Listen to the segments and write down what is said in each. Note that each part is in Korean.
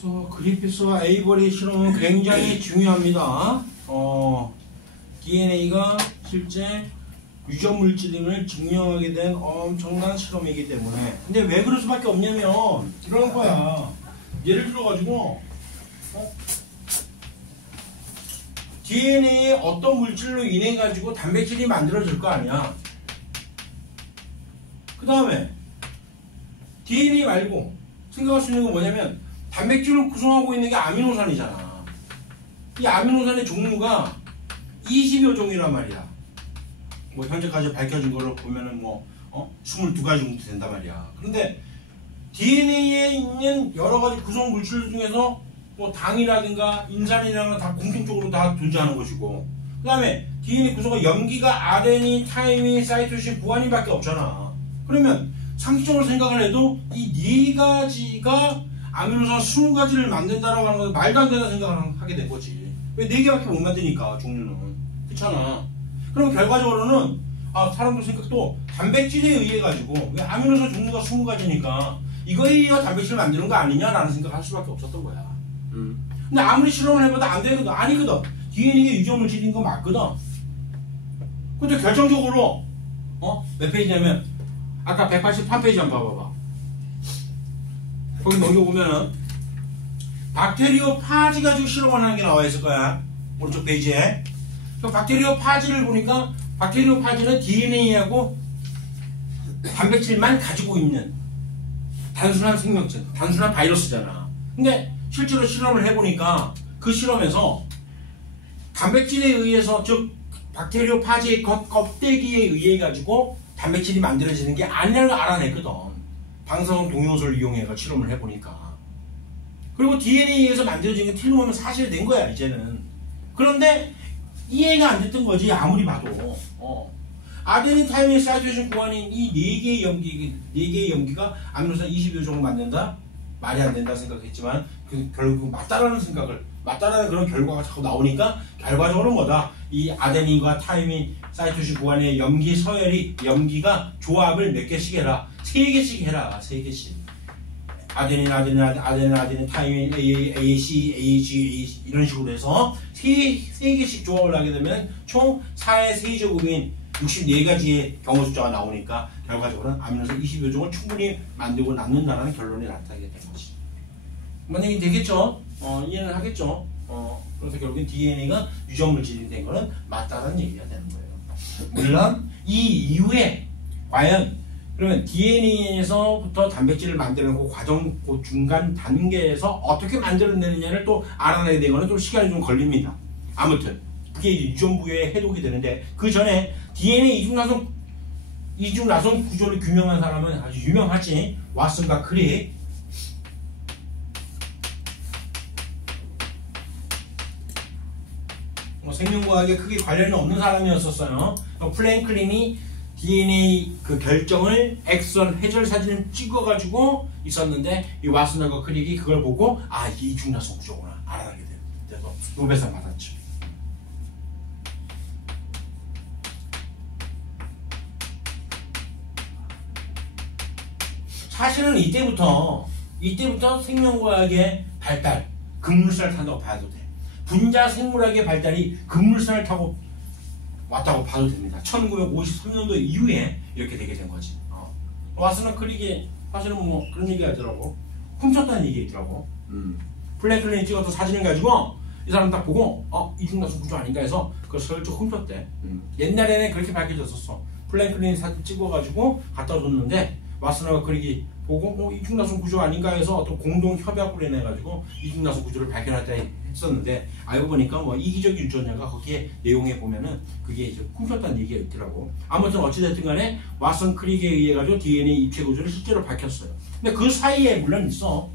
그래서 그리피스와 에이버리 실험은 굉장히 중요합니다. DNA가 실제 유전 물질임을 증명하게 된 엄청난 실험이기 때문에. 근데 왜 그럴 수밖에 없냐면 이런 거야. 예를 들어가지고 DNA의 어떤 물질로 인해 가지고 단백질이 만들어질 거 아니야. 그 다음에 DNA 말고 생각할 수 있는 건 뭐냐면 단백질을 구성하고 있는 게 아미노산이잖아. 이 아미노산의 종류가 20여 종이란 말이야. 뭐 현재까지 밝혀진 거를 보면은 22가지 정도 된단 말이야. 그런데 DNA에 있는 여러 가지 구성 물질 중에서 뭐 당이라든가 인산이라든가 다 공통적으로 다 존재하는 것이고, 그 다음에 DNA 구성은 염기가 아데닌, 타이민, 사이토신, 구아닌밖에 없잖아. 그러면 상식적으로 생각을 해도 이 네 가지가 아미노산 20가지를 만든다라고 하는 건 말도 안 된다 생각을 하게 된 거지. 왜 4개밖에 못 만드니까 종류는. 그렇잖아. 그럼 결과적으로는 사람들 생각도 단백질에 의해 가지고 왜 아미노산 종류가 20가지니까 이거에 의해 단백질을 만드는 거 아니냐라는 생각을 할 수밖에 없었던 거야. 근데 아무리 실험을 해봐도 안 되거든. 아니거든. DNA가 유전물질인 거 맞거든. 근데 결정적으로 몇 페이지냐면 아까 183페이지 한번 봐봐봐. 거기 넘겨보면은 박테리오 파지 가지고 실험을 하는 게 나와 있을 거야. 오른쪽 페이지에. 박테리오 파지를 보니까 박테리오 파지는 DNA하고 단백질만 가지고 있는 단순한 생명체, 단순한 바이러스잖아. 근데 실제로 실험을 해보니까 그 실험에서 단백질에 의해서, 즉 박테리오 파지의 껍데기에 의해 가지고 단백질이 만들어지는 게 아니라는 걸 알아냈거든. 방사성 동요소를 이용해서 실험을 해보니까. 그리고 DNA에서 만들어지는 게 틀림없는 사실이 된 거야 이제는. 그런데 이해가 안 됐던 거지 아무리 봐도. 아데닌, 타이민, 사이토신, 구아닌 이 4개의 염기가 아미노산 20여 종을 만든다? 말이 안 된다 생각했지만 결국 맞다라는 그런 결과가 자꾸 나오니까 결과적으로 뭐다? 이 아데닌과 타이민, 사이토신, 구아닌의 염기 서열이, 염기가 조합을 몇 개씩 해라? 3개씩 해라. 3개씩. 아데닌, 타이민, A, C, A 이런 식으로 해서 3개씩 조합을 하게 되면 총 4의 세제곱인 64가지의 경우 숫자가 나오니까 결과적으로는 아미노산 20여 종을 충분히 만들고 남는다는 결론이 나타나게 된 거지. 만약에 되겠죠? 이해는 하겠죠? 그래서 결국엔 DNA가 유전물질이 된 거는 맞다는 얘기가 되는 거예요. 물론 이 이후에 과연 그러면 DNA에서부터 단백질을 만드는 그 과정, 그 중간 단계에서 어떻게 만들어내느냐를 또 알아내야 되는 거는 좀 시간이 좀 걸립니다. 아무튼 그게 유전부에 해독이 되는데, 그 전에 DNA 이중나선 구조를 규명한 사람은 아주 유명하지. 왓슨과 크릭. 생명과학에 크게 관련이 없는 사람이었었어요. 플랭클린이 DNA 그 결정을 엑선 회절 사진을 찍어가지고 있었는데, 이 왓슨과 크릭이 그걸 보고 이게 이중나선 구조구나 알아가게 돼서 노벨상 받았죠. 사실은 이때부터 생명과학의 발달, 급물살을 탄다고 봐도 돼. 분자 생물학의 발달이 급물살을 타고 왔다고 봐도 됩니다. 1953년도 이후에 이렇게 되게 된 거지. 왓슨과 크릭이 사실은 뭐 그런 얘기 하더라고. 훔쳤다는 얘기 있더라고. 플랭클린이 찍었던 사진을 가지고 이 사람 딱 보고 이중나선 구조 아닌가 해서 그걸 슬쩍 훔쳤대. 옛날에는 그렇게 밝혀졌었어. 플랭클린이 사진 찍어가지고 갖다 줬는데 왓슨과 크릭이 보고 이중나선 구조 아닌가 해서 어떤 공동 협약으로 인해가지고 이중나선 구조를 발견했다 했었는데, 알고 보니까 뭐 이기적 유전자가 거기에 내용에 보면은 그게 이제 훔쳤다는 얘기가 있더라고. 아무튼 어찌됐든 간에 왓슨 크릭에 의해 가지고 DNA 입체 구조를 실제로 밝혔어요. 근데 그 사이에 물론 있어.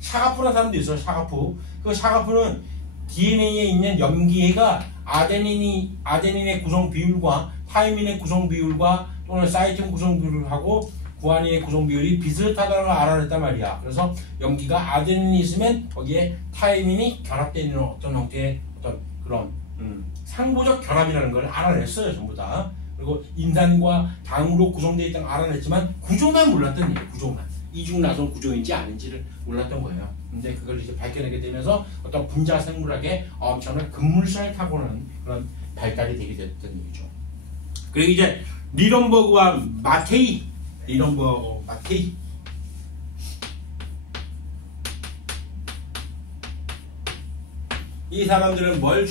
샤가프라는 사람도 있어요. 샤가프. 그 샤가프는 DNA에 있는 염기가 아데닌의 구성 비율과 타이민의 구성 비율과 또는 사이토신 구성 비율을 하고 구아닌의 구성 비율이 비슷하다는 걸 알아냈단 말이야. 그래서 염기가 아데닌이 있으면 거기에 타이민이 결합되어 있는 어떤 형태의 어떤 그런 상보적 결합이라는 걸 알아냈어요. 전부 다. 그리고 인산과 당으로 구성되어 있다는 걸 알아냈지만 구조만 몰랐던 얘기예요. 구조만. 이중나선 구조인지 아닌지를 몰랐던 거예요. 근데 그걸 이제 밝혀내게 되면서 어떤 분자 생물학의 엄청난 급물살을 타고는 그런 발달이 되게 됐던 얘기죠. 그리고 이제 니런버그와 마케이, 니런버그 마케이. 이 사람들은 뭘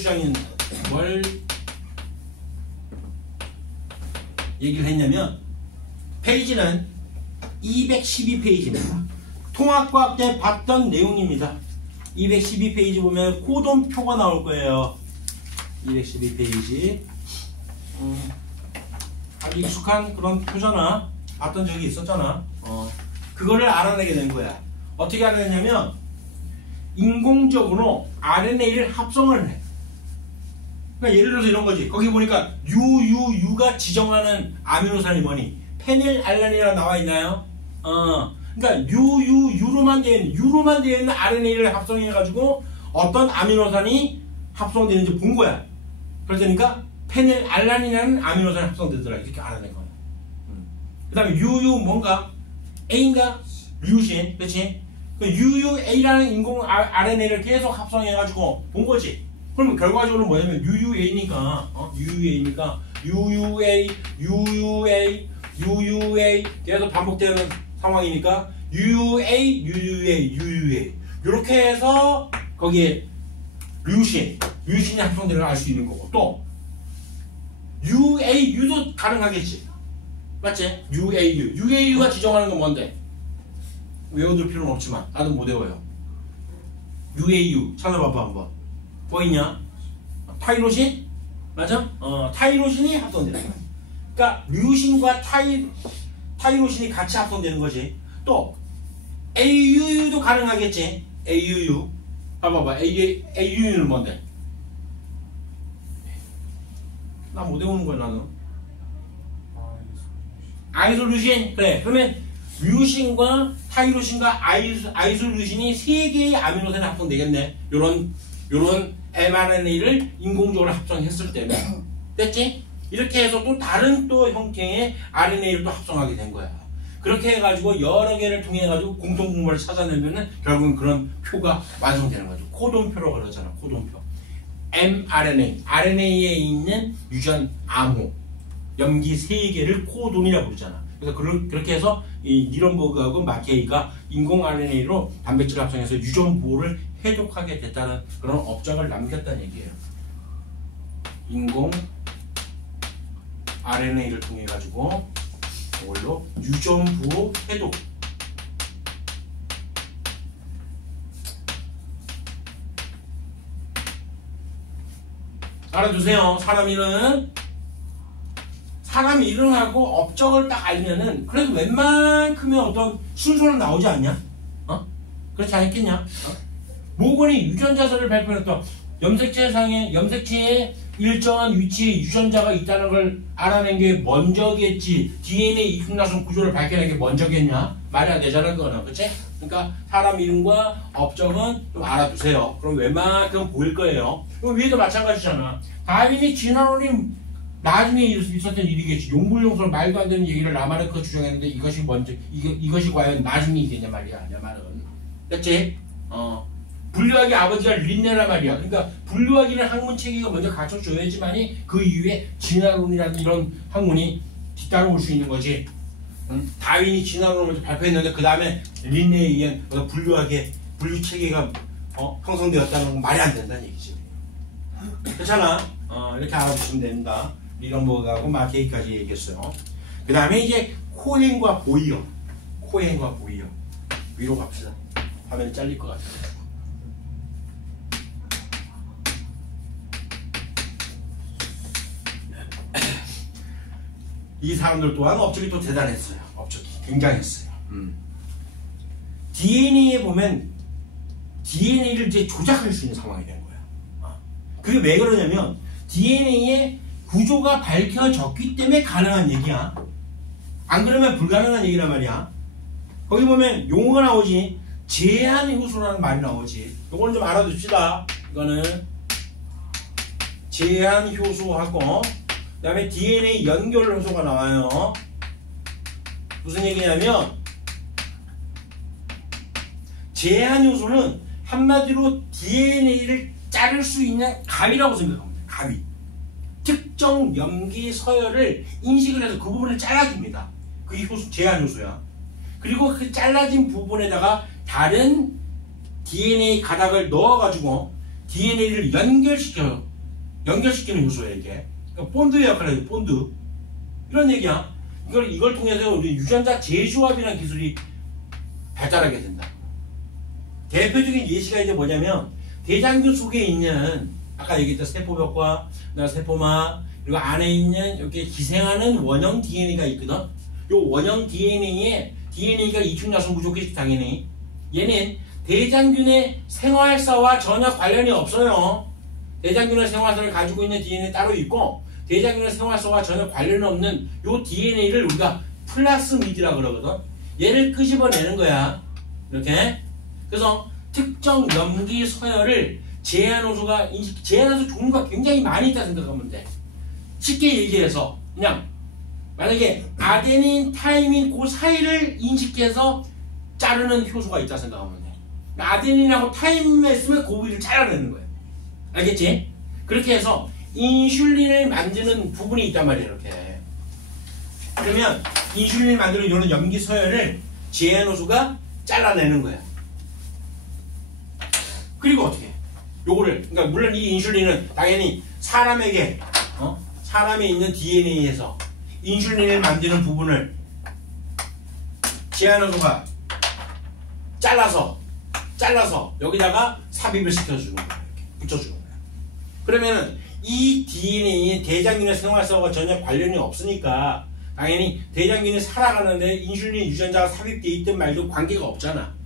얘기를 했냐면, 페이지는 212페이지입니다. 통합과학 때 봤던 내용입니다. 212페이지 보면 코돈표가 나올 거예요. 212페이지. 아주 익숙한 그런 표잖아. 봤던 적이 있었잖아. 그거를 알아내게 된 거야. 어떻게 알아내냐면, 인공적으로 RNA를 합성을 해. 그러니까 예를 들어서 이런 거지. 거기 보니까 UUU가 지정하는 아미노산이 뭐니? 페닐알란이라고 나와 있나요? 그러니까 UUU로만 되어 있는 RNA를 합성해가지고 어떤 아미노산이 합성되는지 본 거야. 그러니까 페닐알란이라는 아미노산이 합성되더라. 이렇게 알아낸 거야. 그 다음에 UU 뭔가? A인가? 류신. 그렇지? UUA라는 인공 RNA를 계속 합성해가지고 본 거지. 그러면 결과적으로 뭐냐면 UUA니까 UUA 계속 반복되는 상황이니까 UUA 이렇게 해서 거기에 류신이 합성되는 걸 알 수 있는 거고, 또 UAU도 가능하겠지. 맞지? UAU가 지정하는 건 뭔데? 외워둘 필요는 없지만 나도 못 외워요. UAU 찾아봐봐 한번. 뭐 있냐? 타이로신? 맞아? 타이로신이 합성되는 거야. 그러니까 류신과 타이로신이 같이 합성되는 거지. 또 AUU도 가능하겠지. AUU. 봐봐봐. AUU는 뭔데? 나 못 외우는 거야 나는. 아이솔루신. 그래. 그러면 류신과 타이로신과 아이솔루신이 3개의 아미노산이 합성되겠네. 요런 mRNA를 인공적으로 합성했을 때는. 됐지? 이렇게 해서 또 다른 또 형태의 RNA를 또 합성하게 된 거야. 그렇게 해가지고 여러 개를 통해가지고 공통분모를 찾아내면은 결국은 그런 표가 완성되는 거죠. 코돈표라고 그러잖아. 코돈표. mRNA. RNA에 있는 유전 암호. 염기 3개를 코돈이라고 부르잖아. 그래서 그렇게 해서 이 니런버그하고 마케이가 인공 RNA로 단백질을 합성해서 유전 보호를 해독하게 됐다는 그런 업적을 남겼다는 얘기예요. 인공 RNA를 통해 가지고 이걸로 유전 보호 해독. 알아두세요. 사람 이름하고 업적을 딱 알면은 그래도 웬만큼의 어떤 순서는 나오지 않냐? 그렇지 않겠냐? 모건이 유전자서를 발표했던 염색체에 일정한 위치에 유전자가 있다는 걸 알아낸 게 먼저겠지. DNA 이중나선 구조를 밝혀낸 게 먼저겠냐? 말이 안 되잖아, 그거는. 그치? 그러니까 사람 이름과 업적은 좀 알아두세요. 그럼 웬만큼 보일 거예요. 그럼 위에도 마찬가지잖아. 다윈이 진화론이 나중에 있었던 일이겠지. 용불용설 말도 안 되는 얘기를 라마르크가 주장했는데 이것이 이것이 과연 나중에 있겠냐 말이야. 내 말은. 됐지? 분류학의 아버지가 린네란 말이야. 그러니까 분류학이라는 학문 체계가 먼저 갖춰줘야지만이 그 이후에 진화론이라는 이런 학문이 뒤따라올 수 있는 거지. 다윈이 진화론을 먼저 발표했는데 그 다음에 린네에 의한 분류학의 분류 체계가 형성되었다는 건 말이 안 된다는 얘기지. 그렇잖아. 이렇게 알아두시면 됩니다. 리런버그하고 마케이까지 얘기했어요. 그 다음에 이제 코헨과 보이어. 위로 갑시다. 화면이 잘릴 것 같아요. 이 사람들 또한 업적이 또 대단했어요. 업적이 굉장했어요. DNA에 보면 DNA를 이제 조작할 수 있는 상황이 된 거야. 그게 왜 그러냐면 DNA의 구조가 밝혀졌기 때문에 가능한 얘기야. 안 그러면 불가능한 얘기란 말이야. 거기 보면 용어가 나오지. 제한 효소라는 말이 나오지. 이걸 좀 알아둡시다. 이거는 제한 효소하고 그 다음에 DNA 연결 효소가 나와요. 무슨 얘기냐면 제한 요소는 한마디로 DNA를 자를 수 있는 가위라고 생각하면 돼요. 가위. 특정 염기 서열을 인식을 해서 그 부분을 잘라줍니다. 그게 제한 요소야. 그리고 그 잘라진 부분에다가 다른 DNA 가닥을 넣어가지고 DNA를 연결시키는 요소야, 이게. 그러니까 본드의 역할을 해요, 본드. 이런 얘기야. 이걸 통해서 우리 유전자 재조합이라는 기술이 발달하게 된다. 대표적인 예시가 이제 뭐냐면, 대장균 속에 있는, 아까 얘기했던 세포벽과, 세포막, 그리고 안에 있는 이렇게 기생하는 원형 DNA가 있거든. 요 원형 DNA가 이중야성 부족해, 당연히. 얘는 대장균의 생활사와 전혀 관련이 없어요. 대장균의 생활사를 가지고 있는 DNA 따로 있고, 대장균의 생활사와 전혀 관련 없는 요 DNA를 우리가 플라스미드라고 그러거든. 얘를 끄집어내는 거야. 이렇게. 그래서 특정 염기 서열을 제한호소가 제한호소 종류가 굉장히 많이 있다 생각하면 돼. 쉽게 얘기해서 그냥 만약에 아데닌, 타이민 그 사이를 인식해서 자르는 효소가 있다 생각하면 돼. 아데닌하고 타이민만 있으면 그 부위를 잘라내는 거야. 알겠지? 그렇게 해서 인슐린을 만드는 부분이 있단 말이야, 이렇게. 그러면 인슐린을 만드는 이런 염기 서열을 제한호소가 잘라내는 거야. 그리고 어떻게 해? 요거를, 그러니까 물론 이 인슐린은 당연히 사람에 있는 DNA에서 인슐린을 만드는 부분을 제한호소가 잘라서 여기다가 삽입을 시켜주는 거야. 이렇게 붙여주는 거야. 그러면은 이 DNA에 대장균의 생활사와 전혀 관련이 없으니까 당연히 대장균이 살아가는데 인슐린 유전자가 삽입되어 있든 말든 관계가 없잖아.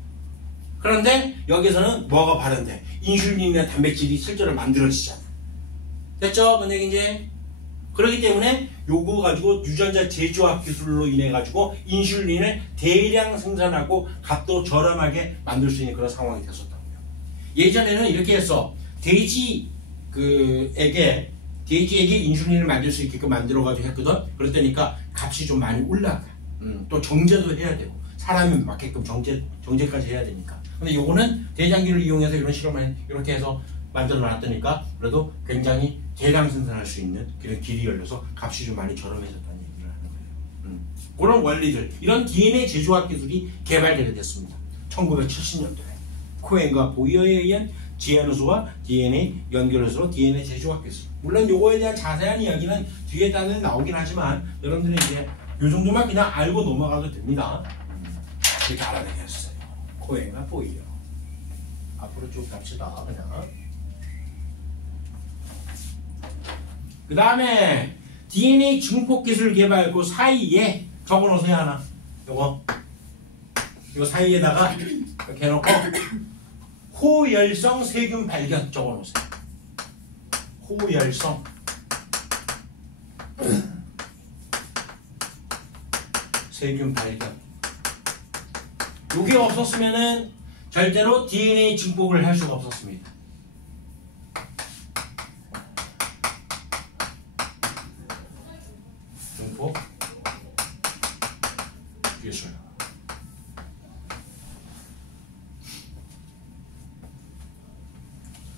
그런데 여기서는 뭐가 발현돼? 인슐린이나 단백질이 실제로 만들어지잖아. 됐죠? 근데 이제 그렇기 때문에 요거 가지고 유전자 재조합 기술로 인해 가지고 인슐린을 대량 생산하고 값도 저렴하게 만들 수 있는 그런 상황이 됐었다고요. 예전에는 이렇게 해서 돼지에게 인슐린을 만들 수 있게끔 만들어 가지고 했거든. 그랬다니까 값이 좀 많이 올라가. 또 정제도 해야 되고 사람이 맞게끔 정제까지 해야 되니까. 근데 요거는 대장균을 이용해서 이런 실험을 이렇게 해서 만들어 놨다니까 그래도 굉장히 대량 생산할 수 있는 그런 길이 열려서 값이 좀 많이 저렴해졌다는 얘기를 하는 거예요. 그런 원리들, 이런 DNA 재조합 기술이 개발되게 됐습니다. 1970년도에 코엔과 보이어에 의한 제한호소와 DNA 연결해서 DNA 재조합 기술. 물론 요거에 대한 자세한 이야기는 뒤에 단에 나오긴 하지만 여러분들은 이제 요 정도만 그냥 알고 넘어가도 됩니다. 이렇게 알아내겠어요. 코엔과 보이어. 앞으로 쭉 갑시다. 그냥. 그 다음에 DNA 증폭 기술 개발 그 사이에 적어놓으세요. 하나. 요거 사이에다가 이렇게 해놓고 호열성 세균 발견 적어놓으세요. 호열성 세균 발견. 요게 없었으면은 절대로 DNA 증폭을 할 수가 없었습니다. 증폭 기술.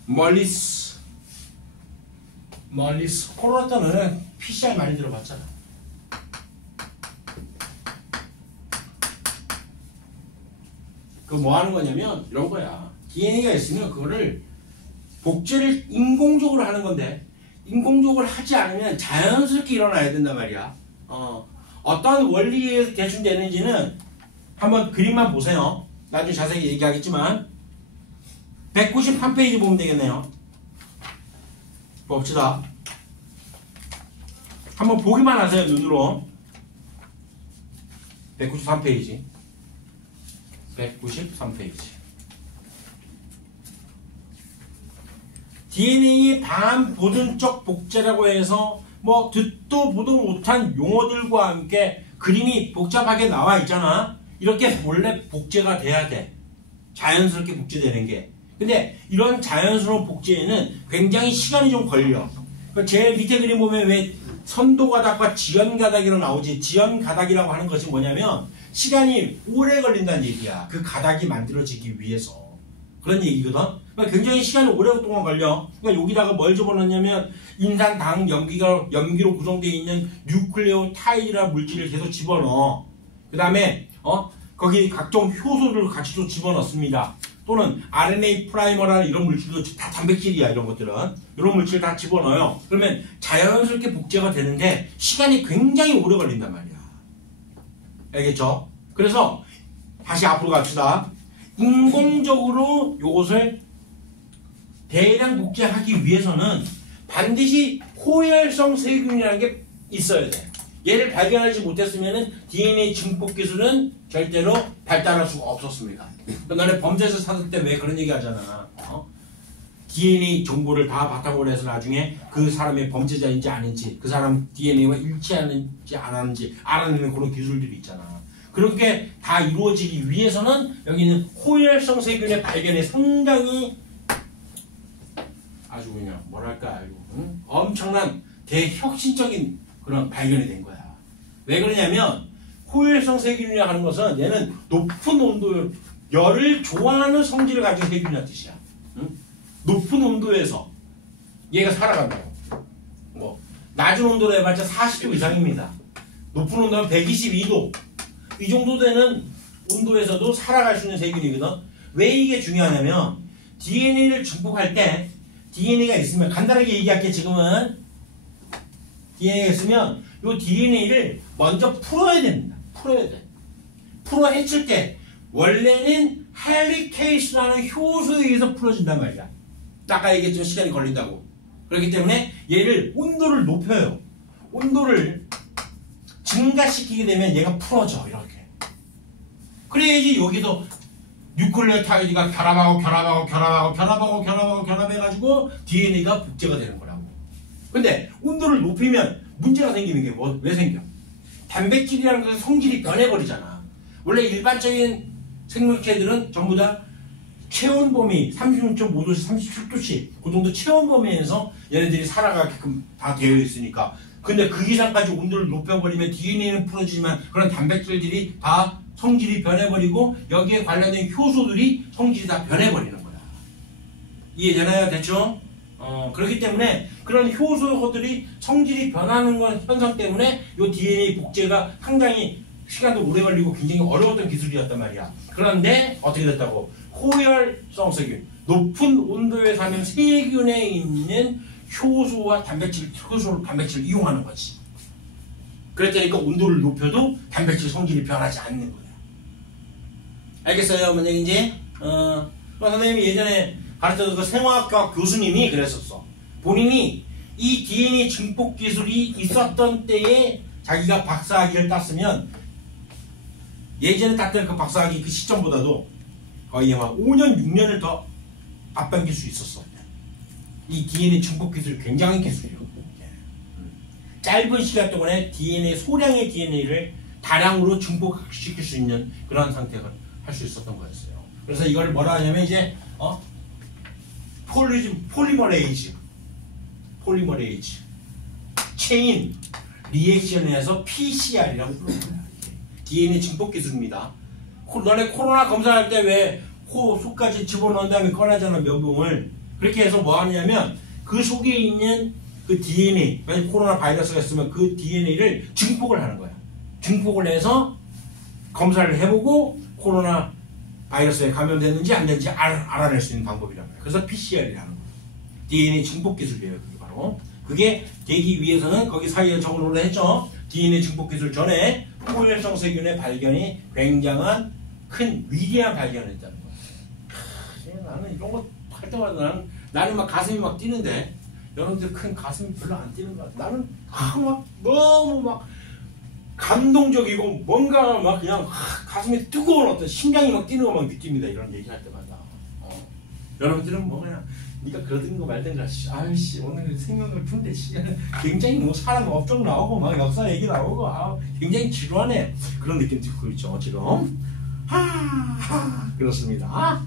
멀리스 코로나 때는 PCR 많이 들어봤잖아. 그 뭐 하는 거냐면 이런 거야. DNA가 있으면 그거를 복제를 인공적으로 하는 건데 인공적으로 하지 않으면 자연스럽게 일어나야 된단 말이야. 어떤 원리에 대충 되는지는 한번 그림만 보세요. 나중에 자세히 얘기하겠지만 191페이지 보면 되겠네요. 봅시다. 한번 보기만 하세요. 눈으로. 193페이지. 193페이지. DNA의 반보존적 복제라고 해서 뭐 듣도 보도 못한 용어들과 함께 그림이 복잡하게 나와 있잖아. 이렇게 원래 복제가 돼야 돼. 자연스럽게 복제되는 게. 근데 이런 자연스러운 복제에는 굉장히 시간이 좀 걸려. 제일 밑에 그림 보면 왜 선도가닥과 지연가닥이라고 나오지? 지연가닥이라고 하는 것이 뭐냐면 시간이 오래 걸린다는 얘기야. 그 가닥이 만들어지기 위해서. 그런 얘기거든. 그러니까 굉장히 시간이 오랫동안 걸려. 그러니까 여기다가 뭘 집어넣냐면 인산, 당, 염기로 구성되어 있는 뉴클레오타이드라는 물질을 계속 집어넣어. 그 다음에 거기 각종 효소를 같이 또 집어넣습니다. 또는 RNA 프라이머라는 이런 물질도 다 단백질이야. 이런 것들은 이런 물질 다 집어넣어요. 그러면 자연스럽게 복제가 되는데 시간이 굉장히 오래 걸린단 말이야. 알겠죠? 그래서 다시 앞으로 갑시다. 인공적으로 이것을 대량 복제하기 위해서는 반드시 호혈성 세균이라는 게 있어야 돼. 얘를 발견하지 못했으면 DNA 증폭 기술은 절대로 발달할 수가 없었습니다. 너네 범죄에서 찾을 때 왜 그런 얘기 하잖아. DNA 정보를 다 바탕으로 해서 나중에 그 사람의 범죄자인지 아닌지, 그 사람 DNA와 일치하는지 안 하는지 알아내는 그런 기술들이 있잖아. 그렇게 다 이루어지기 위해서는 여기는 호혈성 세균의 발견이 상당히 아주 그냥 뭐랄까 엄청난 대혁신적인 그런 발견이 된 거야. 왜 그러냐면 호혈성 세균이라고 하는 것은 얘는 높은 온도, 열을 좋아하는 성질을 가진 세균이라는 뜻이야. 높은 온도에서 얘가 살아간다고. 뭐 낮은 온도로 해봤자 40도 이상입니다. 높은 온도는 122도. 이 정도 되는 온도에서도 살아갈 수 있는 세균이거든. 왜 이게 중요하냐면 DNA를 증폭할 때 DNA가 있으면, 간단하게 얘기할게. 지금은 DNA가 있으면 이 DNA를 먼저 풀어야 됩니다. 풀어야 돼. 풀어 헤칠 때 원래는 헬리케이스라는 효소에 의해서 풀어진단 말이야. 아까 얘기했지만 시간이 걸린다고. 그렇기 때문에 얘를 온도를 높여요. 온도를 증가시키게 되면 얘가 풀어져. 이렇게. 그래야지 여기도 뉴클레오타이드가 결합해가지고 DNA가 복제가 되는 거라고. 근데 온도를 높이면 문제가 생기는 게 왜 생겨? 단백질이라는 것은 성질이 변해버리잖아. 원래 일반적인 생물체들은 전부 다 체온 범위 36.5도씩 37도씩 그 정도 체온 범위에서 얘네들이 살아가게끔 다 되어 있으니까. 근데 그 이상까지 온도를 높여버리면 DNA는 풀어지지만 그런 단백질들이 다 성질이 변해버리고 여기에 관련된 효소들이 성질이 다 변해버리는 거야. 이해되나요? 됐죠? 그렇기 때문에 그런 효소들이 성질이 변하는 건 현상 때문에 이 DNA 복제가 상당히 시간도 오래 걸리고 굉장히 어려웠던 기술이었단 말이야. 그런데 어떻게 됐다고? 호혈성 세균, 높은 온도에 사는 세균에 있는 효소와 단백질을 이용하는 거지. 그랬다니까 온도를 높여도 단백질 성질이 변하지 않는 거야. 알겠어요? 뭔 얘기인지? 선생님이 예전에 가르쳐준 그 생화학과 교수님이 그랬었어. 본인이 이 DNA 증폭 기술이 있었던 때에 자기가 박사학위를 땄으면 예전에 땄던 그 박사학위 그 시점보다도 거의 막 5년, 6년을 더 앞당길 수 있었어. 이 DNA 증폭 기술이 굉장한 기술이에요. 짧은 시간 동안에 소량의 DNA를 다량으로 증폭시킬 수 있는 그런 상태가 할 수 있었던 거였어요. 그래서 이걸 뭐라 하냐면 이제 폴리머레이즈 체인 리액션에서 PCR이라고 부르는 거야. DNA 증폭 기술입니다. 너네 코로나 검사할 때 왜 속까지 집어넣은 다음에 꺼내잖아, 면봉을. 그렇게 해서 뭐 하냐면 그 속에 있는 그 DNA, 만약 코로나 바이러스가 있으면 그 DNA를 증폭을 하는 거야. 증폭을 해서 검사를 해보고 코로나 바이러스에 감염됐는지 안 됐는지 알아낼 수 있는 방법이란 말이야. 그래서 PCR이라는 거야. DNA 증폭 기술이에요. 그게 바로. 그게 되기 위해서는 거기 사이에 적어놓으려 했죠. DNA 증폭 기술 전에 호혈성 세균의 발견이 굉장한 큰 위대한 발견을 했다는 거야. 나는 이런 거 할 때마다 나는 막 가슴이 막 뛰는데 여러분들 큰 가슴이 별로 안 뛰는 것 같아. 나는 막 너무 막 감동적이고 뭔가 막 그냥 가슴이 뜨거운 어떤 심장이 막 뛰는 것만 느낍니다. 이런 얘기할 때마다. 여러분들은 뭐 그냥 네가 그러든 거 말든가 아이씨 오늘 생명을 푼데 굉장히 뭐 사람 업종 나오고 막 역사 얘기 나오고 굉장히 지루하네. 그런 느낌 듣고 있죠 지금. 그렇습니다.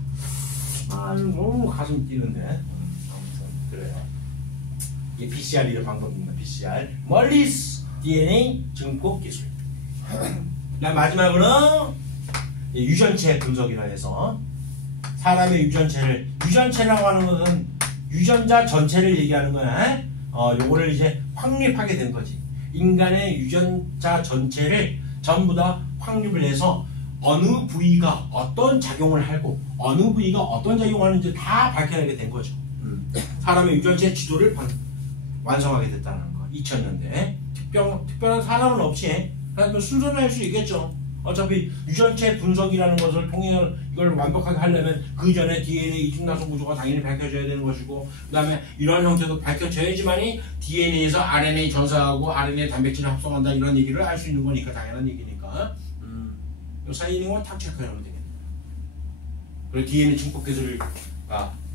너무 가슴 뛰는데. 아무튼 그래요. 이게 PCR이라는 방법입니다. PCR 멀리스 DNA 증폭 기술. 마지막으로 유전체 분석이라 해서 사람의 유전체라고 하는 것은 유전자 전체를 얘기하는 거야. 요거를 이제 확립하게 된 거지. 인간의 유전자 전체를 전부 다 확립을 해서 어느 부위가 어떤 작용을 하고 어느 부위가 어떤 작용을 하는지 다 밝혀내게 된 거죠. 사람의 유전체 지도를 완성하게 됐다는 거. 2000년대 특별한 사람은 없이 그냥 순서는 할 수 있겠죠. 어차피 유전체 분석이라는 것을 통해 이걸 완벽하게 하려면 그 전에 DNA 이중나선 구조가 당연히 밝혀져야 되는 것이고, 그 다음에 이런 형태도 밝혀져야지만이 DNA에서 RNA 전사하고 RNA 단백질을 합성한다 이런 얘기를 할 수 있는 거니까 당연한 얘기니까. 이 사이에 있는 건 탁 체크하면 되겠네요. 그리고 DNA 증폭 기술을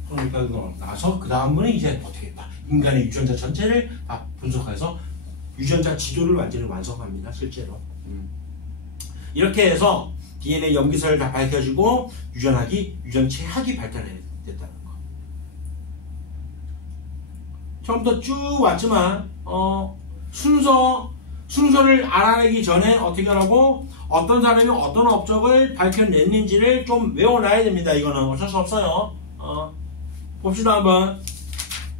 그러니까 나서 그 다음은 이제 어떻게 인간의 유전자 전체를 다 분석해서 유전자 지도를 완전히 완성합니다. 실제로. 이렇게 해서 DNA 염기설을 다 밝혀지고 유전체학이 발달됐다는 거. 처음부터 쭉 왔지만 순서를 알아내기 전에 어떻게 하라고 어떤 사람이 어떤 업적을 밝혀냈는지를 좀 외워놔야 됩니다. 이거는 어쩔 수 없어요. 봅시다. 한번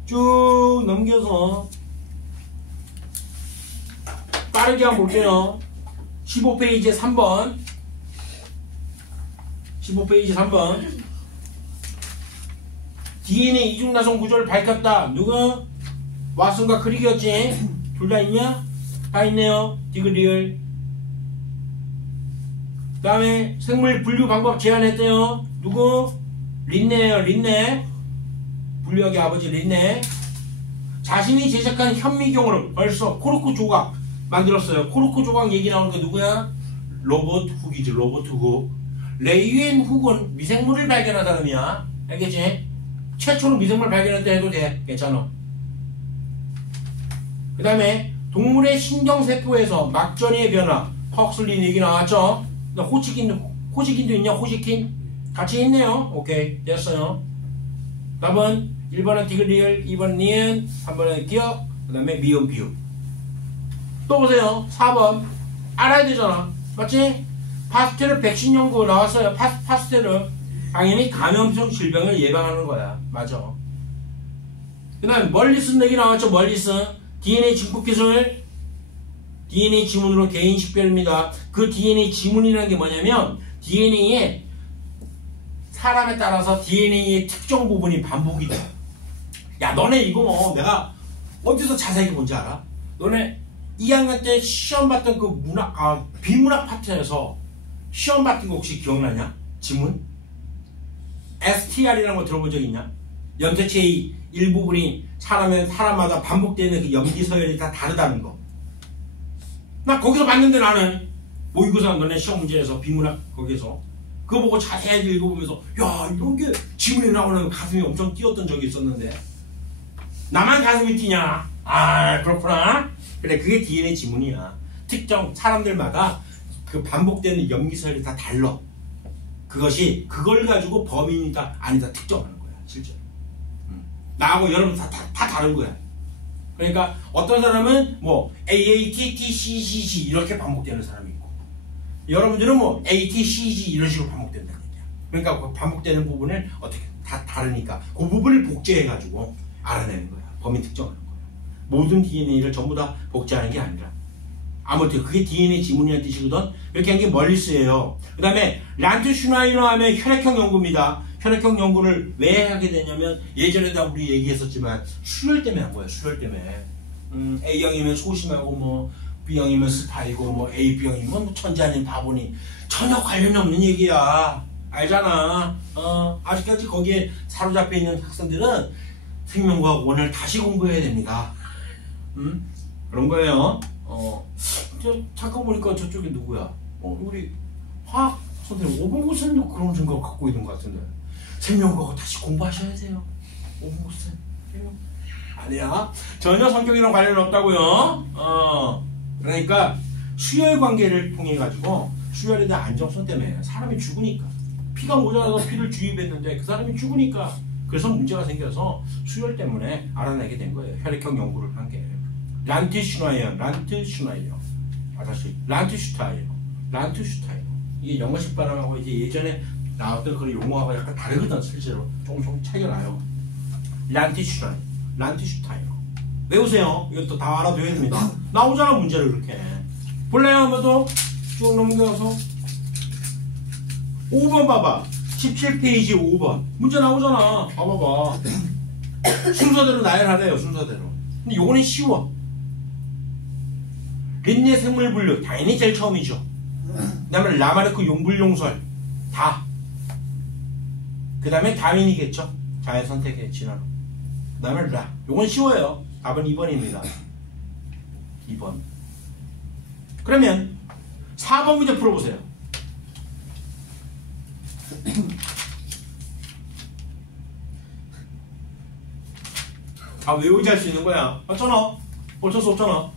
쭉 넘겨서 빠르게 한번 볼게요. 15페이지 3번 15페이지 3번 DNA 이중나선 구조를 밝혔다. 누구? 왓슨과 크릭이었지? 둘 다 있냐? 다 있네요. 디그리얼. 그 다음에 생물 분류 방법 제안했대요. 누구? 린네예요. 린네. 분류학의 아버지 린네. 자신이 제작한 현미경으로 벌써 코르크 조각 만들었어요. 코르크 조각 얘기 나오는 게 누구야? 로버트 훅이지. 로버트 훅. 레이웬 훅은 미생물을 발견하다는 의미야. 알겠지? 최초로 미생물 발견했다 해도 돼. 괜찮아. 그 다음에 동물의 신경세포에서 막전이의 변화. 헉슬린 얘기 나왔죠? 호지킨도 있냐? 호지킨? 같이 있네요. 오케이. 됐어요. 답은 1번은 디그리얼, 2번은 니은, 3번은 기억, 그 다음에 미음, 비읍. 또 보세요. 4번. 알아야 되잖아. 맞지? 파스테르 백신 연구 나왔어요. 파스테르. 당연히 감염성 질병을 예방하는 거야. 맞아. 그 다음에 멀리슨 얘기 나왔죠. 멀리슨. DNA 증폭기술. DNA 지문으로 개인 식별입니다. 그 DNA 지문이라는 게 뭐냐면 DNA에 사람에 따라서 DNA의 특정 부분이 반복이 돼. 야, 너네 이거 내가 어디서 자세히 뭔지 알아? 너네 2학년 때 시험 봤던 그 비문학 파트에서 시험 봤던 거 혹시 기억나냐? 지문? STR이라는 거 들어본 적 있냐? 염색체의 일부분이 사람마다 반복되는 그 염기 서열이 다 다르다는 거. 나 거기서 봤는데 나는 모의고사 너네 시험 문제에서 비문학 거기서 그거 보고 자세히 읽어보면서 야, 이런 게 지문에 나오는 가슴이 엄청 뛰었던 적이 있었는데 나만 가슴이 뛰냐? 아, 그렇구나. 그래, 그게 DNA 지문이야. 특정 사람들마다 그 반복되는 염기서열이 다 달라. 그걸 가지고 범인이다 아니다 특정하는 거야. 실제로. 나하고 여러분 다 다른 거야. 그러니까 어떤 사람은 뭐 AATTCCC 이렇게 반복되는 사람이 있고, 여러분들은 뭐 ATCG 이런 식으로 반복된다는 얘기야. 그러니까 그 반복되는 부분을 어떻게 다 다르니까 그 부분을 복제해가지고 알아내는 거야. 범인 특정하는 거야. 모든 DNA를 전부 다 복제하는 게 아니라. 아무튼 그게 DNA 지문이라는 뜻이거든. 이렇게 한 게 멀리스예요. 그 다음에 란트슈나이너 하면 혈액형 연구입니다. 혈액형 연구를 왜 하게 되냐면 예전에도 우리 얘기했었지만 수혈 때문에 한 거예요. 수혈 때문에. A형이면 소심하고 뭐 B형이면 스파이고 뭐 AB형이면 뭐 천재 아닌 바보니 전혀 관련이 없는 얘기야. 알잖아. 아직까지 거기에 사로잡혀 있는 학생들은 생명과학원을 다시 공부해야 됩니다. 그런 거예요. 잠깐 보니까 저쪽에 누구야? 우리 화학 선생님 오봉구 선생님도 그런 생각 갖고 있는 것 같은데 생명과학 다시 공부하셔야 돼요. 오봉구 선생님 아니야. 전혀 성격이랑 관련 없다고요. 그러니까 수혈 관계를 통해 가지고 수혈에 대한 안정성 때문에 사람이 죽으니까 피가 모자라서 피를 주입했는데 그 사람이 죽으니까 그래서 문제가 생겨서 수혈 때문에 알아내게 된 거예요. 혈액형 연구를 한 게. 란트슈나이어. 다시 란트슈타이어. 란트슈타이너. 이게 영어식 발음하고 이제 예전에 나왔던 그런 용어하고 약간 다르거든. 실제로 조금 차이가 나요. 란트슈타이너. 외우세요. 이것도 다 알아둬야 됩니다. 나오잖아 문제를 그렇게. 볼래요? 한번더 쭉 넘겨서 5번 봐봐. 17페이지 5번 문제 나오잖아. 봐봐봐. 순서대로 나열하래요. 순서대로. 근데 요거는 쉬워. 린네 생물 분류 당연히 제일 처음이죠. 그 다음에 라마르크 용불용설 다. 그 다음에 다윈이겠죠. 자연선택의 진화로. 그 다음에 라. 요건 쉬워요. 답은 2번입니다. 2번. 그러면 4번 문제 풀어보세요. 아, 외우지 할 수 있는 거야. 맞잖아. 어쩔 수 없잖아.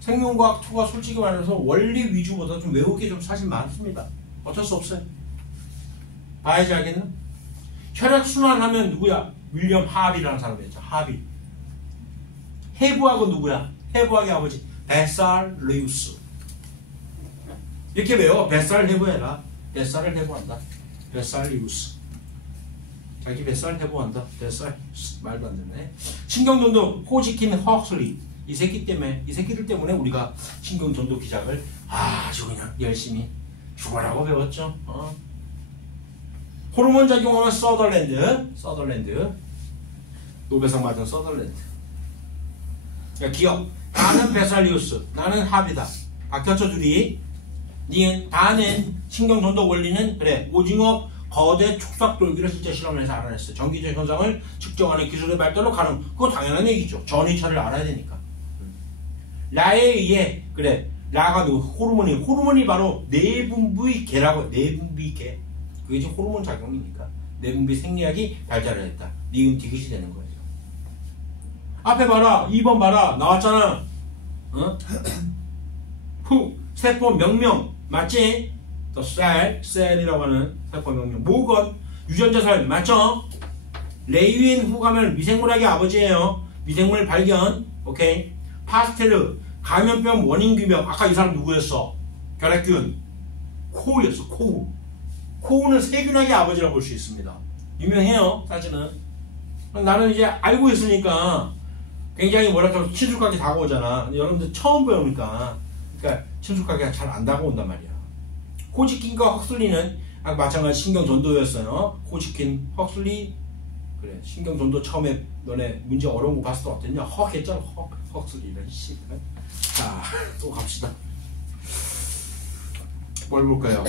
생명과학 2가 솔직히 말해서 원리 위주보다 좀 외우기 좀 사실 많습니다. 어쩔 수 없어요. 봐야지 알겠나? 혈액순환 하면 누구야? 윌리엄 하비라는 사람이었죠. 하비. 해부학은 누구야? 해부학의 아버지 베살리우스. 이렇게 외워. 뱃살 해부해라. 뱃살을 해부한다. 베살리우스. 자기 뱃살 해부한다. 뱃살 말도 안 되네. 신경전도 호지킨 헉슬리. 이 새끼들 때문에 우리가 신경전도 기작을 아주 그냥 열심히 죽어라고 배웠죠. 호르몬 작용하는 서덜랜드. 노벨상 받은 서덜랜드. 그러니까 기억. 나는 베살리우스, 나는 하비다. 바뀌었죠 둘이. 니은 다는 신경전도 원리는 그래 오징어 거대 촉삭돌기를 실제 실험해서 알아냈어요. 전기적 현상을 측정하는 기술의 발달로 가능. 그거 당연한 얘기죠. 전이차를 알아야 되니까. 라에 의해 그래 라가 누구 호르몬이 바로 내분비 개라고. 내분비 개. 그게 지금 호르몬 작용이니까 내분비 생리학이 발달을 했다. 니은 디귿이 되는 거예요. 앞에 봐라. 2번 봐라. 나왔잖아. 세포 명명 맞지? 또 셀이라고 하는 세포 명명. 모건 유전자살 맞죠? 레이윈 후 가면 미생물학의 아버지예요. 미생물 발견. 오케이. 파스테르 감염병 원인 규명. 아까 이 사람 누구였어? 결핵균. 코우였어. 코우. 코우는 세균학의 아버지라고 볼 수 있습니다. 유명해요. 사실은. 나는 이제 알고 있으니까 굉장히 뭐랄까 친숙하게 다가오잖아. 근데 여러분들 처음 배우니까 그러니까 친숙하게 잘 안 다가온단 말이야. 호지킨과 헉슬리는 마찬가지 신경전도였어요. 호지킨, 헉슬리. 그래 신경전도 처음에 너네 문제 어려운 거 봤을 때 어땠냐? 헉 했잖아. 헉슬리는 씨. 자, 또 갑시다. 뭘 볼까요?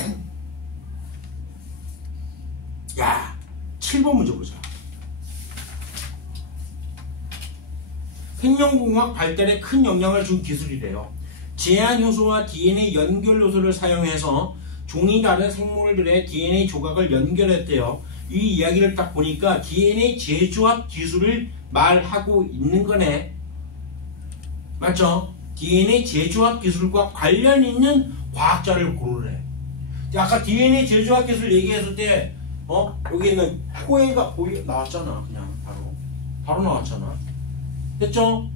야, 7번 문제 보자. 생명공학 발달에 큰 영향을 준 기술이래요. 제한 효소와 DNA 연결 요소를 사용해서 종이 다른 생물들의 DNA 조각을 연결했대요. 이 이야기를 딱 보니까 DNA 재조합 기술을 말하고 있는 거네. 맞죠? DNA 재조합 기술과 관련 있는 과학자를 고르래. 아까 DNA 재조합 기술 얘기했을 때 여기 있는 포에가 나왔잖아. 그냥 바로 나왔잖아. 됐죠?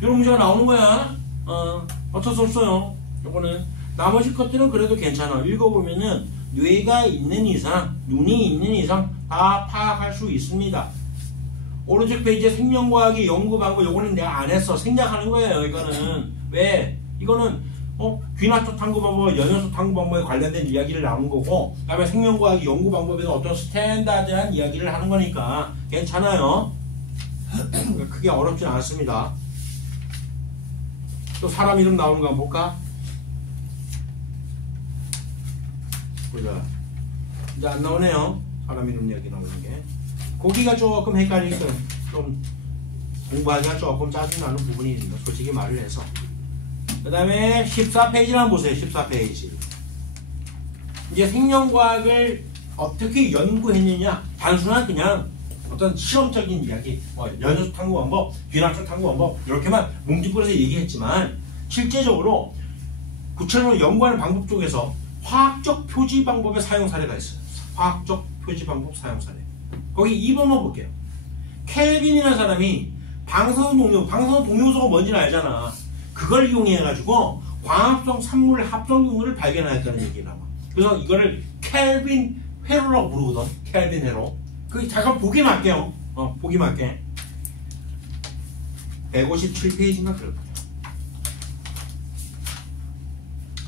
이런 문제가 나오는 거야. 어쩔 수 없어요. 요거는 나머지 것들은 그래도 괜찮아. 읽어보면은 뇌가 있는 이상, 눈이 있는 이상 다 파악할 수 있습니다. 오른쪽 페이지에 생명과학의 연구 방법. 요거는 내가 안 했어. 생략하는 거예요. 이거는 왜? 이거는 귀납초 탐구 방법, 연연소 탐구 방법에 관련된 이야기를 나눈 거고, 그 다음에 생명과학의 연구 방법에는 어떤 스탠다드한 이야기를 하는 거니까 괜찮아요. 크게 어렵진 않습니다. 또 사람 이름 나오는 거 한번 볼까? 보자. 이제 안 나오네요. 사람 이름 이야기 나오는 게. 거기가 조금 헷갈리니까 좀 공부하기가 조금 짜증나는 부분이 있습니다. 솔직히 말을 해서. 그 다음에 14페이지를 한번 보세요. 14페이지. 이제 생명과학을 어떻게 연구했느냐. 단순한 그냥 어떤 실험적인 이야기, 연연소 탐구 방법, 귀납초 탐구 방법 이렇게만 뭉뚱그려서 얘기했지만 실제적으로 구체적으로 연구하는 방법 쪽에서 화학적 표지 방법의 사용 사례가 있어요. 화학적 표지 방법 사용 사례. 거기 2번만 볼게요. 켈빈이라는 사람이 방사선 동요소가 뭔지는 알잖아. 그걸 이용해가지고 광합성 산물 합성균을 발견하였다는 얘기가 나와. 그래서 이거를 켈빈 회로라고 부르거든. 켈빈 회로. 그 잠깐 보기만 할게요. 보기만 할게. 157페이지인가 그럴 거야.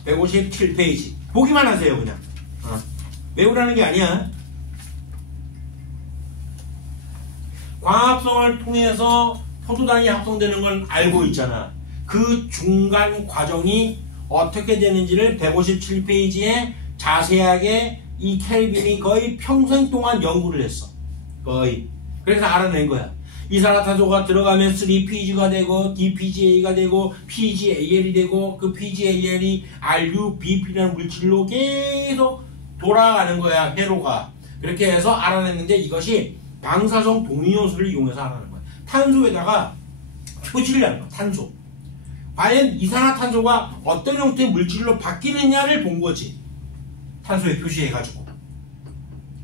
157페이지. 보기만 하세요, 그냥. 외우라는 게 아니야. 광합성을 통해서 포도당이 합성되는 건 알고 있잖아. 그 중간 과정이 어떻게 되는지를 157페이지에 자세하게 이 켈빈이 거의 평생 동안 연구를 했어. 거의. 그래서 알아낸 거야. 이산화탄소가 들어가면 3PG가 되고 DPGA가 되고 PGAL이 되고 그 PGAL이 RUBP라는 물질로 계속 돌아가는 거야. 회로가. 그렇게 해서 알아냈는데 이것이 방사성 동위요소를 이용해서 알아낸 거야. 탄소에다가 표시를 하는 거야. 탄소. 과연 이산화탄소가 어떤 형태의 물질로 바뀌느냐를 본 거지. 탄소에 표시해가지고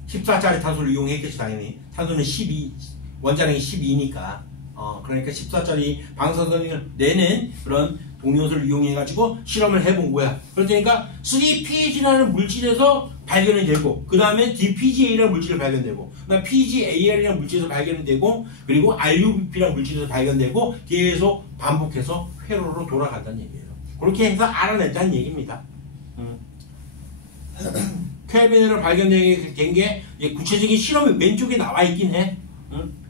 14짜리 탄소를 이용했겠지. 당연히 탄소는 12, 원자량이 12니까 그러니까 14짜리 방사선을 내는 그런 동위요소를 이용해가지고 실험을 해본 거야. 그러니까 3PG라는 물질에서 발견이 되고 그 다음에 DPGA라는 물질이 발견되고 그 다음에 PGAL이라는 물질에서 발견이 되고 그리고 RUBP라는 물질에서 발견되고 계속 반복해서 회로로 돌아간다는 얘기예요. 그렇게 해서 알아냈다는 얘기입니다. 켈빈으로 발견된 게 구체적인 실험이 왼쪽에 나와 있긴 해.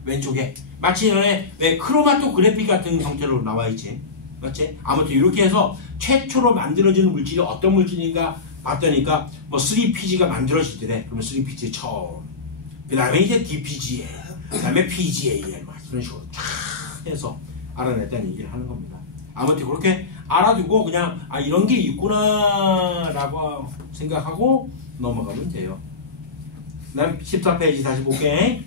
왼쪽에 마치 전에 왜 크로마토그래피 같은 형태로 나와 있지. 맞지? 아무튼 이렇게 해서 최초로 만들어지는 물질이 어떤 물질인가 봤더니까 뭐 3PG가 만들어지더래. 그러면 3PG 처음. 그 다음에 이제 DPGA, 그 다음에 PGAL 막 이런 식으로 쫙 해서 알아냈다는 얘기를 하는 겁니다. 아무튼 그렇게 알아두고 그냥 이런 게 있구나라고 생각하고 넘어가면 돼요. 그 다음 14페이지 다시 볼게.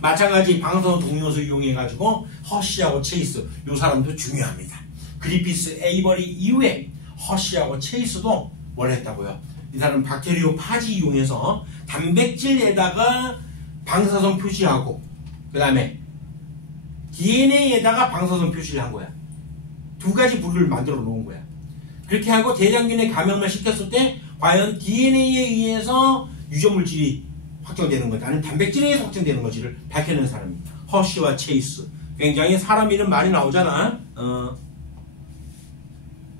마찬가지 방사선 동위요소 이용해가지고 허쉬하고 체이스, 이 사람도 중요합니다. 그리피스, 에이버리 이후에 허쉬하고 체이스도 뭘 했다고요? 이 사람은 박테리오 파지 이용해서 단백질에다가 방사선 표시하고 그 다음에 DNA에다가 방사선 표시를 한 거야. 두 가지 부류를 만들어 놓은 거야. 그렇게 하고 대장균에 감염을 시켰을 때 과연 DNA에 의해서 유전물질이 확정되는 건지 아니면 단백질에 의해서 확정되는 건지를 밝혀낸 사람입니다. 허쉬와 체이스. 굉장히 사람 이름 많이 나오잖아.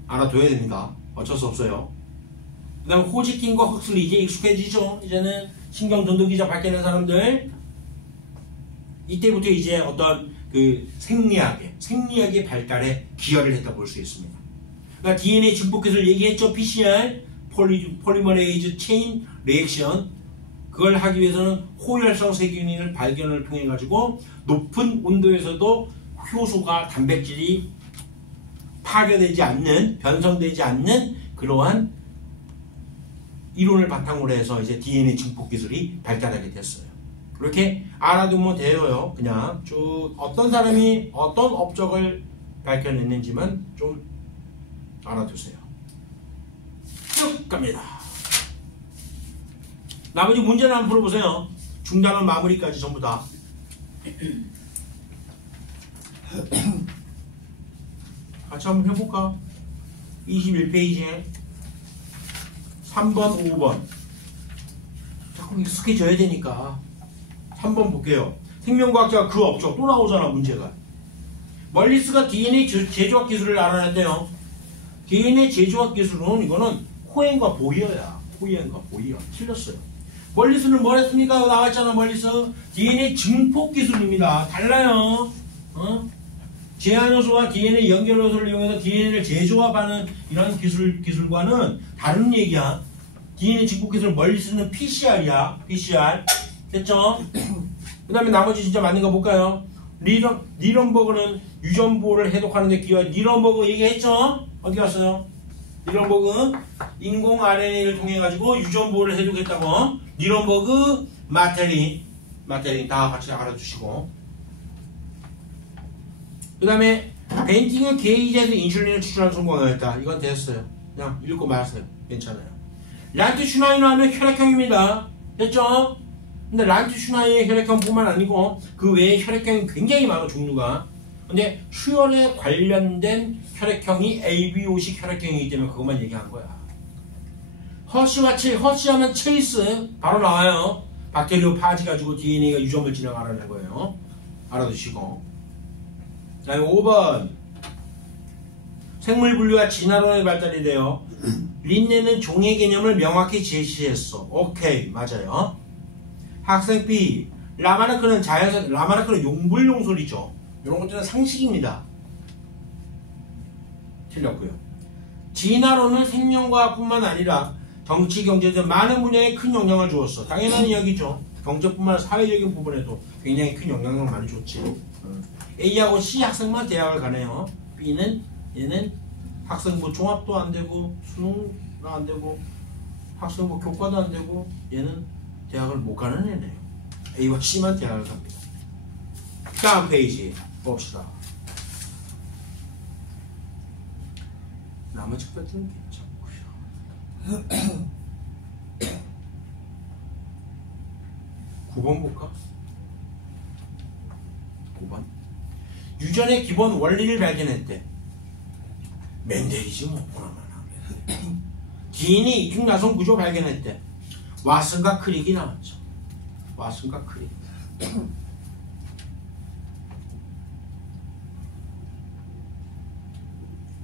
알아둬야 됩니다. 어쩔 수 없어요. 그 다음에 호지킨과 헉슬리 이제 익숙해지죠. 이제는 신경전도기자 밝혀낸 사람들. 이때부터 이제 어떤 그 생리학의 발달에 기여를 했다 볼 수 있습니다. 그러니까 DNA 증폭기술 얘기했죠. PCR, 폴리머레이즈 체인 리액션. 그걸 하기 위해서는 호열성 세균을 발견을 통해 가지고 높은 온도에서도 효소가 단백질이 파괴되지 않는, 변성되지 않는 그러한 이론을 바탕으로 해서 이제 DNA 증폭 기술이 발달하게 됐어요. 그렇게 알아두면 돼요. 그냥 쭉 어떤 사람이 어떤 업적을 밝혀냈는지만 좀 알아두세요. 쭉 갑니다. 나머지 문제는 한번 풀어보세요. 중단원 마무리까지 전부 다. 같이 한번 해볼까? 21페이지에 3번, 5번. 자꾸 익숙해져야 되니까. 3번 볼게요. 생명과학자가 그 업적 또 나오잖아, 문제가. 멀리스가 DNA 제조학 기술을 알아냈대요. DNA 제조학 기술은 이거는 코엔과 보이어야. 코엔과 보이어. 틀렸어요. 멀리스는 뭘 했습니까? 나왔잖아, 멀리스. DNA 증폭 기술입니다. 달라요. 제한효소와 DNA 연결효소를 이용해서 DNA를 재조합하는 이런 기술과는 다른 얘기야. DNA 증폭 기술 멀리스는 PCR이야. PCR. 됐죠? 그 다음에 나머지 진짜 맞는 거 볼까요? 니런버그는 유전보호를 해독하는 데 기여한 니런버그 얘기했죠? 어디 갔어요? 니런버그 인공 RNA를 통해 가지고 유전보호를 해독했다고. 니런버그 마테린 다 같이 알아두시고. 그 다음에 벤팅은 게이지에서 인슐린을 추출하는 성공을 했다. 이건 됐어요. 그냥 읽고 마세요. 괜찮아요. 란트슈나이너 하면 혈액형입니다. 됐죠? 근데 란트슈나이의 혈액형뿐만 아니고 그 외에 혈액형이 굉장히 많아. 종류가 근데 휴연에 관련된 혈액형이 ABO식 혈액형이기 때문에 그것만 얘기한 거야. 허쉬하면 체이스 바로 나와요. 박테리오 파지 가지고 DNA가 유전물 진행하라는 거예요. 알아두시고. 그 다음에 5번 생물 분류와 진화론의 발달이 돼요. 린네는 종의 개념을 명확히 제시했어. 오케이, 맞아요. 학생 B 라마르크는 라마르크는 용불용설이죠. 이런 것들은 상식입니다. 틀렸고요. 진화론은 생명과학뿐만 아니라 정치, 경제 등 많은 분야에 큰 영향을 주었어. 당연한 이야기죠. 경제뿐만 아니라 사회적인 부분에도 굉장히 큰 영향을 많이 줬지. A하고 C 학생만 대학을 가네요. B는 얘는 학생부 종합도 안 되고 수능도 안 되고 학생부 교과도 안 되고 얘는 대학을 못 가는 애네요. A와 C만 대학을 갑니다. 다음 페이지 봅시다. 나머지 것들은 괜찮고요. 9번 볼까? 9번 유전의 기본 원리를 발견했대. 멘델이지 뭐 보나마나. DNA 이중나선 구조 발견했대. 왓슨과 크릭이 나왔죠. 왓슨과 크릭.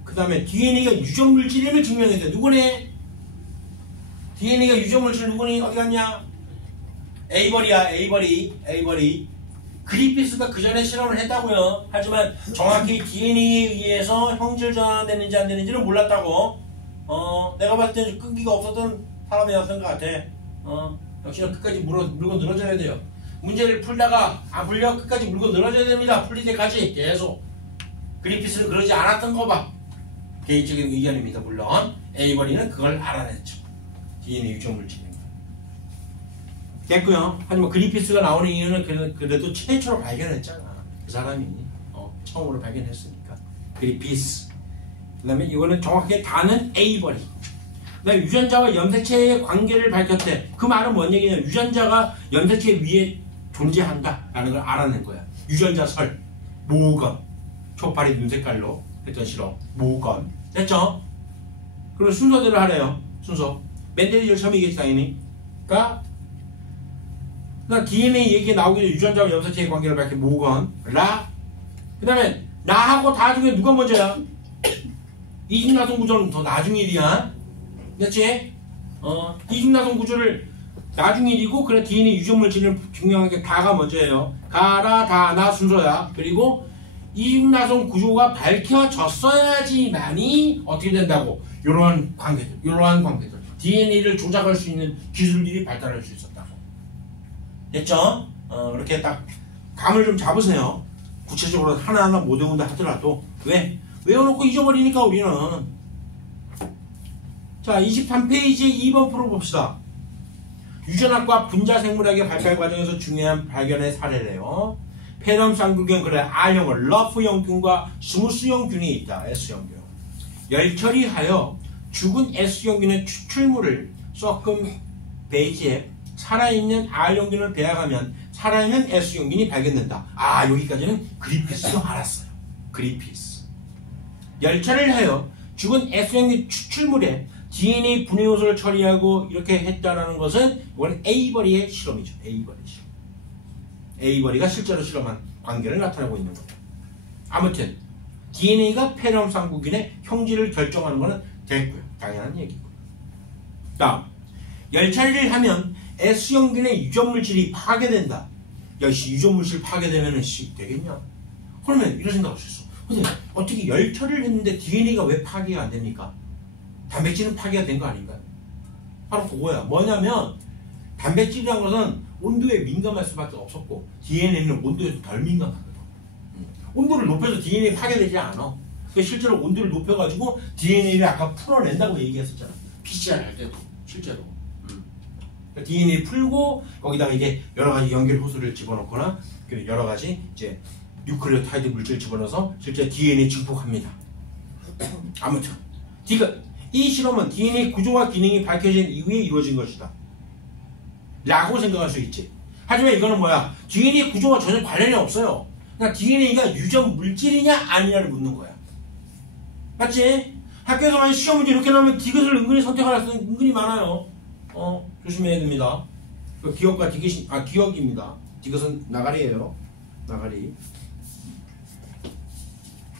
그 다음에 DNA가 유전물질임을 증명했대. 누구네? DNA가 유전물질 누구니? 어디 갔냐? 에이버리야. 에이버리. 그리피스가 그 전에 실험을 했다고요. 하지만 정확히 DNA에 의해서 형질 전환되는지 안 되는지는 몰랐다고. 내가 봤을 때는 끈기가 없었던 사람이었던 것 같아. 역시나 끝까지 물고 늘어져야 돼요. 문제를 풀다가 안 풀려 끝까지 물고 늘어져야 됩니다. 풀릴 때까지 계속. 그리피스는 그러지 않았던 거 봐. 개인적인 의견입니다. 물론 에이버리는 그걸 알아냈죠. DNA 유전물질인 거. 됐고요. 하지만 그리피스가 나오는 이유는 그래도 최초로 발견했잖아. 그 사람이 처음으로 발견했으니까. 그리피스. 그 다음에 이거는 정확하게 다는 에이버리. 그 다음에 유전자와 염색체의 관계를 밝혔대. 그 말은 뭔 얘기냐? 유전자가 염색체 위에 존재한다 라는 걸 알아낸 거야. 유전자설 모건 초파리 눈 색깔로 했던 실험 모건 됐죠? 그럼 순서대로 하래요. 순서 멘델이 제일 처음이겠지 당연히. 그러니까 DNA 얘기 나오기 전에 유전자와 염색체의 관계를 밝힌 모건 라. 그 다음에 나하고 다 중에 누가 먼저야? 이중나선 구조는 더 나중 일이야. 됐지? 이중나선 구조를 나중 일이고 그래 DNA 유전물질을 증명한 게 다가 먼저예요. 가라 다 나 순서야. 그리고 이중나선 구조가 밝혀졌어야지만이 어떻게 된다고? 이러한 관계들 DNA를 조작할 수 있는 기술들이 발달할 수 있었다고. 됐죠? 이렇게 딱 감을 좀 잡으세요. 구체적으로 하나하나 못 외운다 하더라도 왜? 외워놓고 잊어버리니까 우리는. 자 23페이지 2번 풀어봅시다. 유전학과 분자생물학의 발달 과정에서 중요한 발견의 사례래요. 폐렴 쌍두균 그래 R형을 러프형균과 스무스형균이 있다. S형균. 열처리하여 죽은 S형균의 추출물을 섞은 배지에 살아있는 R형균을 배합하면 살아있는 S형균이 발견된다. 아 여기까지는 그리피스도 알았어요. 그리피스. 열처리를 하여 죽은 S형균 추출물에 DNA 분해 요소를 처리하고 이렇게 했다라는 것은 이건 에이버리의 실험이죠. 에이버리 실험. 에이버리가 실제로 실험한 관계를 나타내고 있는 거예요. 아무튼 DNA가 폐렴 쌍두균의 형질을 결정하는 것은 됐고요. 당연한 얘기고. 다음 열처리를 하면 S형균의 유전물질이 파괴된다. 역시 유전물질 파괴되면 되겠냐? 그러면 이런 생각할 수 있어. 근데 어떻게 열처리를 했는데 DNA가 왜 파괴가 안 됩니까? 단백질은 파괴가 된 거 아닌가요? 바로 그거야. 뭐냐면 단백질이라는 것은 온도에 민감할 수밖에 없었고 DNA는 온도에 덜 민감하거든. 온도를 높여서 DNA 파괴되지 않아. 실제로 온도를 높여가지고 DNA를 아까 풀어낸다고 얘기했었잖아. PCR 할 때도 실제로. DNA 풀고 거기다가 이제 여러 가지 연결 호수를 집어넣거나 여러 가지 이제 뉴클레오타이드 물질을 집어넣어서 실제 DNA 증폭합니다. 아무튼 이 실험은 DNA 구조와 기능이 밝혀진 이후에 이루어진 것이다 라고 생각할 수 있지. 하지만 이거는 뭐야? DNA 구조와 전혀 관련이 없어요. 그러니까 DNA가 유전 물질이냐 아니냐를 묻는 거야. 맞지? 학교에서 만약 시험 문제 이렇게 나오면 디귿을 은근히 선택할 수 은근히 많아요. 조심해야 됩니다. 기억과 디귿이 기억입니다. 디귿은 나가리예요. 나가리.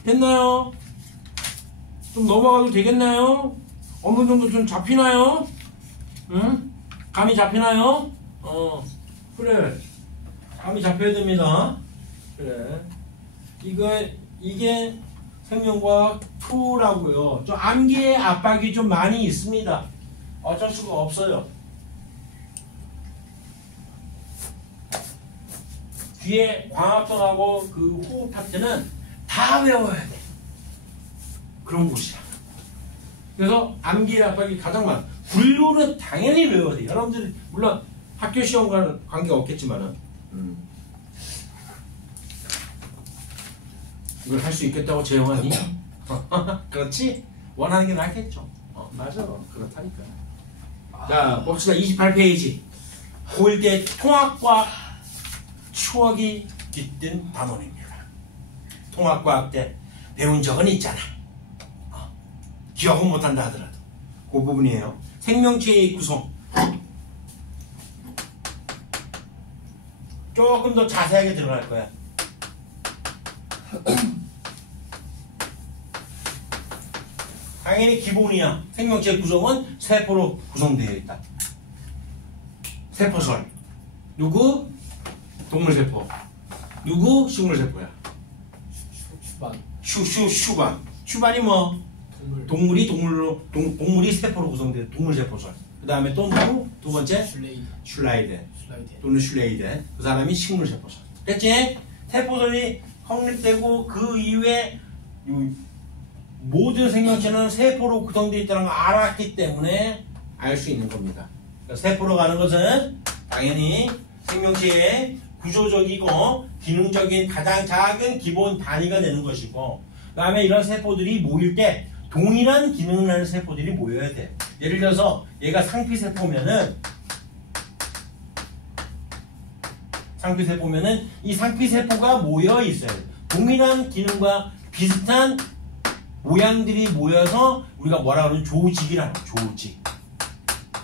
됐나요? 좀 넘어가도 되겠나요? 어느 정도 좀 잡히나요? 응? 감이 잡히나요? 그래. 감이 잡혀야 됩니다. 그래. 이게 생명과학 2라고요. 좀 암기의 압박이 좀 많이 있습니다. 어쩔 수가 없어요. 뒤에 광합성하고 그 호흡 파트는 다 외워야 돼. 그런 곳이야. 그래서 암기의 압박이 가장 많아. 분류는 당연히 외워야 돼. 여러분들 물론 학교 시험과는 관계가 없겠지만은 이걸 할 수 있겠다고 재영하니? 그렇지? 원하는 게 낫겠죠. 맞아. 그렇다니까. 자, 봅시다. 28페이지. 고1 때 통합과학 추억이 깃든 단원입니다. 통합과학 때 배운 적은 있잖아. 기억은 못한다 하더라도. 그 부분이에요. 생명체의 구성. 조금 더 자세하게 들어갈 거야. 당연히 기본이야. 생명체 구성은 세포로 구성되어 있다. 세포설. 누구? 동물세포. 누구? 식물세포야. 슈반. 슈반이 뭐? 동물이 세포로 구성되어 동물세포설. 그 다음에 또 누구? 두 번째? 슐라이드. 또는 슐레이드. 그 사람이 식물세포설. 됐지? 세포설이 확립되고 그 이후에 모든 생명체는 세포로 구성되어 있다는 걸 알았기 때문에 알 수 있는 겁니다. 세포로 가는 것은 당연히 생명체의 구조적이고 기능적인 가장 작은 기본 단위가 되는 것이고, 그 다음에 이런 세포들이 모일 때 동일한 기능을 하는 세포들이 모여야 돼. 예를 들어서 얘가 상피세포면은 이 상피세포가 모여 있어요. 동일한 기능과 비슷한 모양들이 모여서 우리가 뭐라 그러면 조직이라는 거야. 조직.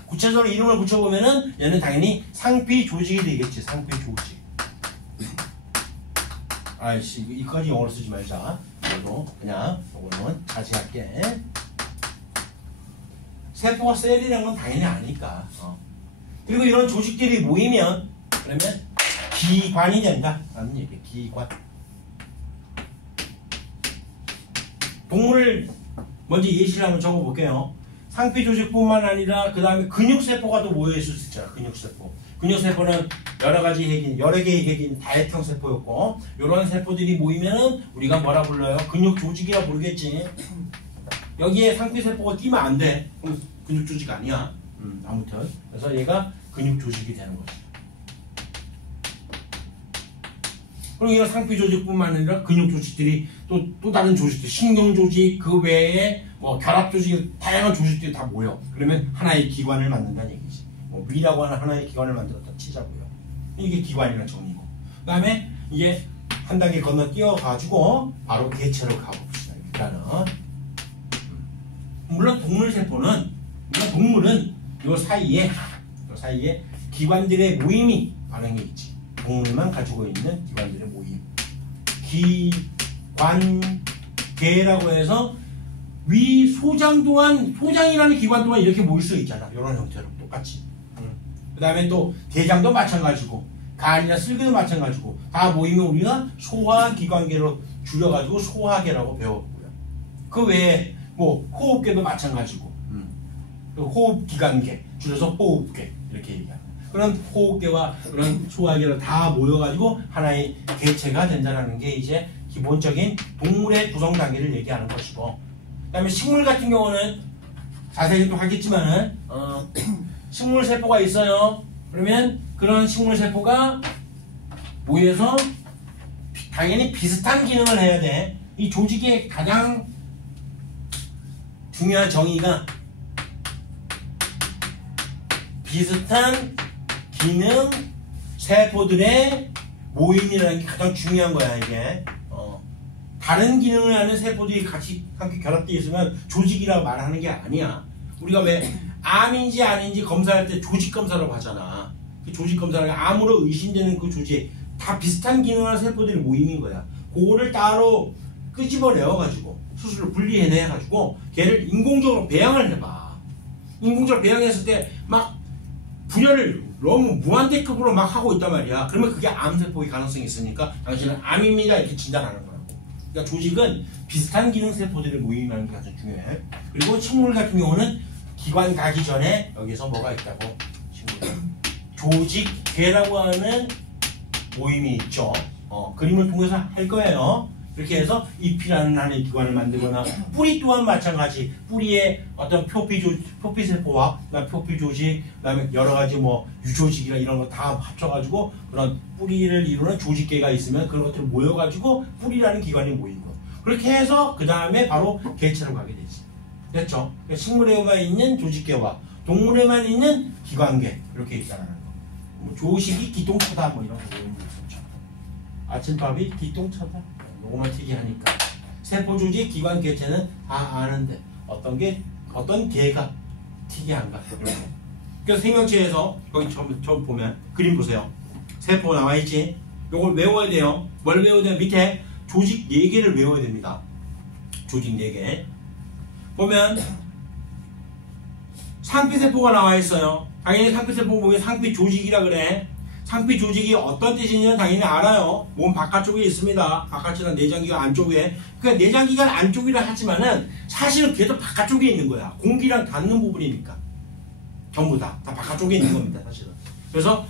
구체적으로 이름을 붙여보면은 얘는 당연히 상피조직이 되겠지. 상피조직. 아이씨, 이까지 영어로 쓰지 말자. 그래도 그냥 이거는 자세하게. 세포가 셀이라는 건 당연히 아니까. 그리고 이런 조직들이 모이면 그러면 기관이 된다 라는 얘기예요. 기관. 동물을 먼저 예시를 한번 적어볼게요. 상피조직뿐만 아니라 그 다음에 근육세포가 또 모여있을 수 있잖아. 근육세포. 근육세포는 여러 개의 핵인 다액형 세포였고, 이런 세포들이 모이면은 우리가 뭐라 불러요? 근육조직이라 부르겠지. 여기에 상피세포가 끼면 안 돼. 근육조직 아니야. 아무튼 그래서 얘가 근육조직이 되는 거지. 그리고 이런 상피조직뿐만 아니라 근육조직들이 또 다른 조직들, 신경조직 그 외에 뭐 결합조직, 다양한 조직들이 다 모여. 그러면 하나의 기관을 만든다는 얘기지. 뭐 위라고 하는 하나의 기관을 만들었다 치자고요. 이게 기관이라는 정의고. 그 다음에 이게 한 단계 건너 뛰어가지고 바로 개체로 가봅시다. 일단은 물론 동물은 요 사이에 기관들의 모임이 반응이 있지. 동물만 가지고 있는 기관들의 모임. 기관계라고 해서 위 소장 또한, 소장이라는 기관 또한 이렇게 모일 수 있잖아. 이런 형태로 똑같이. 그 다음에 또 대장도 마찬가지고, 간이나 쓸개도 마찬가지고, 다 모이면 우리가 소화기관계로 줄여가지고 소화계라고 배웠고요. 그 외에 뭐 호흡계도 마찬가지고, 호흡기관계, 줄여서 호흡계 이렇게 얘기합니다. 그런 호흡계와 그런 소화계를 다 모여가지고 하나의 개체가 된다는 게 이제 기본적인 동물의 구성 단계를 얘기하는 것이고, 그 다음에 식물 같은 경우는 자세히 또 하겠지만은 식물 세포가 있어요. 그러면 그런 식물 세포가 모여서 당연히 비슷한 기능을 해야 돼. 이 조직의 가장 중요한 정의가 비슷한 기능 세포들의 모임이라는 게 가장 중요한 거야 이게. 다른 기능을 하는 세포들이 같이 함께 결합되어 있으면 조직이라고 말하는 게 아니야. 우리가 왜 암인지 아닌지 검사할 때 조직 검사라고 하잖아. 그 조직 검사는 암으로 의심되는 그 조직 다 비슷한 기능을 하는 세포들이 모임인 거야. 그거를 따로 끄집어내어가지고 수술을 분리해내가지고 걔를 인공적으로 배양을 해봐. 인공적으로 배양했을 때 막 분열을 너무 무한대급으로 막 하고 있단 말이야. 그러면 그게 암세포의 가능성이 있으니까 당신은 암입니다 이렇게 진단하는 거라고. 그러니까 조직은 비슷한 기능 세포들을 모임하는 게 가장 중요해. 그리고 식물 같은 경우는 기관 가기 전에 여기서 뭐가 있다고? 조직괴라고 하는 모임이 있죠. 그림을 통해서 할 거예요. 이렇게 해서 잎이라는 하나의 기관을 만들거나 뿌리 또한 마찬가지. 뿌리에 어떤 표피세포와 표피조직, 그다음에 여러 가지 뭐 유조직이나 이런 거 다 합쳐가지고 그런 뿌리를 이루는 조직계가 있으면 그런 것들을 모여가지고 뿌리라는 기관이 모이고 그렇게 해서 그 다음에 바로 개체로 가게 되지. 됐죠? 그러니까 식물에만 있는 조직계와 동물에만 있는 기관계 이렇게 있다는 거. 뭐 조식이 기똥차다 뭐 이런 거 외우는 거 있었죠. 아침밥이 기똥차다. 요거만 특이하니까 세포조직, 기관, 개체는 다 아는데 어떤 개가 특이한가. 그래서 생명체에서 거기 처음 보면 그림 보세요. 세포 나와있지. 요걸 외워야 돼요. 뭘 외워야 돼요? 밑에 조직 4개를 외워야 됩니다. 조직 4개 보면 상피세포가 나와있어요. 당연히 상피세포 보면 상피조직이라 그래. 상피조직이 어떤 뜻인지는 당연히 알아요. 몸 바깥쪽에 있습니다. 바깥이나 내장기관 안쪽에. 그러니까 내장기관 안쪽이라 하지만은 사실은 걔도 바깥쪽에 있는 거야. 공기랑 닿는 부분이니까. 전부 다 바깥쪽에 있는 겁니다. 사실은. 그래서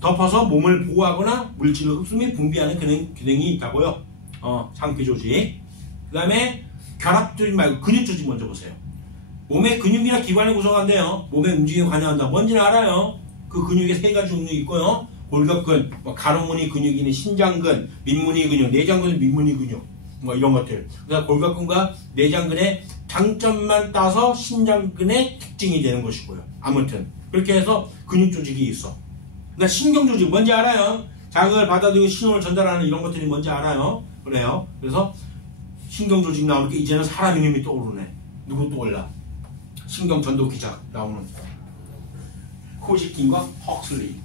덮어서 몸을 보호하거나 물질을 흡수 및 분비하는 기능이 있다고요. 상피조직. 그 다음에 결합조직 말고 근육조직 먼저 보세요. 몸의 근육이나 기관을 구성한대요. 몸의 움직임에 관여한다. 뭔지는 알아요. 그 근육에 3가지 종류 있고요. 골격근, 가로무늬 근육이니 신장근, 민무늬 근육, 내장근, 민무늬 근육, 뭐 이런 것들. 그래서 골격근과 내장근의 장점만 따서 신장근의 특징이 되는 것이고요. 아무튼 그렇게 해서 근육 조직이 있어. 그러니까 신경 조직 뭔지 알아요? 자극을 받아들이고 신호를 전달하는 이런 것들이 뭔지 알아요? 그래요. 그래서 신경 조직 나오니까 이제는 사람 이름이 떠오르네. 누구 떠올라? 신경 전도 기자 나오는 코지킨과 헉슬리.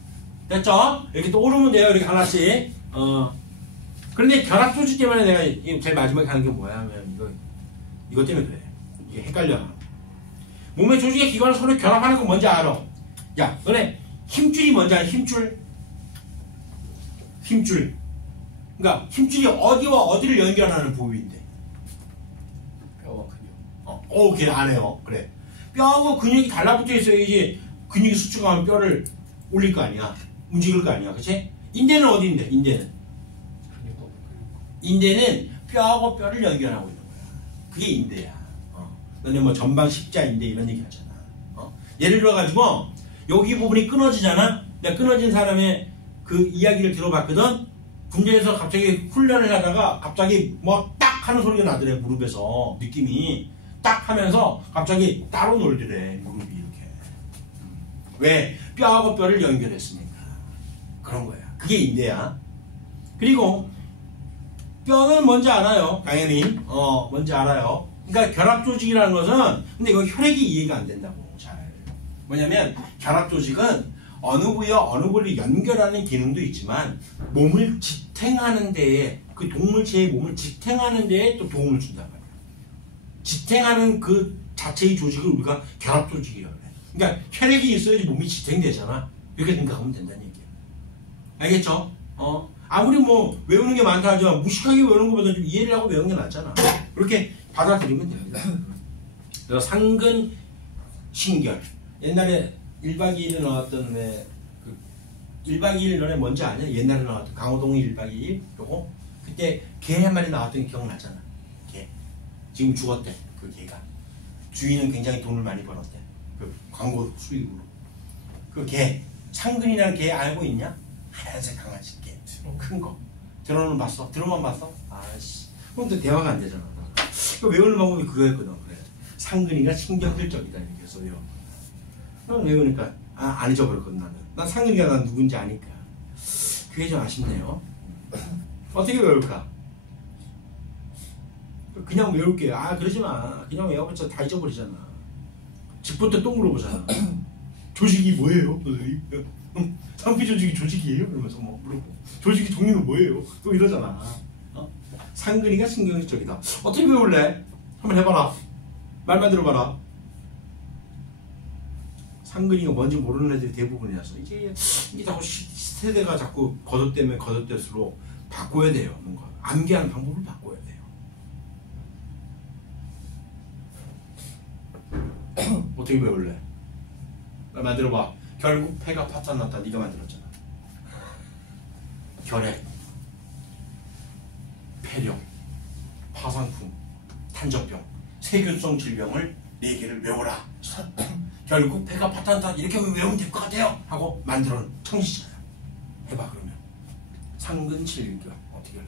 됐죠? 이렇게 떠오르면 돼요. 이렇게 하나씩. 그런데 결합 조직 때문에 내가 제일 마지막에 하는 게 뭐야 하면 이것 때문에 그래. 이게 헷갈려. 몸의 조직의 기관을 서로 결합하는 건 뭔지 알아? 야, 너네 힘줄이 뭔지 알아? 힘줄. 그러니까 힘줄이 어디와 어디를 연결하는 부위인데. 뼈와 근육. 걔 안 해요. 그래. 뼈하고 근육이 달라붙어 있어야지 근육이 수축하면 뼈를 올릴 거 아니야. 움직일 거 아니야. 그치? 인대는 어디인데? 인대는 뼈하고 뼈를 연결하고 있는 거야. 그게 인대야. 너네 뭐 전방 십자인대 이런 얘기 하잖아. 예를 들어가지고 여기 부분이 끊어지잖아. 내가 끊어진 사람의 그 이야기를 들어봤거든. 군대에서 갑자기 훈련을 하다가 갑자기 뭐 딱 하는 소리가 나더래. 무릎에서 느낌이 딱 하면서 갑자기 따로 놀더래. 무릎이 이렇게. 왜? 뼈하고 뼈를 연결했으니까. 그런 거야. 그게 인대야. 그리고 뼈는 뭔지 알아요. 당연히. 뭔지 알아요. 그러니까 결합조직이라는 것은 근데 이거 혈액이 이해가 안 된다고. 잘. 뭐냐면 결합조직은 어느 부위와 어느 부위를 연결하는 기능도 있지만 몸을 지탱하는 데에 그 동물체의 몸을 지탱하는 데에 또 도움을 준단 말이야. 지탱하는 그 자체의 조직을 우리가 결합조직이라고 해. 그러니까 혈액이 있어야지 몸이 지탱되잖아. 이렇게 생각하면 된다는 얘기야. 알겠죠? 아무리 뭐 외우는 게 많다 하지만 무식하게 외우는 것보다 좀 이해를 하고 외우는 게 낫잖아. 그렇게 받아들이면 됩니다. 그래서 상근 신결. 옛날에 1박 2일에 나왔던 그 1박 2일 너네 뭔지 아냐? 옛날에 나왔던 강호동의 1박 2일 요거 그때 개 한 마리 나왔던 게 기억나잖아. 개. 지금 죽었대. 그 개가. 주인은 굉장히 돈을 많이 벌었대. 그 광고 수익으로. 그 개. 상근이라는 개 알고 있냐? 하얀색 강아지 개. 큰 거. 들어는 봤어? 들어만 봤어? 아씨. 그럼 또 대화가 안 되잖아. 그 외우는 방법이 그거였거든. 그래. 상근이가 신경질적이다. 이렇게 써요. 외우니까 안 잊어버렸거든 나는. 난 상근이가 난 누군지 아니까. 그게 좀 아쉽네요. 어떻게 외울까? 그냥 외울게요. 아 그러지 마. 그냥 외워봤자 다 잊어버리잖아. 집부터 또 물어보잖아. 조직이 뭐예요? 상피 조직이 조직이에요? 이러면서 뭐 물어보고 조직의 종류는 뭐예요? 또 이러잖아. 상근이가 신경질적이다. 어떻게 외울래? 한번 해봐라. 말만 들어봐라. 상근이가 뭔지 모르는 애들이 대부분이라서 이게 자꾸 세대가 자꾸 거듭되면 거듭될수록 바꿔야 돼요. 뭔가 암기하는 방법을 바꿔야 돼요. 어떻게 배울래? 만들어봐. 결국 폐가 파탄났다. 네가 만들었잖아. 결핵, 폐렴, 파상풍, 탄저병, 세균성 질병을 4개를 외워라. 결국 폐가 파탄났다. 이렇게 외우면 될 것 같아요. 하고 만들어놓은 청시잖아. 해봐 그러면. 상근 7교 어떻게 할래?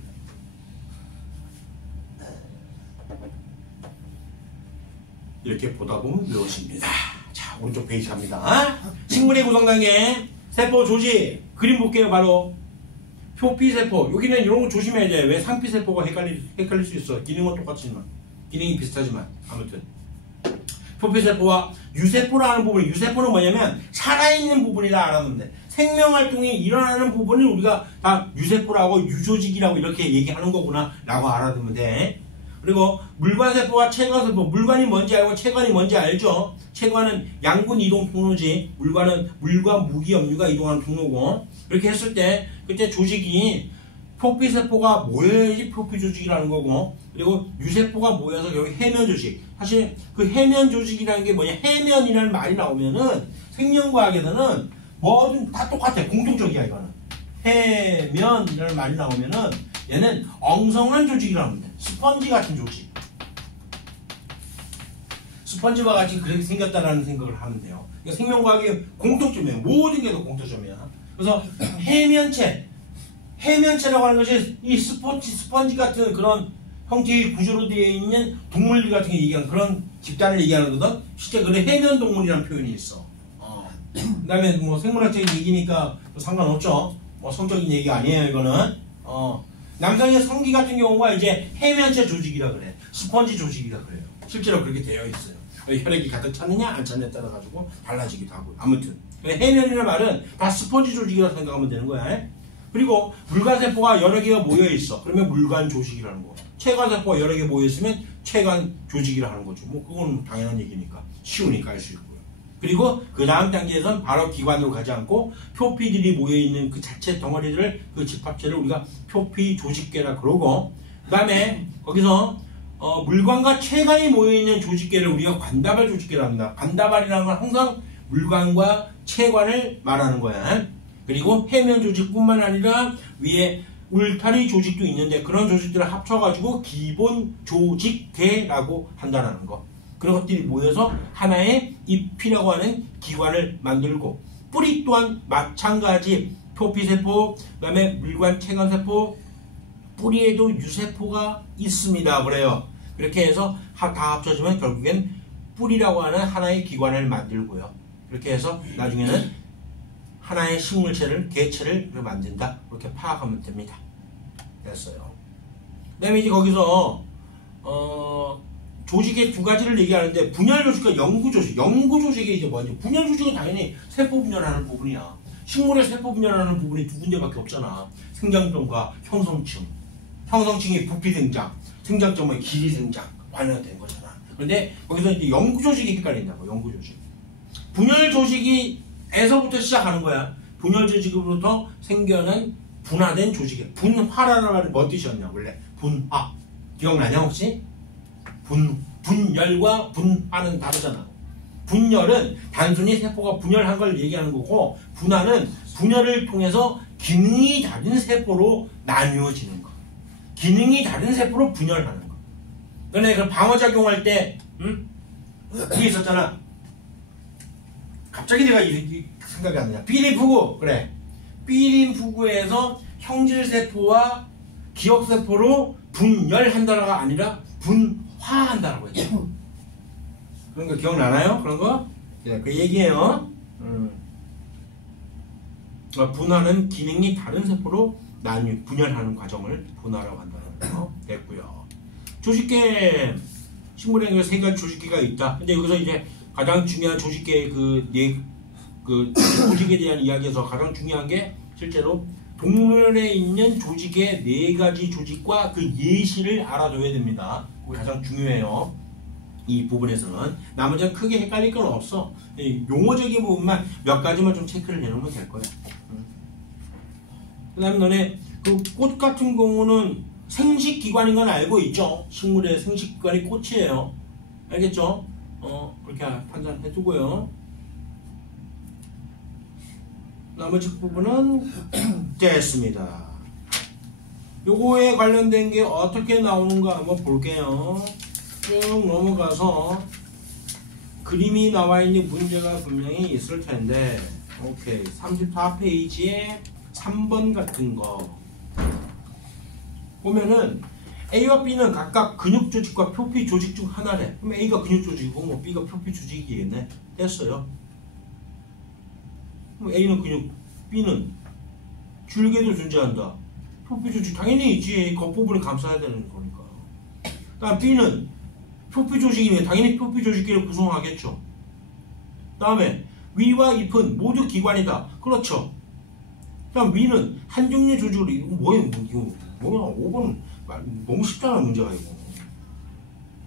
이렇게 보다 보면 외워집니다. 자, 오른쪽 페이지 갑니다. 식물의 구성 단계, 세포 조직, 그림 볼게요. 바로 표피세포. 여기는 이런 거 조심해야 돼. 왜 상피세포가 헷갈릴 수 있어. 기능은 똑같지만, 기능이 비슷하지만 아무튼 표피세포와 유세포라는 부분이, 유세포는 뭐냐면 살아있는 부분이라 알아두면 돼. 생명활동이 일어나는 부분을 우리가 다 유세포라고 유조직이라고 이렇게 얘기하는 거구나 라고 알아두면 돼. 그리고 물관세포와 체관세포, 물관이 뭔지 알고 체관이 뭔지 알죠? 체관은 양분 이동 통로지, 물관은 물과 무기 염류가 이동하는 통로고, 이렇게 했을 때 그때 조직이 표피세포가 모여야지 표피조직이라는 거고, 그리고 유세포가 모여서 여기 해면조직. 사실 그 해면조직이라는 게 뭐냐, 해면이라는 말이 나오면은 생명과학에서는 뭐든 다 똑같아. 공통적이야 이거는. 해면이라는 말이 나오면은 얘는 엉성한 조직이라고 합니다. 스펀지 같은 조직. 스펀지와 같이 그렇게 생겼다라는 생각을 하면 돼요. 그러니까 생명과학의 공통점이에요. 모든 게 다 공통점이야. 그래서 해면체라고 하는 것이 이 스펀지 같은 그런 형태의 구조로 되어 있는 동물들 같은 게 얘기하는 그런 집단을 얘기하는 거든. 실제 그래 해면 동물이라는 표현이 있어. 그 다음에 뭐 생물학적인 얘기니까 상관없죠. 뭐 성적인 얘기 아니에요 이거는. 남성의 성기 같은 경우가 이제 해면체 조직이라 그래. 스펀지 조직이라 그래요. 실제로 그렇게 되어 있어요. 혈액이 가득 찼느냐 안 찼느냐에 따라 가지고 달라지기도 하고. 아무튼 해면이라는 말은 다 스펀지 조직이라고 생각하면 되는 거야. 그리고 물관세포가 여러 개가 모여 있어. 그러면 물관 조직이라는 거. 체관세포가 여러 개 모여 있으면 체관 조직이라는 거죠. 뭐 그건 당연한 얘기니까 쉬우니까 알 수 있고요. 그리고 그 다음 단계에서는 바로 기관으로 가지 않고 표피들이 모여있는 그 자체 덩어리들을, 그 집합체를 우리가 표피 조직계라 그러고, 그 다음에 거기서 물관과 체관이 모여있는 조직계를 우리가 관다발 조직계라 합니다. 관다발이라는 건 항상 물관과 체관을 말하는 거야. 그리고 해면 조직뿐만 아니라 위에 울타리 조직도 있는데 그런 조직들을 합쳐가지고 기본 조직계라고 한다는 거. 그런 것들이 모여서 하나의 잎이라고 하는 기관을 만들고, 뿌리 또한 마찬가지 표피세포, 그 다음에 물관 체관세포, 뿌리에도 유세포가 있습니다. 그래요. 그렇게 해서 다 합쳐지면 결국엔 뿌리라고 하는 하나의 기관을 만들고요. 그렇게 해서 나중에는 하나의 식물체를, 개체를 만든다. 그렇게 파악하면 됩니다. 됐어요. 그 다음에 이제 거기서 조직의 두 가지를 얘기하는데, 분열 조직과 영구 조직. 영구 조직이 이제 뭐지? 분열 조직은 당연히 세포 분열하는 부분이야. 식물의 세포 분열하는 부분이 두 군데밖에 없잖아. 생장점과 형성층. 형성층이 부피 생장, 생장점의 길이 생장 완화된 거잖아. 그런데 거기서 이제 영구 조직이 헷갈린다고. 영구 조직. 분열 조직에서부터 시작하는 거야. 분열 조직으로부터 생겨난 분화된 조직이야. 분화라는 말은 뭐 뜻이었냐 원래? 분화. 기억나냐 혹시? 분열과 분화는 다르잖아. 분열은 단순히 세포가 분열한 걸 얘기하는 거고, 분화는 분열을 통해서 기능이 다른 세포로 나뉘어지는 거. 기능이 다른 세포로 분열하는 거. 너네 그 방어작용할 때, 그게 있었잖아. 갑자기 내가 생각이 안 나냐. 비림푸구. 그래. 비림푸구에서 형질세포와 기억세포로 분열한다가 아니라 분화한다라고 했죠. 그런 거 기억나나요? 그런 거? 네, 그 얘기예요. 분화는 기능이 다른 세포로 분열하는 과정을 분화라고 한다는 거 됐고요. 조직계 식물에 세 가지 조직계가 있다. 근데 여기서 이제 가장 중요한 조직계의 그 조직에 대한 이야기에서 가장 중요한 게 실제로 동물에 있는 조직의 네 가지 조직과 그 예시를 알아둬야 됩니다. 그게 가장 중요해요. 이 부분에서는 나머지는 크게 헷갈릴 건 없어. 용어적인 부분만 몇 가지만 좀 체크를 해놓으면 될 거야. 그 다음에 너네 그 꽃 같은 경우는 생식기관인 건 알고 있죠? 식물의 생식기관이 꽃이에요. 알겠죠? 그렇게 판단해 두고요. 나머지 부분은 됐습니다. 요거에 관련된 게 어떻게 나오는가 한번 볼게요. 쭉 넘어가서 그림이 나와 있는 문제가 분명히 있을 텐데, 오케이. 34페이지에 3번 같은 거 보면은 A와 B는 각각 근육 조직과 표피 조직 중 하나래. 그럼 A가 근육 조직이고 뭐 B가 표피 조직이겠네. 됐어요. 그럼 A는 근육, B는 줄개도 존재한다. 표피 조직 당연히 있지. 겉부분을 감싸야 되는 거니까. 다음 B는 표피 조직이면 당연히 표피 조직끼리 구성하겠죠. 다음에 위와 잎은 모두 기관이다. 그렇죠. 다음 위는 한 종류의 조직으로 이거 뭐야? 5번 너무 쉽잖아 문제가 이거.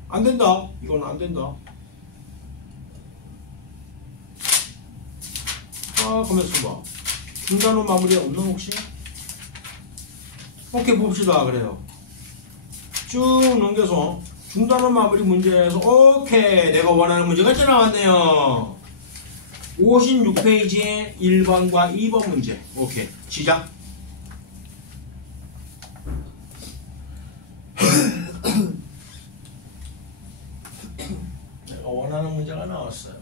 안 된다. 이건 안 된다. 가만있어 봐. 중단어 마무리 없나 혹시? 오케이 봅시다. 그래요. 쭉 넘겨서 중단어 마무리 문제에서 오케이 내가 원하는 문제가 이제 나왔네요. 56페이지에 1번과 2번 문제. 오케이 시작. 내가 원하는 문제가 나왔어요.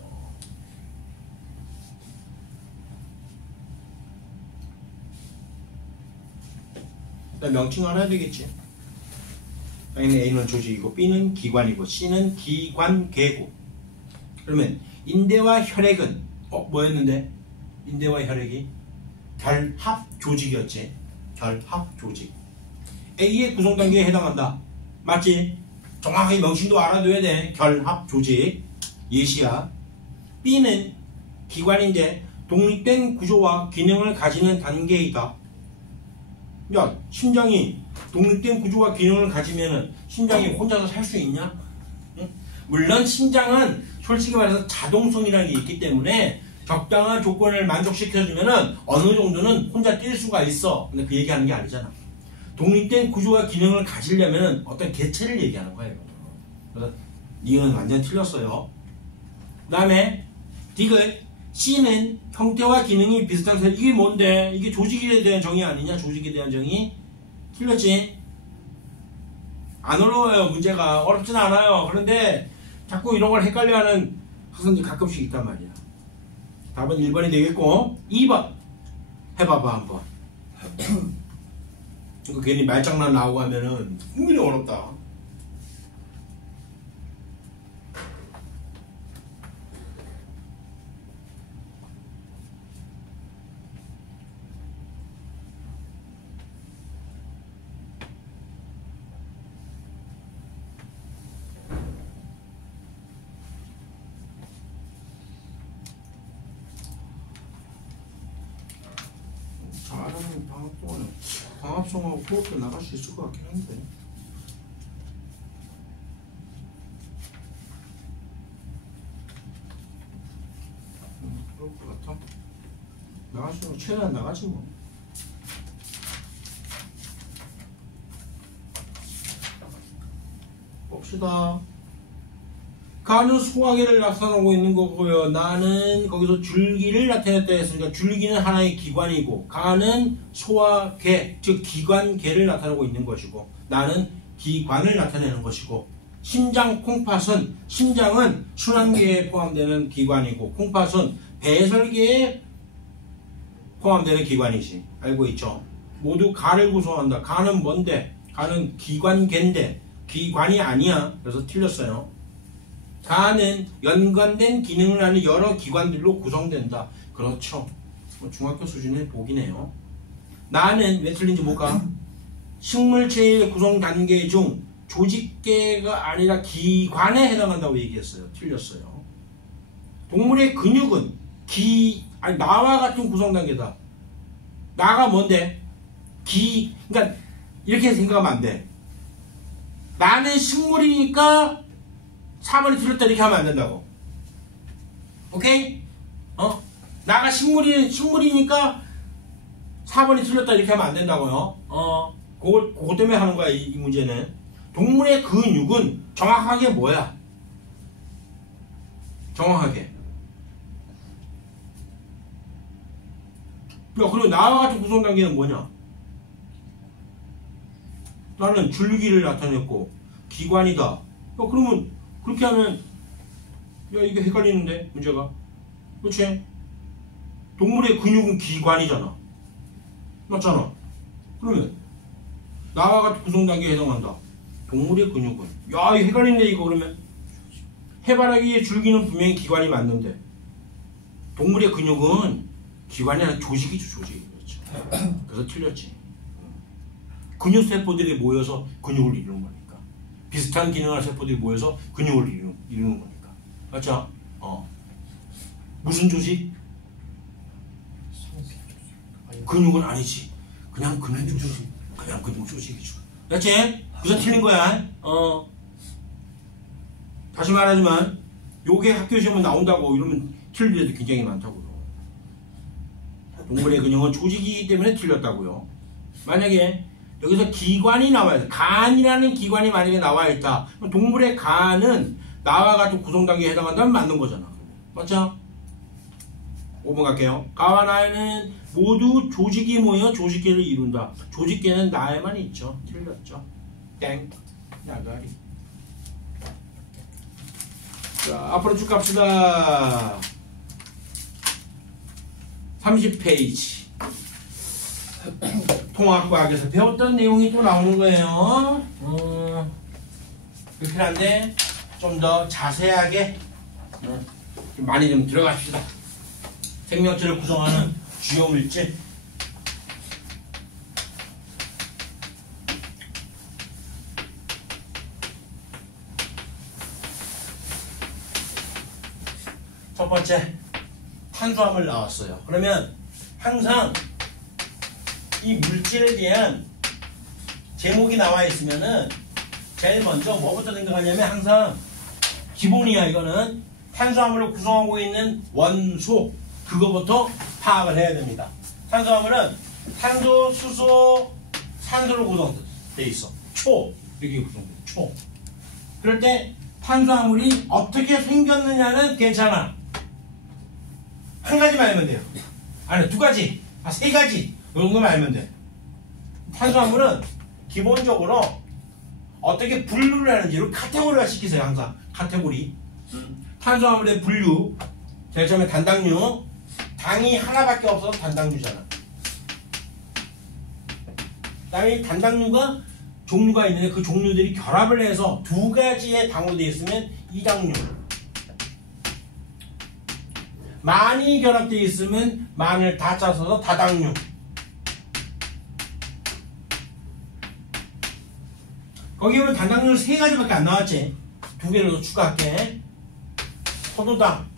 일단 명칭 알아야 되겠지. 당연히 A는 조직이고 B는 기관이고 C는 기관계고. 그러면 인대와 혈액은 뭐였는데? 인대와 혈액이 결합 조직이었지. 결합 조직. A의 구성 단계에 해당한다. 맞지? 정확하게 명칭도 알아둬야 돼. 결합 조직. 예시야. B는 기관인데 독립된 구조와 기능을 가지는 단계이다. 야, 심장이 독립된 구조와 기능을 가지면은 심장이 혼자서 살 수 있냐? 응? 물론 심장은 솔직히 말해서 자동성이라는 게 있기 때문에 적당한 조건을 만족시켜주면은 어느 정도는 혼자 뛸 수가 있어. 근데 그 얘기하는 게 아니잖아. 독립된 구조와 기능을 가지려면은 어떤 개체를 얘기하는 거예요. 그래서 이건 완전 틀렸어요. 그 다음에 디귿 C는 형태와 기능이 비슷한 셀. 이게 뭔데? 이게 조직에 대한 정의 아니냐? 조직에 대한 정의. 틀렸지? 안 어려워요. 문제가 어렵진 않아요. 그런데 자꾸 이런 걸 헷갈려하는 학생들이 가끔씩 있단 말이야. 답은 1번이 되겠고 2번 해봐봐 한번. 이거 괜히 말장난 나오고 하면은 은근히 어렵다. 잘하는 방학 동안에 광합성하고 호흡도 나갈 수 있을 것 같긴 한데. 그럴 것 같아. 나갈 수 있는 최대한 나가지 뭐. 봅시다. 가는 소화계를 나타내고 있는 거고요. 나는 거기서 줄기를 나타냈다 했으니까 줄기는 하나의 기관이고 가는 소화계, 즉 기관계를 나타내고 있는 것이고 나는 기관을 나타내는 것이고 심장, 콩팥은 심장은 순환계에 포함되는 기관이고 콩팥은 배설계에 포함되는 기관이지. 알고 있죠? 모두 가를 구성한다. 가는 뭔데? 가는 기관계인데 기관이 아니야. 그래서 틀렸어요. 가는 연관된 기능을 하는 여러 기관들로 구성된다. 그렇죠. 중학교 수준의 복이네요. 나는 왜 틀린지 볼까? 식물체의 구성 단계 중 조직계가 아니라 기관에 해당한다고 얘기했어요. 틀렸어요. 동물의 근육은 나와 같은 구성 단계다. 나가 뭔데? 그러니까 이렇게 생각하면 안 돼. 나는 식물이니까 4번이 틀렸다 이렇게 하면 안 된다고. 오케이? 나가 식물이니까 4번이 틀렸다 이렇게 하면 안 된다고요. 그거 때문에 하는 거야, 이 문제는. 동물의 근육은 정확하게 뭐야? 정확하게. 야, 그리고 나와 같은 구성 단계는 뭐냐? 나는 줄기를 나타냈고, 기관이다. 야, 그러면, 그렇게 하면, 야, 이게 헷갈리는데, 문제가. 그렇지? 동물의 근육은 기관이잖아. 맞잖아. 그러면 나와 같은 구성 단계에 해당한다. 동물의 근육은 야, 이거 헷갈리는데 이거. 그러면 해바라기의 줄기는 분명히 기관이 맞는데 동물의 근육은 기관이 아니라 조직이죠. 조직. 그렇죠. 그래서 틀렸지. 근육세포들이 모여서 근육을 이루는 거니까. 비슷한 기능할 세포들이 모여서 근육을 이루는 거니까. 맞죠? 무슨 조직? 근육은 아니지. 그냥 근육 조직. 그냥 근육 조직이죠. 맞지? 그래서 틀린 거야. 다시 말하지만 요게 학교 시험에 나온다고 이러면 틀릴 때도 굉장히 많다고요. 동물의 근육은 조직이기 때문에 틀렸다고요. 만약에 여기서 기관이 나와야 돼. 간이라는 기관이 만약에 나와 있다. 그럼 동물의 간은 나와 같은 구성 단계에 해당한다면 맞는 거잖아. 맞죠? 5번 갈게요. 가와 나에는 모두 조직이 모여 조직계를 이룬다. 조직계는 나에만 있죠. 틀렸죠. 땡. 나가리. 자, 앞으로 쭉 갑시다. 30페이지. 통합과학에서 배웠던 내용이 또 나오는 거예요. 불필요한데 좀 더 자세하게 좀 많이 좀 들어갑시다. 생명체를 구성하는 주요 물질. 첫 번째, 탄수화물 나왔어요. 그러면 항상 이 물질에 대한 제목이 나와 있으면은 제일 먼저 뭐부터 생각하냐면 항상 기본이야. 이거는 탄수화물을 구성하고 있는 원소, 그거부터 파악을 해야 됩니다. 탄수화물은 탄소, 수소, 산소로 구성되어 있어. 초, 이렇게 구성돼. 초. 그럴 때 탄수화물이 어떻게 생겼느냐는 괜찮아. 한 가지만 알면 돼요. 아니, 두 가지, 세 가지, 이런 것만 알면 돼. 탄수화물은 기본적으로 어떻게 분류를 하는지를 카테고리화 시키세요. 항상 카테고리. 탄수화물의 분류, 제일 처음에 단당류. 당이 하나밖에 없어서 단당류잖아. 그다음에 단당류가 종류가 있는데 그 종류들이 결합을 해서 두 가지의 당으로 되어 있으면 이당류. 많이 결합되어 있으면 만을 다 짜서 다당류. 거기 보면 단당류는 세 가지밖에 안 나왔지. 두 개를 더 추가할게. 포도당.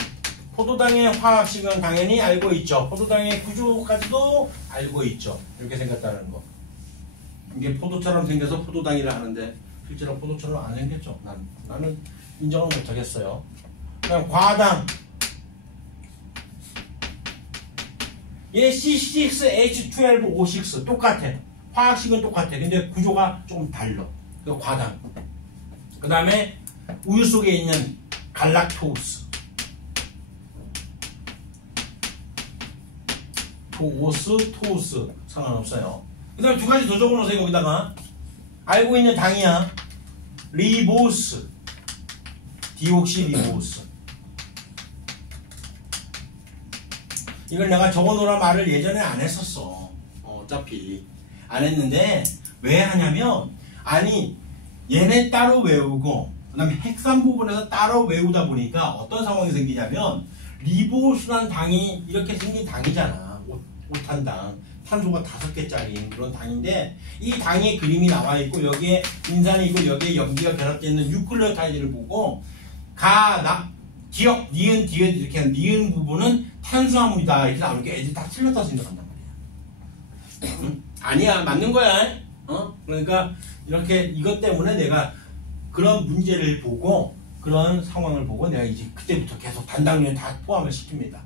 포도당의 화학식은 당연히 알고 있죠. 포도당의 구조까지도 알고 있죠. 이렇게 생겼다는 거. 이게 포도처럼 생겨서 포도당이라 하는데 실제로 포도처럼 안 생겼죠. 나는 인정을 못하겠어요. 그다음 과당. 얘 C6H12O6 똑같아. 화학식은 똑같아. 근데 구조가 조금 달라. 그 과당. 그 다음에 우유 속에 있는 갈락토스. 토스 상관없어요. 그 다음에 두 가지 더 적어놓으세요. 거기다가 알고 있는 당이야. 리보스, 디옥시리보스. 이걸 내가 적어놓으란 말을 예전에 안 했었어. 어차피 안 했는데 왜 하냐면, 아니 얘네 따로 외우고 그 다음에 핵산 부분에서 따로 외우다 보니까 어떤 상황이 생기냐면, 리보스란 당이 이렇게 생긴 당이잖아. 오탄당. 탄소가 5개짜리 그런 당인데 이 당의 그림이 나와 있고 여기에 인산이 있고 여기에 염기가 결합되어 있는 뉴클레오타이드를 보고 기억, 니은, 디귿 이렇게 하는 니은 부분은 탄수화물이다 이렇게 나오니까 애들이 다 틀렸다 생각한단 말이야. 아니야, 맞는 거야. 그러니까 이렇게 이것 때문에 내가 그런 문제를 보고 그런 상황을 보고 내가 이제 그때부터 계속 단당류에 다 포함을 시킵니다.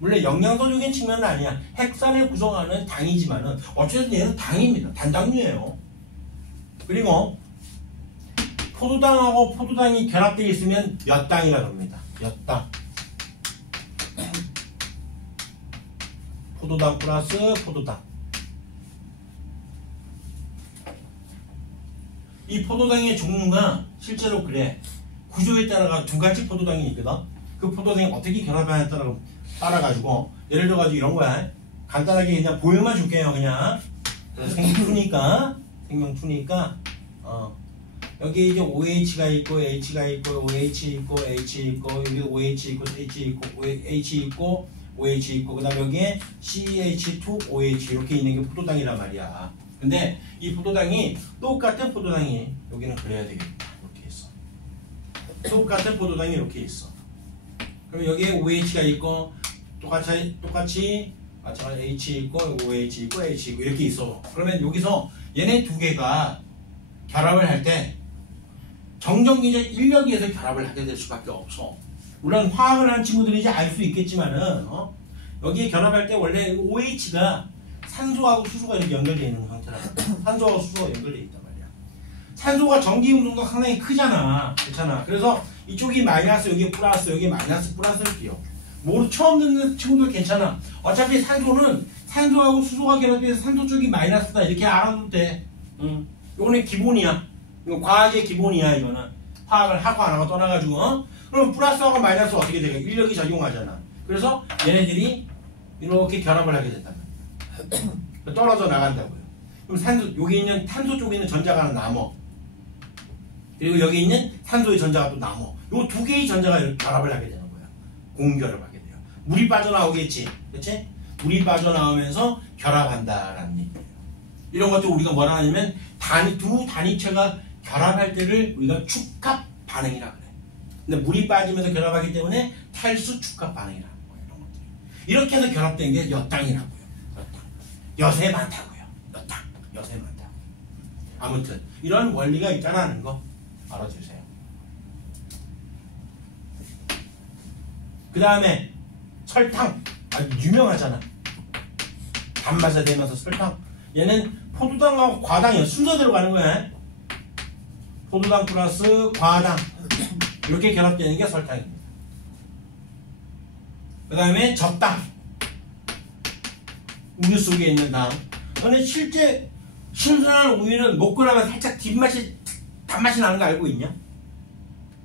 물론 영양소적인 측면은 아니야. 핵산을 구성하는 당이지만은 어쨌든 얘는 당입니다. 단당류예요. 그리고 포도당하고 포도당이 결합되어 있으면 엿당이라고 합니다. 엿당. 포도당 플러스 포도당. 이 포도당의 종류가 실제로 그래. 구조에 따라가 2가지 포도당이 있거든. 그 포도당이 어떻게 결합하냐에 따라가지고 예를 들어가지고 이런 거야. 간단하게 그냥 보여만 줄게요. 그냥 생명투니까 여기 이제 OH가 있고 H가 있고 OH 있고 H 있고 여기 OH 있고 H 있고 H 있고 OH 있고 그 다음에 여기에 CH2OH 이렇게 있는 게 포도당이란 말이야. 근데 이 포도당이 똑같은 포도당이 여기는 그래야 되겠다. 이렇게 있어. 똑같은 포도당이 이렇게 있어. 그럼 여기에 OH가 있고 똑같이 마찬가지 H 있고 OH 있고 H 있고 이렇게 있어. 그러면 여기서 얘네 2개가 결합을 할 때 정전기적 인력에서 결합을 하게 될 수밖에 없어. 물론 화학을 하는 친구들이 이제 알 수 있겠지만은 여기에 결합할 때 원래 OH가 산소하고 수소가 이렇게 연결되어 있는 형태라고. 산소하고 수소가 연결되어 있단 말이야. 산소가 전기 운동도 상당히 크잖아. 그렇잖아. 그래서 이쪽이 마이너스, 여기 플러스, 여기 마이너스 플러스를 띄워. 처음 듣는 친구들 괜찮아. 어차피 산소는 산소하고 수소가 결합돼서 산소 쪽이 마이너스다 이렇게 알아도 돼. 이거는 기본이야. 이거 과학의 기본이야. 이거는 화학을 하고 안 하고 떠나가지고 그럼 플러스하고 마이너스 어떻게 돼? 인력이 작용하잖아. 그래서 얘네들이 이렇게 결합을 하게 된다. 떨어져 나간다고요. 그럼 산소 여기 있는 탄소 쪽에 있는 전자가 하나 남어. 그리고 여기 있는 산소의 전자가 또 남어. 요 2개의 전자가 결합을 하게 되는 거야. 공결을 하게 돼요. 물이 빠져나오겠지. 그렇지? 물이 빠져나오면서 결합한다라는 얘기예요. 이런 것도 우리가 뭐라 하냐면 두 단위체가 결합할 때를 우리가 축합 반응이라 그래. 근데 물이 빠지면서 결합하기 때문에 탈수 축합 반응이라는 거예요. 이런 것들이. 이렇게 해서 결합된 게 엿당이라고요. 엿에 많다고요. 엿에 많다고. 아무튼 이런 원리가 있다라는 거 알아주세요. 그 다음에 설탕 아주 유명하잖아. 단맛이 되면서 설탕. 얘는 포도당하고 과당이야. 순서대로 가는 거야. 포도당 플러스 과당 이렇게 결합되는 게 설탕입니다. 그 다음에 젖당. 우유 속에 있는 당. 너네 실제 신선한 우유는 먹고 나면 살짝 단맛이 나는 거 알고 있냐?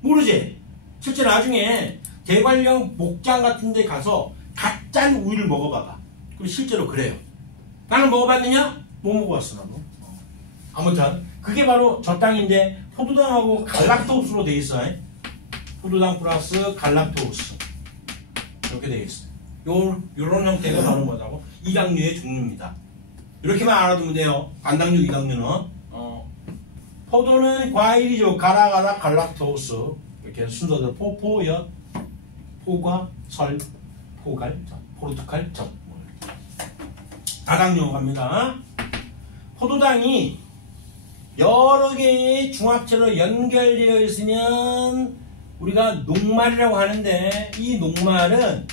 모르지? 실제 나중에 대관령 목장 같은 데 가서 갓 짠 우유를 먹어봐봐. 그럼 실제로 그래요. 나는 먹어봤느냐? 못 먹어봤어 나도. 아무튼 그게 바로 젖당인데 포도당하고 갈락토스로 돼 있어. 포도당 플러스 갈락토스 이렇게 돼 있어. 요런 형태가 바로 뭐라고? 이당류의 종류입니다. 이렇게만 알아두면 돼요. 단당류, 이당류는. 포도는 과일이죠. 가라가라 갈락토스 이렇게 순서대로 포포엿, 포과, 설, 포갈, 포르투갈, 젖. 다당류 갑니다. 포도당이 여러 개의 중합체로 연결되어 있으면 우리가 녹말이라고 하는데 이 녹말은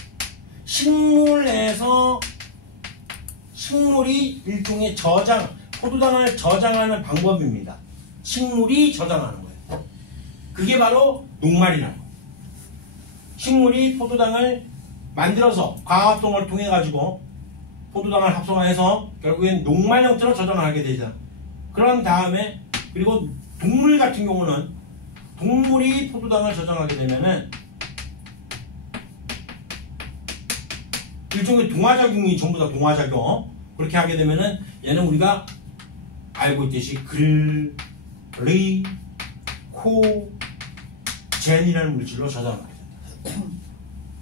식물에서 식물이 일종의 포도당을 저장하는 방법입니다. 식물이 저장하는 거예요. 그게 바로 녹말이라고. 식물이 포도당을 만들어서 과합동을 통해 가지고 포도당을 합성해서 결국엔 녹말 형태로 저장을 하게 되죠. 그런 다음에 그리고 동물 같은 경우는 동물이 포도당을 저장하게 되면은 일종의 동화작용이 전부 다 동화작용. 그렇게 하게 되면은 얘는 우리가 알고 있듯이 글리코젠이라는 물질로 저장을 하게 됩니다.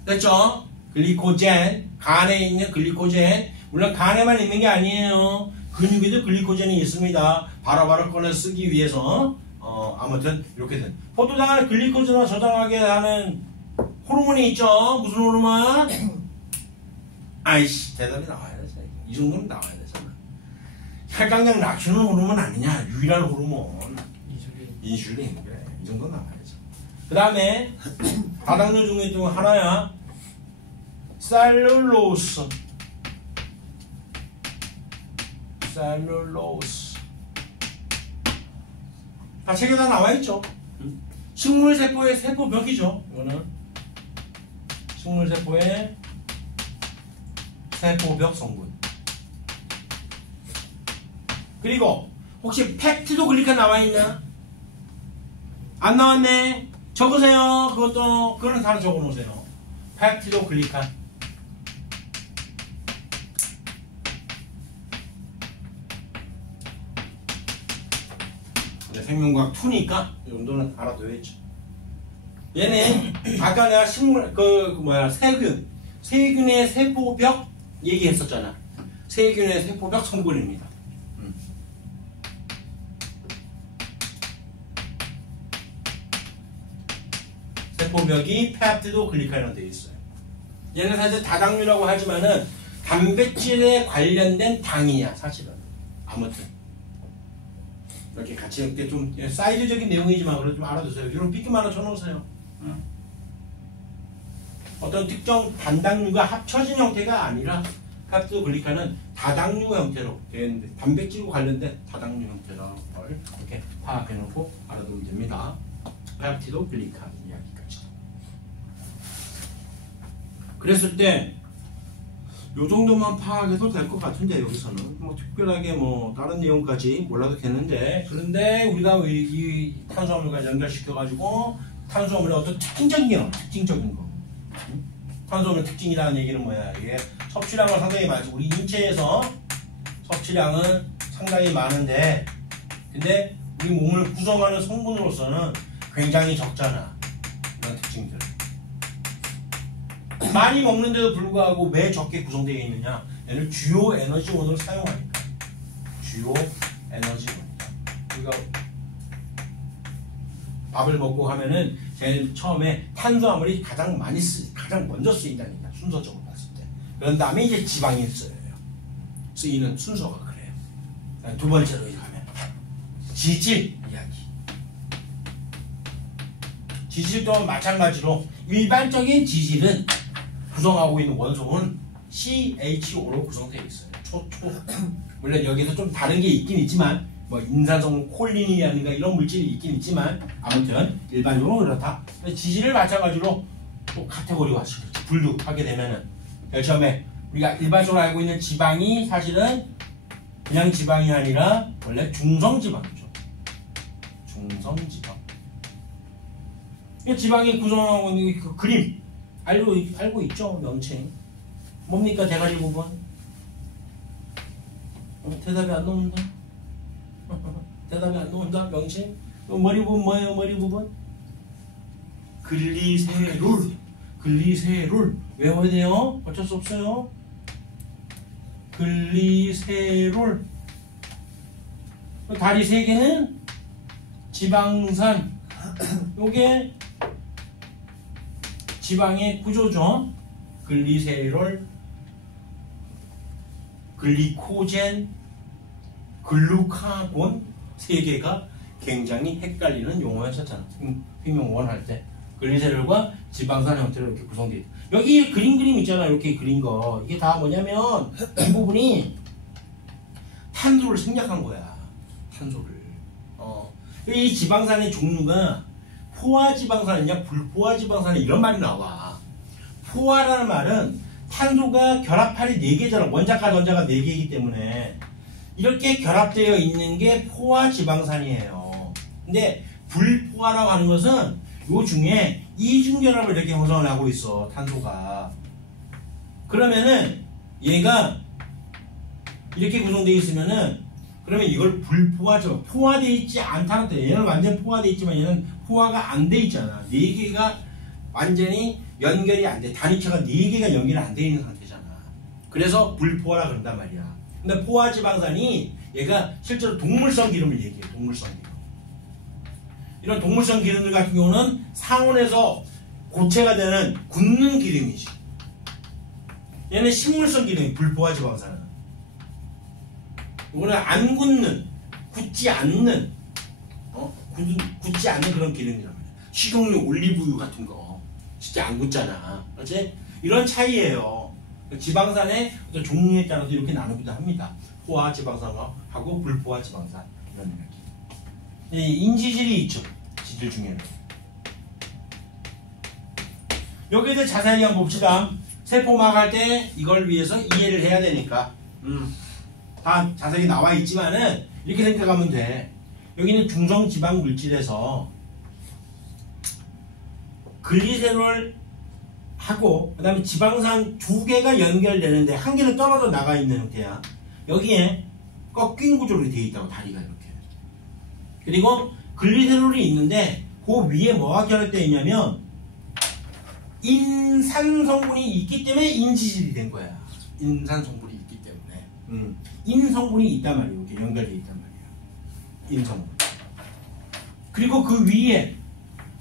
됐죠? 글리코젠, 간에 있는 글리코젠, 물론 간에만 있는 게 아니에요. 근육에도 글리코젠이 있습니다. 바로바로 꺼내 쓰기 위해서 아무튼 이렇게 된 포도당을 글리코젠을 저장하게 하는 호르몬이 있죠. 무슨 호르몬? 아이씨 대답이 나와야 돼. 이 정도는 나와야 되잖아. 혈당량 낮추는 호르몬 아니냐. 유일한 호르몬 인슐린. 그래 이 정도 나와야죠. 그 다음에 다당류 중에 또 하나야. 셀룰로스. 다 책에 다 나와있죠. 식물세포의 세포벽이죠. 이거는 식물세포의 세포벽 성분. 그리고 혹시 펩티도글리칸 나와있나? 안 나왔네. 적으세요. 그거는 다 적어놓으세요. 펩티도글리칸. 생명과학 2니까 이 정도는 알아둬야죠. 얘는 아까 내가 세균의 세포벽 얘기했었잖아. 세균의 세포벽 성분입니다. 세포벽이 펩티도글리칸으로 되어 있어요. 얘는 사실 다당류라고 하지만은 단백질에 관련된 당이야 사실은. 아무튼 이렇게 같이 이렇게 좀 사이즈적인 내용이지만 그래도 좀 알아두세요. 이런 삐끗만 하나 쳐놓으세요. 어떤 특정 단당류가 합쳐진 형태가 아니라 펩티도글리칸은 다당류 형태로 되어 있는데 단백질과 관련된 다당류 형태라는 걸 이렇게 파악해놓고 알아두면 됩니다. 펩티도글리칸 이야기까지. 그랬을 때 요 정도만 파악해도 될 것 같은데 여기서는 뭐 특별하게 뭐 다른 내용까지 몰라도 되는데 그런데 우리가 이 탄수화물과 연결시켜가지고 탄수화물의 어떤 특징적인 거 탄수화물 특징이라는 얘기는 뭐야? 이게 섭취량은 상당히 많지. 우리 인체에서 섭취량은 상당히 많은데 근데 우리 몸을 구성하는 성분으로서는 굉장히 적잖아. 이런 특징들. 많이 먹는데도 불구하고 왜 적게 구성되어 있느냐? 얘는 주요 에너지원으로 사용하니까. 주요 에너지원이다. 우리가 밥을 먹고 하면은 제일 처음에 탄수화물이 가장 먼저 쓰인다는 얘기야. 순서적으로 봤을 때. 그런 다음에 이제 지방이 쓰이는 순서가 그래요. 두 번째로 가면 지질 이야기. 지질도 마찬가지로 일반적인 지질은 구성하고 있는 원소는 CHO로 구성되어 있어요. 물론 여기서 좀 다른 게 있긴 있지만 뭐 인산성 콜린이라든가 이런 물질이 있긴 있지만 아무튼 일반적으로 그렇다. 지질을 마찬가지로 또 카테고리화 시켰죠. 분류하게 되면은 처음에 우리가 일반적으로 알고 있는 지방이 사실은 그냥 지방이 아니라 원래 중성지방이죠. 중성지방. 이 지방이 구성하고 있는 그 그림 알고 있죠? 명칭 뭡니까? 대가리 부분. 대답이 안 나온다. 대답이 안 나온다. 명칭. 머리 부분 뭐예요? 머리 부분 글리세롤 외워야 돼요. 어쩔 수 없어요. 글리세롤. 다리 세 개는 지방산. 요게 지방의 구조죠. 글리세롤, 글리코젠, 글루카곤 세 개가 굉장히 헷갈리는 용어였었잖아. 휘명원 할 때. 글리세롤과 지방산 형태로 이렇게 구성되어 있다. 여기 그림 있잖아. 이렇게 그린 거. 이게 다 뭐냐면 이 부분이 탄소를 생략한 거야. 탄소를. 이 지방산의 종류가 포화지방산이냐 불포화지방산이 이런 말이 나와. 포화라는 말은 탄소가 결합판이 4개잖아. 원자과 전자가 4개이기 때문에 이렇게 결합되어 있는 게 포화지방산이에요. 근데 불포화라고 하는 것은 요 중에 이중결합을 이렇게 형성을 하고 있어. 탄소가. 그러면은 얘가 이렇게 구성되어 있으면은 그러면 이걸 불포화죠. 포화되어 있지 않다는 뜻. 얘는 완전 포화되어 있지만 얘는 포화가 안 돼 있잖아. 4개가 완전히 연결이 안 돼. 단위체가 4개가 연결이 안 돼 있는 상태잖아. 그래서 불포화라 그런단 말이야. 근데 포화지방산이 얘가 실제로 동물성 기름을 얘기해. 동물성 기름. 이런 동물성 기름들 같은 경우는 상온에서 고체가 되는 굳는 기름이지. 얘는 식물성 기름이 불포화지방산은. 이거는 안 굳는, 굳지 않는, 굳지 않는 그런 기름이란 말이야. 식용유, 올리브유 같은 거 진짜 안 굳잖아. 그렇지? 이런 차이예요. 지방산의 어떤 종류에 따라서 이렇게 나누기도 합니다. 포화지방산하고 불포화지방산 이런 이야기. 인지질이 있죠. 지질 중에는. 여기에 대해 자세히 한번 봅시다. 세포막 할 때 이걸 위해서 이해를 해야 되니까. 다 자세히 나와 있지만은 이렇게 생각하면 돼. 여기는 중성지방 물질에서 글리세롤 하고 그 다음에 지방산 두 개가 연결되는데 한 개는 떨어져 나가 있는 형태야. 여기에 꺾인 구조로 되어 있다고. 다리가 이렇게. 그리고 글리세롤이 있는데 그 위에 뭐가 결합되어 있냐면 인산 성분이 있기 때문에 인지질이 된 거야. 인산 성분이 있기 때문에. 인 성분이 있단 말이야. 이렇게 연결되어 있단 말이야. 인 성분. 그리고 그 위에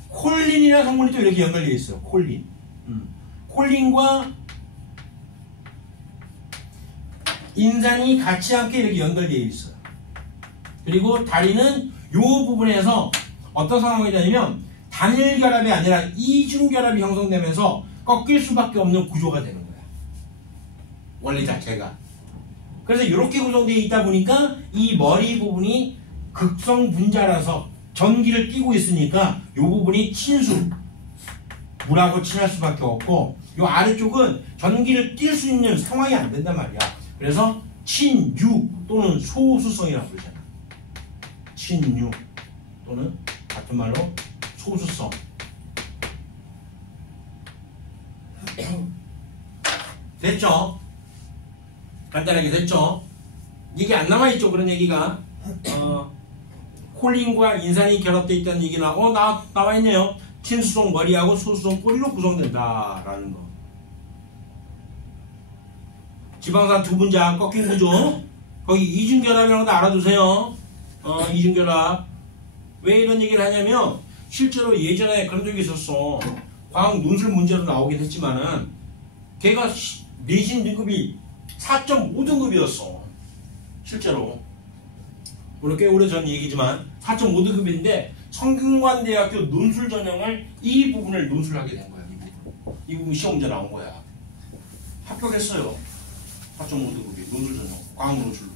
콜린이라는 성분이 또 이렇게 연결되어 있어요. 콜린. 콜린과 인산이 같이 함께 이렇게 연결되어 있어요. 그리고 다리는 이 부분에서 어떤 상황이 되냐면 단일 결합이 아니라 이중 결합이 형성되면서 꺾일 수밖에 없는 구조가 되는 거야. 원리 자체가. 그래서 이렇게 구성되어 있다 보니까 이 머리 부분이 극성 분자라서 전기를 띠고 있으니까 이 부분이 친수, 물하고 친할 수밖에 없고 이 아래쪽은 전기를 띌 수 있는 상황이 안 된단 말이야. 그래서 친유 또는 소수성이라고 부르잖아. 친유 또는 같은 말로 소수성. 됐죠? 간단하게 됐죠? 이게 안 남아있죠? 그런 얘기가. 콜린과 인산이 결합되어 있다는 얘기는 나와있네요. 친수성 머리하고 소수성 꼬리로 구성된다라는 거. 지방산 두 분자 꺾인 구조. 거기 이중결합이라는 것도 알아두세요. 이중결합. 왜 이런 얘기를 하냐면 실제로 예전에 그런 적이 있었어. 과학 논술 문제로 나오긴 했지만은 걔가 내신 등급이 4.5등급이었어. 실제로. 물론 꽤 오래전 얘기지만 4.5등급인데 성균관대학교 논술 전형을 이 부분을 논술하게 된 거야. 이 부분 시험 문제 나온 거야. 합격했어요. 4.5등급이 논술 전형, 과학 논술로.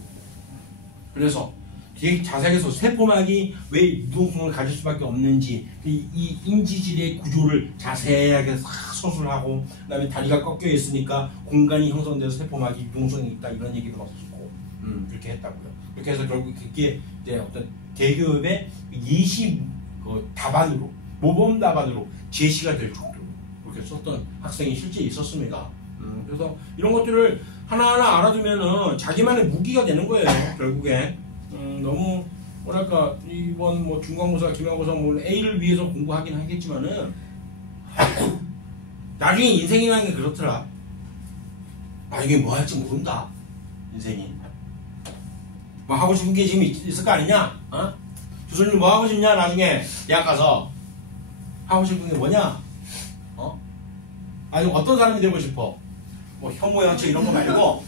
그래서 되게 자세하게 해서 세포막이 왜 유동성을 가질 수밖에 없는지 이 인지질의 구조를 자세하게 서술하고 그다음에 다리가 꺾여 있으니까 공간이 형성돼서 세포막이 유동성이 있다 이런 얘기도 막 쓰고 그렇게 했다고요. 그렇게 해서 결국 그게 이제 어떤 대기업의 예시 답안으로 모범 답안으로 제시가 될 정도로 그렇게 썼던 학생이 실제 있었습니다. 그래서 이런 것들을 하나하나 알아두면은 자기만의 무기가 되는 거예요. 결국에. 너무 뭐랄까 이번 뭐 중간고사, 기말고사 뭐 A를 위해서 공부하긴 하겠지만은 나중에 인생이라는 게 그렇더라. 나중에 뭐 할지 모른다. 인생이. 뭐 하고 싶은 게 지금 있을 거 아니냐? 교수님 뭐 하고 싶냐? 나중에 대학 가서 하고 싶은 게 뭐냐? 아니 어떤 사람이 되고 싶어? 뭐 현모양처 이런 거 말고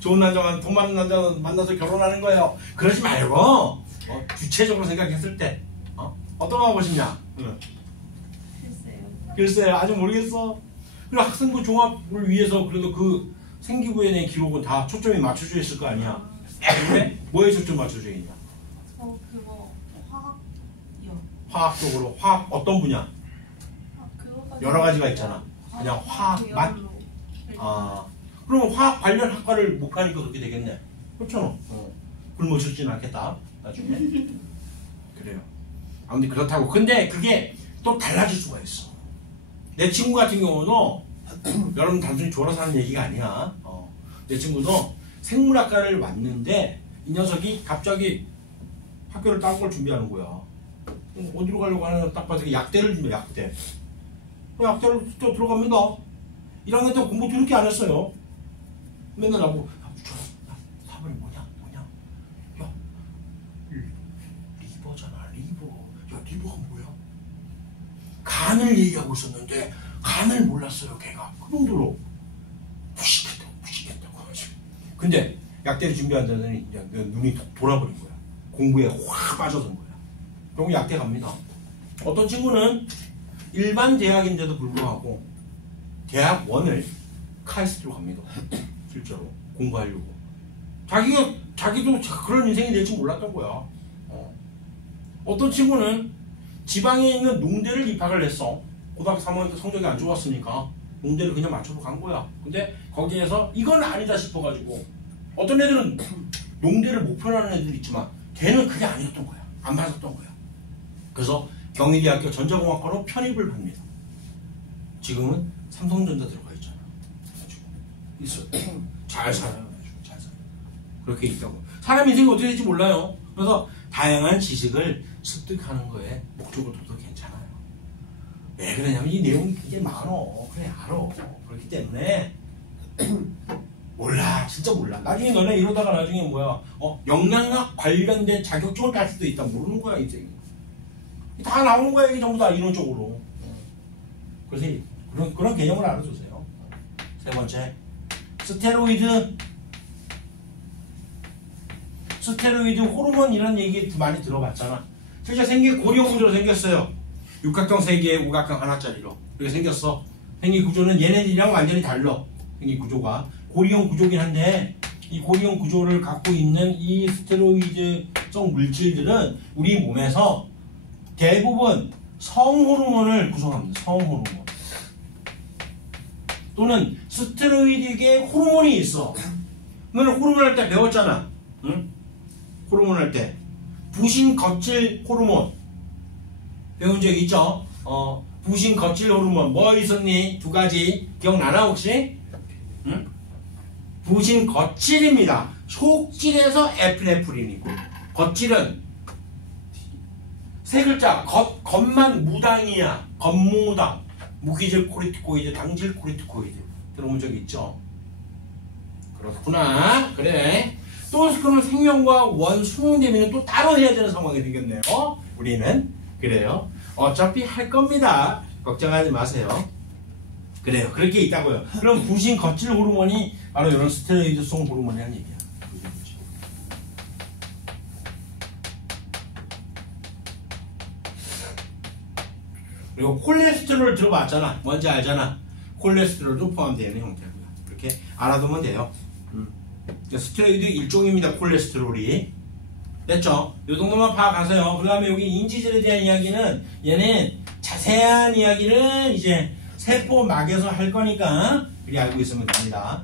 좋은 남자만 돈 많은 남자 만나서 결혼하는 거예요. 그러지 말고 주체적으로 생각했을 때 어떤 거 하고 싶냐? 글쎄요. 아직 모르겠어. 그리고 학생부 종합을 위해서 그래도 그 생기부에 낸 기록은 다 초점이 맞춰져 있을 거 아니야. 근데 뭐에 초점 맞춰져 있냐? 그거 화학이요. 화학적으로 화학 어떤 분야? 여러 가지가 있잖아. 그냥 화학만. 그러면 화학 관련 학과를 못 가니까 그렇게 되겠네. 그렇잖아. 굶어 죽지는 않겠다. 나중에. 그래요. 근데 그렇다고. 근데 그게 또 달라질 수가 있어. 내 친구 같은 경우도 여러분 단순히 졸아서 하는 얘기가 아니야. 내 친구도 생물학과를 왔는데 이 녀석이 갑자기 학교를 딴 걸 준비하는 거야. 어디로 가려고 하는 딱 봐서 약대를 준비해. 약대를 또 들어갑니다. 1학년 때 공부 그렇게 안 했어요. 맨날 나보고 사번이 뭐냐? 야, 리버잖아, 리버. 야, 리버가 뭐야? 간을 얘기하고 있었는데 간을 몰랐어요, 걔가. 그 정도로 무식했다고 하죠. 근데 약대를 준비한다더니 눈이 돌아버린 거야. 공부에 확 빠져든 거야. 그럼 약대 갑니다. 어떤 친구는 일반 대학인데도 불구하고 대학원을 카이스트로 갑니다. 실제로 공부하려고. 자기도 그런 인생이 될지 몰랐던 거야. 어떤 친구는 지방에 있는 농대를 입학을 했어. 고등학교 3학년 때 성적이 안 좋았으니까 농대를 그냥 맞춰서 간 거야. 근데 거기에서 이건 아니다 싶어가지고 어떤 애들은 농대를 목표로 하는 애들이 있지만 걔는 그게 아니었던 거야. 안 맞았던 거야. 그래서 경희대학교 전자공학과로 편입을 합니다. 지금은 삼성전자 들어가 있잖아. 있어. 잘 살아요. 잘 살아요. 그렇게 있다고. 사람 인생이 어떻게 될지 몰라요. 그래서 다양한 지식을 습득하는 거에 목적으로도 괜찮아요. 왜 그러냐면 이 내용이 굉장히 많어. 그래 알아. 그렇기 때문에 몰라. 진짜 몰라. 나중에 너네 이러다가 나중에 뭐야 영양학 관련된 자격증을 딸 수도 있다. 모르는 거야 인생이. 다 나오는 거야 이게 전부 다 이론적으로. 그래서 그런 개념을 알아두세요. 세 번째, 스테로이드 호르몬 이런 얘기 많이 들어봤잖아. 실제 생긴 고리형 구조로 생겼어요. 육각형 3개, 우각형 하나짜리로 이렇게 생겼어. 생긴 구조는 얘네들이랑 완전히 달라. 생긴 구조가 고리형 구조긴 한데 이 고리형 구조를 갖고 있는 이 스테로이드성 물질들은 우리 몸에서 대부분 성호르몬을 구성합니다. 성호르몬 또는 스테로이드계 호르몬이 있어. 너는 호르몬 할 때 배웠잖아. 응? 호르몬 할 때 부신 거칠 호르몬 배운 적 있죠? 부신 거칠 호르몬 뭐 있었니? 두 가지 기억나나 혹시? 응? 부신 거칠입니다. 속질에서 에피네프린이고 거칠은 세 글자 겉만 무당이야. 겉무당 무기질 코르티코이드 당질 코르티코이드 들어본 적 있죠? 그렇구나. 그래. 또 그러면 생명과 원 수능 대비는 또 따로 해야 되는 상황이 생겼네요. 우리는 그래요. 어차피 할 겁니다. 걱정하지 마세요. 그래요. 그렇게 있다고요. 그럼 부신 거칠 호르몬이 바로 이런 스테로이드성 호르몬이라는 얘기야. 그리고 콜레스테롤 들어봤잖아. 뭔지 알잖아. 콜레스테롤도 포함되어 있는 형태고요. 이렇게 알아두면 돼요. 스테로이드 일종입니다. 콜레스테롤이. 됐죠? 이 정도만 파악하세요. 그 다음에 여기 인지질에 대한 이야기는 얘는 자세한 이야기를 이제 세포막에서 할 거니까 그리 알고 있으면 됩니다.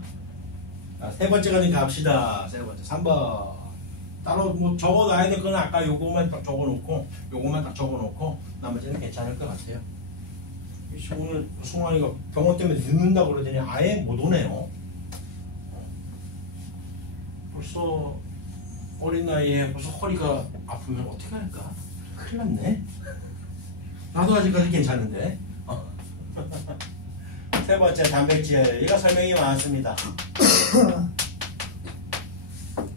자, 세 번째까지 갑시다. 세 번째 3번. 따로 뭐 적어놔야 될 거는 아까 요거만 딱 적어놓고 요거만 딱 적어놓고 나머지는 괜찮을 것 같아요. 오늘 승환이가 병원 때문에 늦는다고 그러더니 아예 못 오네요. 벌써 어린 나이에 벌써 허리가 아프면 어떻게 할까? 큰일 났네. 나도 아직까지 괜찮은데. 세 번째 단백질. 이거 설명이 많습니다.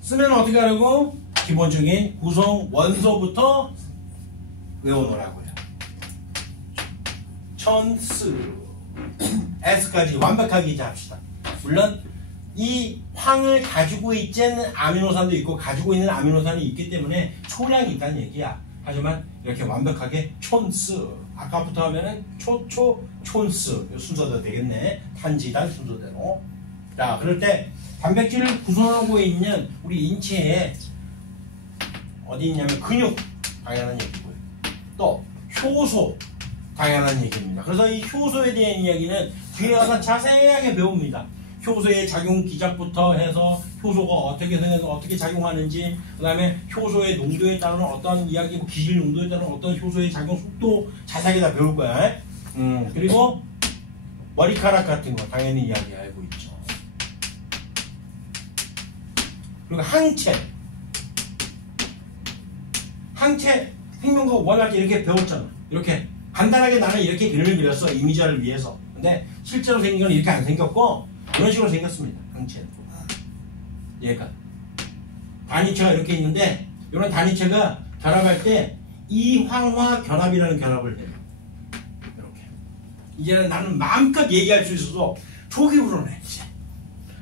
쓰면 어떻게 하라고? 기본적인 구성 원소부터 외워놓으라고요. 천스 S까지 완벽하게 이제 합시다. 물론 이 황을 가지고 있는 아미노산도 있고 가지고 있는 아미노산이 있기 때문에 초량이 있다는 얘기야. 하지만 이렇게 완벽하게 촌스 아까부터 하면은 촌스 순서대로 되겠네. 탄지단 순서대로. 자, 그럴 때 단백질을 구성하고 있는 우리 인체에 어디 있냐면 근육 당연한 얘기고요. 또 효소 당연한 얘기입니다. 그래서 이 효소에 대한 이야기는 뒤에 가서 자세하게 배웁니다. 효소의 작용 기작부터 해서 효소가 어떻게 생겨서 어떻게 작용하는지, 그 다음에 효소의 농도에 따른 어떤 이야기, 기질 농도에 따른 어떤 효소의 작용 속도 자세하게 다 배울 거야. 그리고 머리카락 같은 거 당연히 이야기 알고 있죠. 그리고 항체 생명과 원할 때 이렇게 배웠잖아. 이렇게 간단하게 나는 이렇게 그림을 그렸어. 이미지화를 위해서. 근데 실제로 생긴 건 이렇게 안 생겼고 이런 식으로 생겼습니다. 항체는. 얘가 단위체가 이렇게 있는데 이런 단위체가 결합할 때 이황화 결합이라는 결합을 해요. 이렇게. 이제는 나는 마음껏 얘기할 수 있어서 족이 우러네. 이제.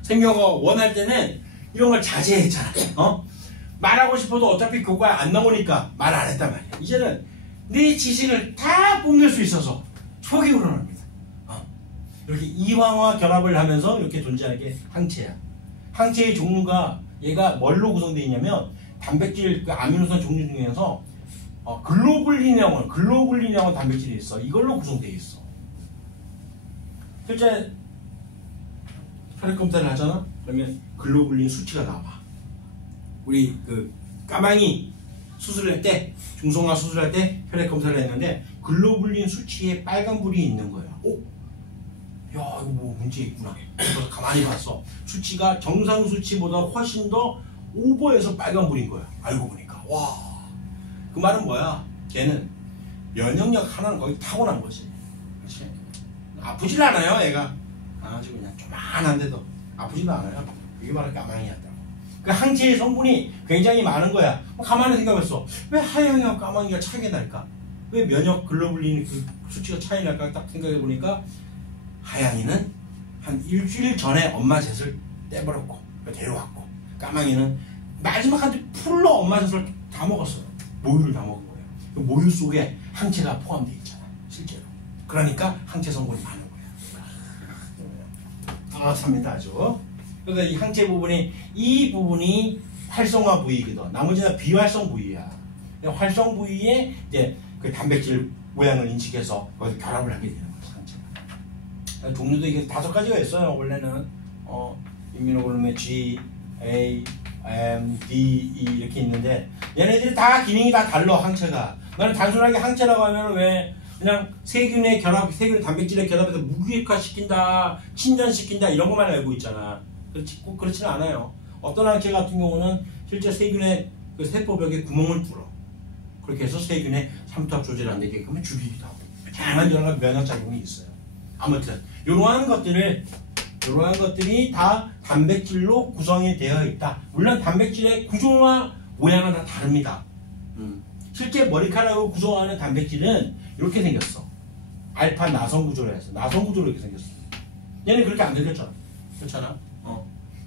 생명과 원할 때는 이런 걸 자제했잖아. 말하고 싶어도 어차피 교과에 안 나오니까 말 안 했단 말이야. 이제는 네 지식을 다 뽐낼 수 있어서 촉이 우러납니다. 이렇게 이황화 결합을 하면서 이렇게 존재하게 항체야. 항체의 종류가 얘가 뭘로 구성되어 있냐면 단백질 그 아미노산 종류 중에서 글로불린이라고 단백질이 있어. 이걸로 구성되어 있어. 실제 혈액 검사를 하잖아. 그러면 글로불린 수치가 나와. 우리 그 까망이 수술할 때, 중성화 수술할 때 혈액 검사를 했는데 글로불린 수치에 빨간불이 있는 거야. 오? 야, 이거 뭐 문제 있구나. 그래서 가만히 봤어. 수치가 정상 수치보다 훨씬 더 오버해서 빨간불인 거야. 알고 보니까. 와. 그 말은 뭐야? 걔는 면역력 하나는 거의 타고난 거지. 그렇지? 아프질 않아요, 얘가. 아주 그냥 조만한데도 아프지도 않아요. 이게 바로 까망이였다고. 그 항체의 성분이 굉장히 많은 거야. 가만히 생각했어. 왜 하양이와 까망이가 차이가 날까? 왜 면역 글로불린 그 수치가 차이 날까? 딱 생각해 보니까 하양이는 한 일주일 전에 엄마 젖을 떼버렸고 데려왔고, 까망이는 마지막 한테 풀로 엄마 젖을 다 먹었어요. 모유를 다 먹은 거예요. 그 모유 속에 항체가 포함되어 있잖아, 실제로. 그러니까 항체 성분이 많은 거야. 삽니다 아주. 그러니까 이 항체 부분이, 이 부분이 활성화 부위이거든. 나머지는 비활성 부위야. 활성 부위에 이제 그 단백질 모양을 인식해서 거기서 결합을 하게 되는 거죠, 항체가. 종류도 이게 5가지가 있어요. 원래는 임뮤노글로불린 G, A, M, D, E 이렇게 있는데 얘네들이 다 기능이 다 달라. 항체가. 나는 단순하게 항체라고 하면 왜 그냥 세균의 결합, 세균의 단백질의 결합에서 무기화 시킨다, 친전시킨다 이런 것만 알고 있잖아. 꼭 그렇지는 않아요. 어떤 항체 같은 경우는 실제 세균의 그 세포벽에 구멍을 뚫어. 그렇게 해서 세균의 삼투압 조절 안 되게끔 죽이기도 하고. 다양한 여러 가지 면역작용이 있어요. 아무튼 이러한 것들이 다 단백질로 구성이 되어 있다. 물론 단백질의 구조와 모양은 다 다릅니다. 실제 머리카락으로 구성하는 단백질은 이렇게 생겼어. 알파 나선 구조로 해서 나선 구조로 이렇게 생겼어. 얘는 그렇게 안 생겼잖아. 그렇잖아.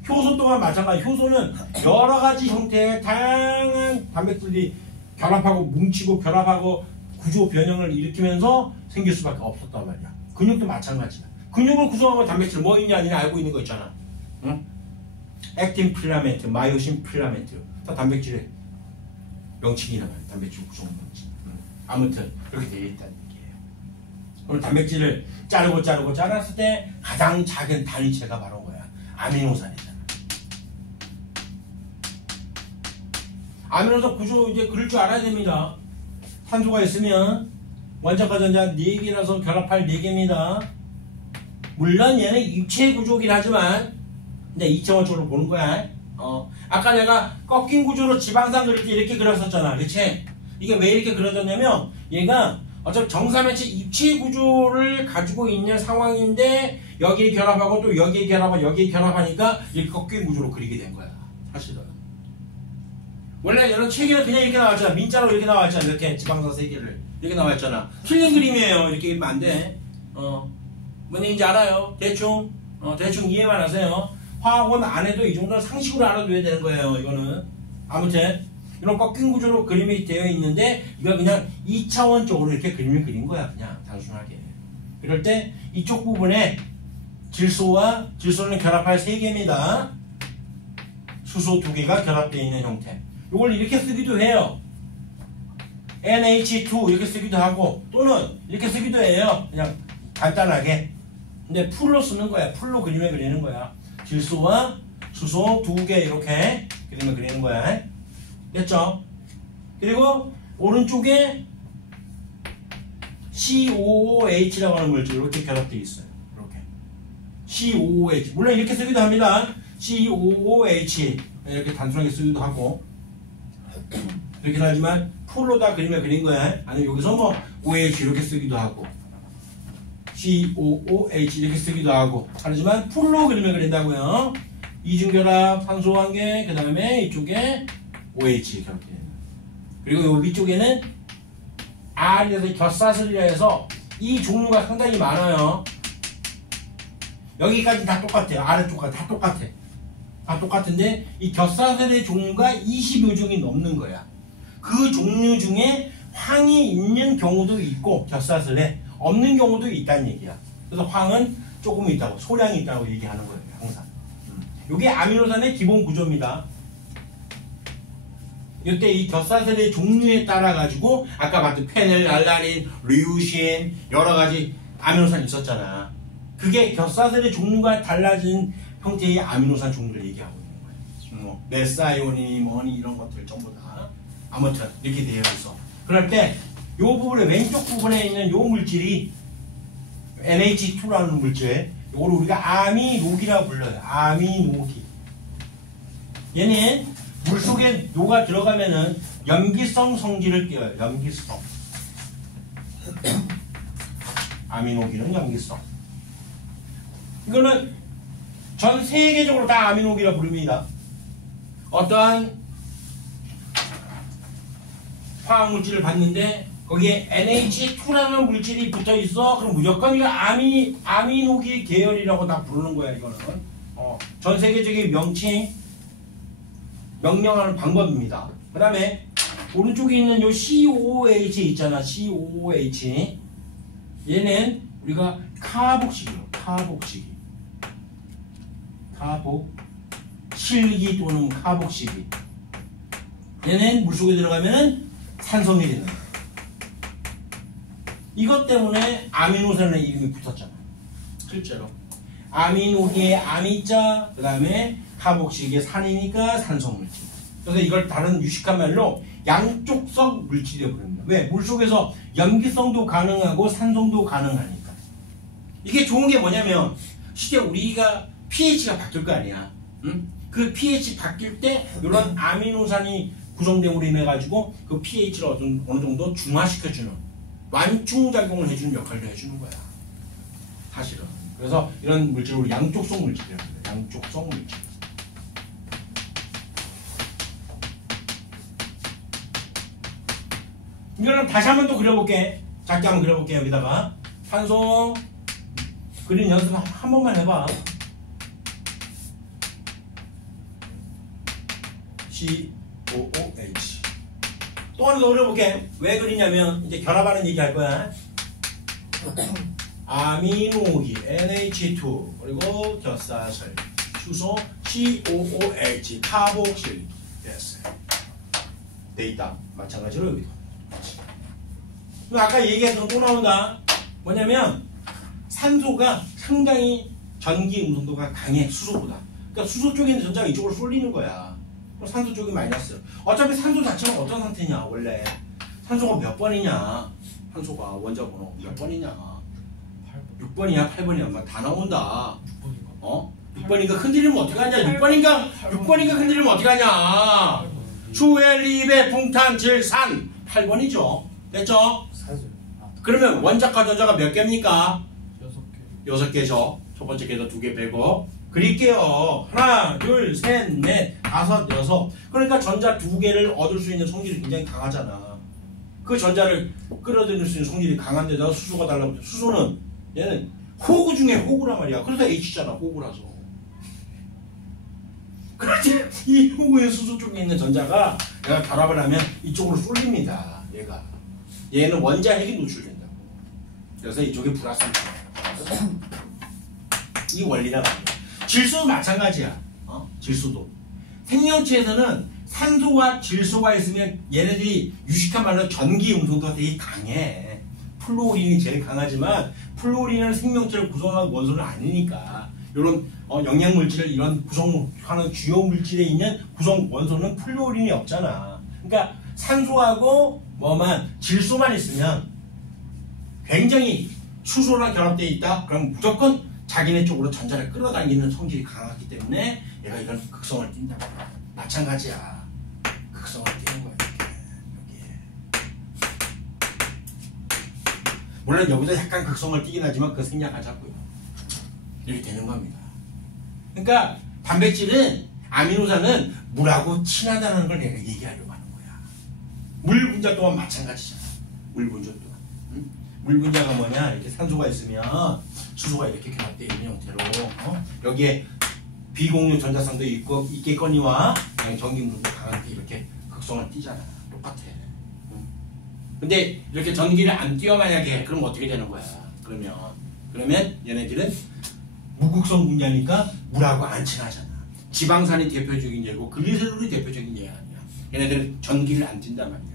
효소 또한 마찬가지. 효소는 여러 가지 형태의 다양한 단백질이 결합하고 뭉치고 결합하고 구조 변형을 일으키면서 생길 수밖에 없었단 말이야. 근육도 마찬가지야. 근육을 구성하고 단백질 뭐 있냐 아니냐 알고 있는 거 있잖아. 응? 액틴 필라멘트, 마이오신 필라멘트 다 단백질의 명칭이란 말이야. 단백질 구성 명칭. 아무튼 그렇게 되어 있다는 얘기예요. 그럼 단백질을 잘랐을 때 가장 작은 단위체가 바로 뭐야? 아미노산이잖아. 아미노산 구조 이제 그럴 줄 알아야 됩니다. 탄소가 있으면 원자과 전자 4개라서 결합할 4개입니다. 물론 얘는 입체 구조긴 하지만 근데 2차원적으로 보는 거야. 아까 내가 꺾인 구조로 지방산 그릴 때 이렇게 그렸었잖아. 그치? 이게 왜 이렇게 그려졌냐면 얘가 어차피 정사면체 입체 구조를 가지고 있는 상황인데 여기에 결합하고 또 여기에 결합하고 여기에 결합하니까 이렇게 꺾인 구조로 그리게 된 거야. 사실은. 원래 여러 책에는 그냥 이렇게 나왔잖아. 민자로 이렇게 나왔잖아. 이렇게 지방산 3개를 이렇게 나왔잖아. 틀린 그림이에요. 이렇게 그리면 안 돼. 뭔 얘기인지 알아요? 대충 이해만 하세요. 화학원 안 해도 이 정도는 상식으로 알아둬야 되는 거예요. 이거는. 아무튼 이런 꺾인 구조로 그림이 되어 있는데 이거 그냥 2차원적으로 이렇게 그림을 그린 거야. 그냥 단순하게. 그럴 때 이쪽 부분에 질소는 결합할 3개입니다. 수소 2개가 결합되어 있는 형태. 이걸 이렇게 쓰기도 해요. NH2 이렇게 쓰기도 하고 또는 이렇게 쓰기도 해요. 그냥 간단하게. 근데 풀로 쓰는 거야. 풀로 그림을 그리는 거야. 질소와 수소 2개 이렇게 그림을 그리는 거야. 됐죠? 그리고 오른쪽에 COOH라고 하는 물질 이렇게 결합되어 있어요. 이렇게 COOH 물론 이렇게 쓰기도 합니다. COOH 이렇게 단순하게 쓰기도 하고 그렇긴 하지만 풀로 다 그림을 그린 거야. 아니면 여기서 뭐 OH 이렇게 쓰기도 하고 COOH 이렇게 쓰기도 하고 하지만 풀로 그림을 그린다고요. 이중결합 산소 한 개, 그 다음에 이쪽에 OH 결합되어 있는. 그리고 요 위쪽에는 R이라서 겹사슬이라 해서 이 종류가 상당히 많아요. 여기까지 다 똑같아요. 아래쪽까지 다 똑같아. 다 똑같은데 이 겹사슬의 종류가 20여 종이 넘는 거야. 그 종류 중에 황이 있는 경우도 있고 겹사슬에 없는 경우도 있다는 얘기야. 그래서 황은 조금 있다고, 소량이 있다고 얘기하는 거예요. 항상. 이게 아미노산의 기본 구조입니다. 이때 이 겹사슬의 종류에 따라 가지고 아까 봤던 페닐알라닌, 류신 여러 가지 아미노산 있었잖아. 그게 겹사슬의 종류가 달라진 형태의 아미노산 종류를 얘기하고 있는 거예요. 메사이오니 뭐니 이런 것들 전부 다 아무튼 이렇게 되어 있어. 그럴 때 이 부분에 왼쪽 부분에 있는 이 물질이 NH2라는 물질, 이걸 우리가 아미노기라고 불러요. 아미노기. 얘는 물속에 녹아 들어가면은 염기성 성질을 띄어요. 염기성. 아미노기는 염기성. 이거는 전 세계적으로 다 아미노기라 부릅니다. 어떠한 화학물질을 봤는데 거기에 NH2라는 물질이 붙어 있어. 그럼 무조건 이거 아미노기 계열이라고 다 부르는 거야. 이거는 전 세계적인 명령하는 방법입니다. 그 다음에 오른쪽에 있는 요 COOH 있잖아. COOH. 얘는 우리가 카복식이에요. 카복식이. 카복실기 또는 카복식이. 얘는 물속에 들어가면은 산성이 되는 거야. 이것 때문에 아미노산이라는 이름이 붙었잖아. 실제로. 아미노기의 아미자, 그 다음에 카복식의 산이니까 산성물질. 그래서 이걸 다른 유식한 말로 양쪽성 물질이라고 부릅니다. 왜? 물속에서 염기성도 가능하고 산성도 가능하니까. 이게 좋은 게 뭐냐면 실제 우리가 pH가 바뀔 거 아니야. 응? 그 pH 바뀔 때 이런 아미노산이 구성됨으로 인해 가지고 그 pH를 어느 정도 중화시켜주는 완충작용을 해주는 역할을 해주는 거야. 사실은. 그래서 이런 물질을 양쪽성 물질이라고 해요. 양쪽성 물질. 이거는 다시 한번 또 그려볼게. 작게 한번 그려볼게. 여기다가 산소 그림 연습 한 번만 해봐. COOH. 또 하나 더 그려볼게. 왜 그리냐면 이제 결합하는 얘기 할 거야. 아미노기 NH2 그리고 겹사슬 수소 COOH 카복실 됐어요. 돼 있다. 마찬가지로 여기도. 아까 얘기했던 거 또 나온다. 뭐냐면 산소가 상당히 전기 음성도가 강해. 수소보다. 그러니까 수소 쪽에 있는 전자가 이쪽으로 쏠리는 거야. 그럼 산소 쪽이 마이너스. 어차피 산소 자체가 어떤 상태냐 원래. 산소가 몇 번이냐. 산소가 원자 번호 몇 번이냐. 6번이야 8번이야 다 나온다. 6번인가 흔들리면 어떡하냐. 6번인가 흔들리면 어떡하냐. 수헬리베 붕탄 질산 8번이죠. 됐죠? 그러면 원자과 전자가 몇 개입니까? 6개. 6개죠. 첫 번째 개도 2개 빼고 그릴게요. 하나, 둘, 셋, 넷, 다섯, 여섯. 그러니까 전자 2개를 얻을 수 있는 성질이 굉장히 강하잖아. 그 전자를 끌어들일 수 있는 성질이 강한데다가 수소가 달라붙어. 수소는 얘는 호구 중에 호구란 말이야. 그래서 H잖아. 호구라서. 그렇지. 이 호구의 수소 쪽에 있는 전자가 내가 결합을 하면 이쪽으로 쏠립니다. 얘는 원자핵이 노출된다고. 그래서 이쪽에 불화성이 이 원리나 말이야. 질소도 마찬가지야. 질소도. 생명체에서는 산소와 질소가 있으면 얘네들이 유식한 말로 전기 음성도가 되게 강해. 플루오린이 제일 강하지만 플루오린은 생명체를 구성하는 원소는 아니니까 이런 영양물질을 이런 구성하는 주요 물질에 있는 구성 원소는 플루오린이 없잖아. 그러니까 산소하고 질소만 있으면 굉장히 수소랑 결합되어 있다. 그럼 무조건 자기네 쪽으로 전자를 끌어당기는 성질이 강하기 때문에 얘가 이런 극성을 띈다고. 마찬가지야. 극성을 띄는 거야. 여기에. 물론 여기서 약간 극성을 띄긴 하지만 그 생략하자고요. 이렇게 되는 겁니다. 그러니까 단백질은 아미노산은 물하고 친하다는 걸 내가 얘기하려고 하는 거야. 물 분자 또한 마찬가지잖아. 물 분자 또한. 응? 물 분자가 뭐냐? 이렇게 산소가 있으면 수소가 이렇게 결합되어 있는 형태로 여기에 비공유 전자쌍도 있겠거니와 전기물도 강하게 이렇게 극성을 띠잖아. 똑같아. 응? 근데 이렇게 전기를 안 띄워 만약에 그럼 어떻게 되는 거야? 그러면 얘네들은 무극성 분자니까 물하고 안 친하잖아. 지방산이 대표적인 예고 글리세롤이 대표적인 예 아니야. 얘네들은 전기를 안 띈단 말이야.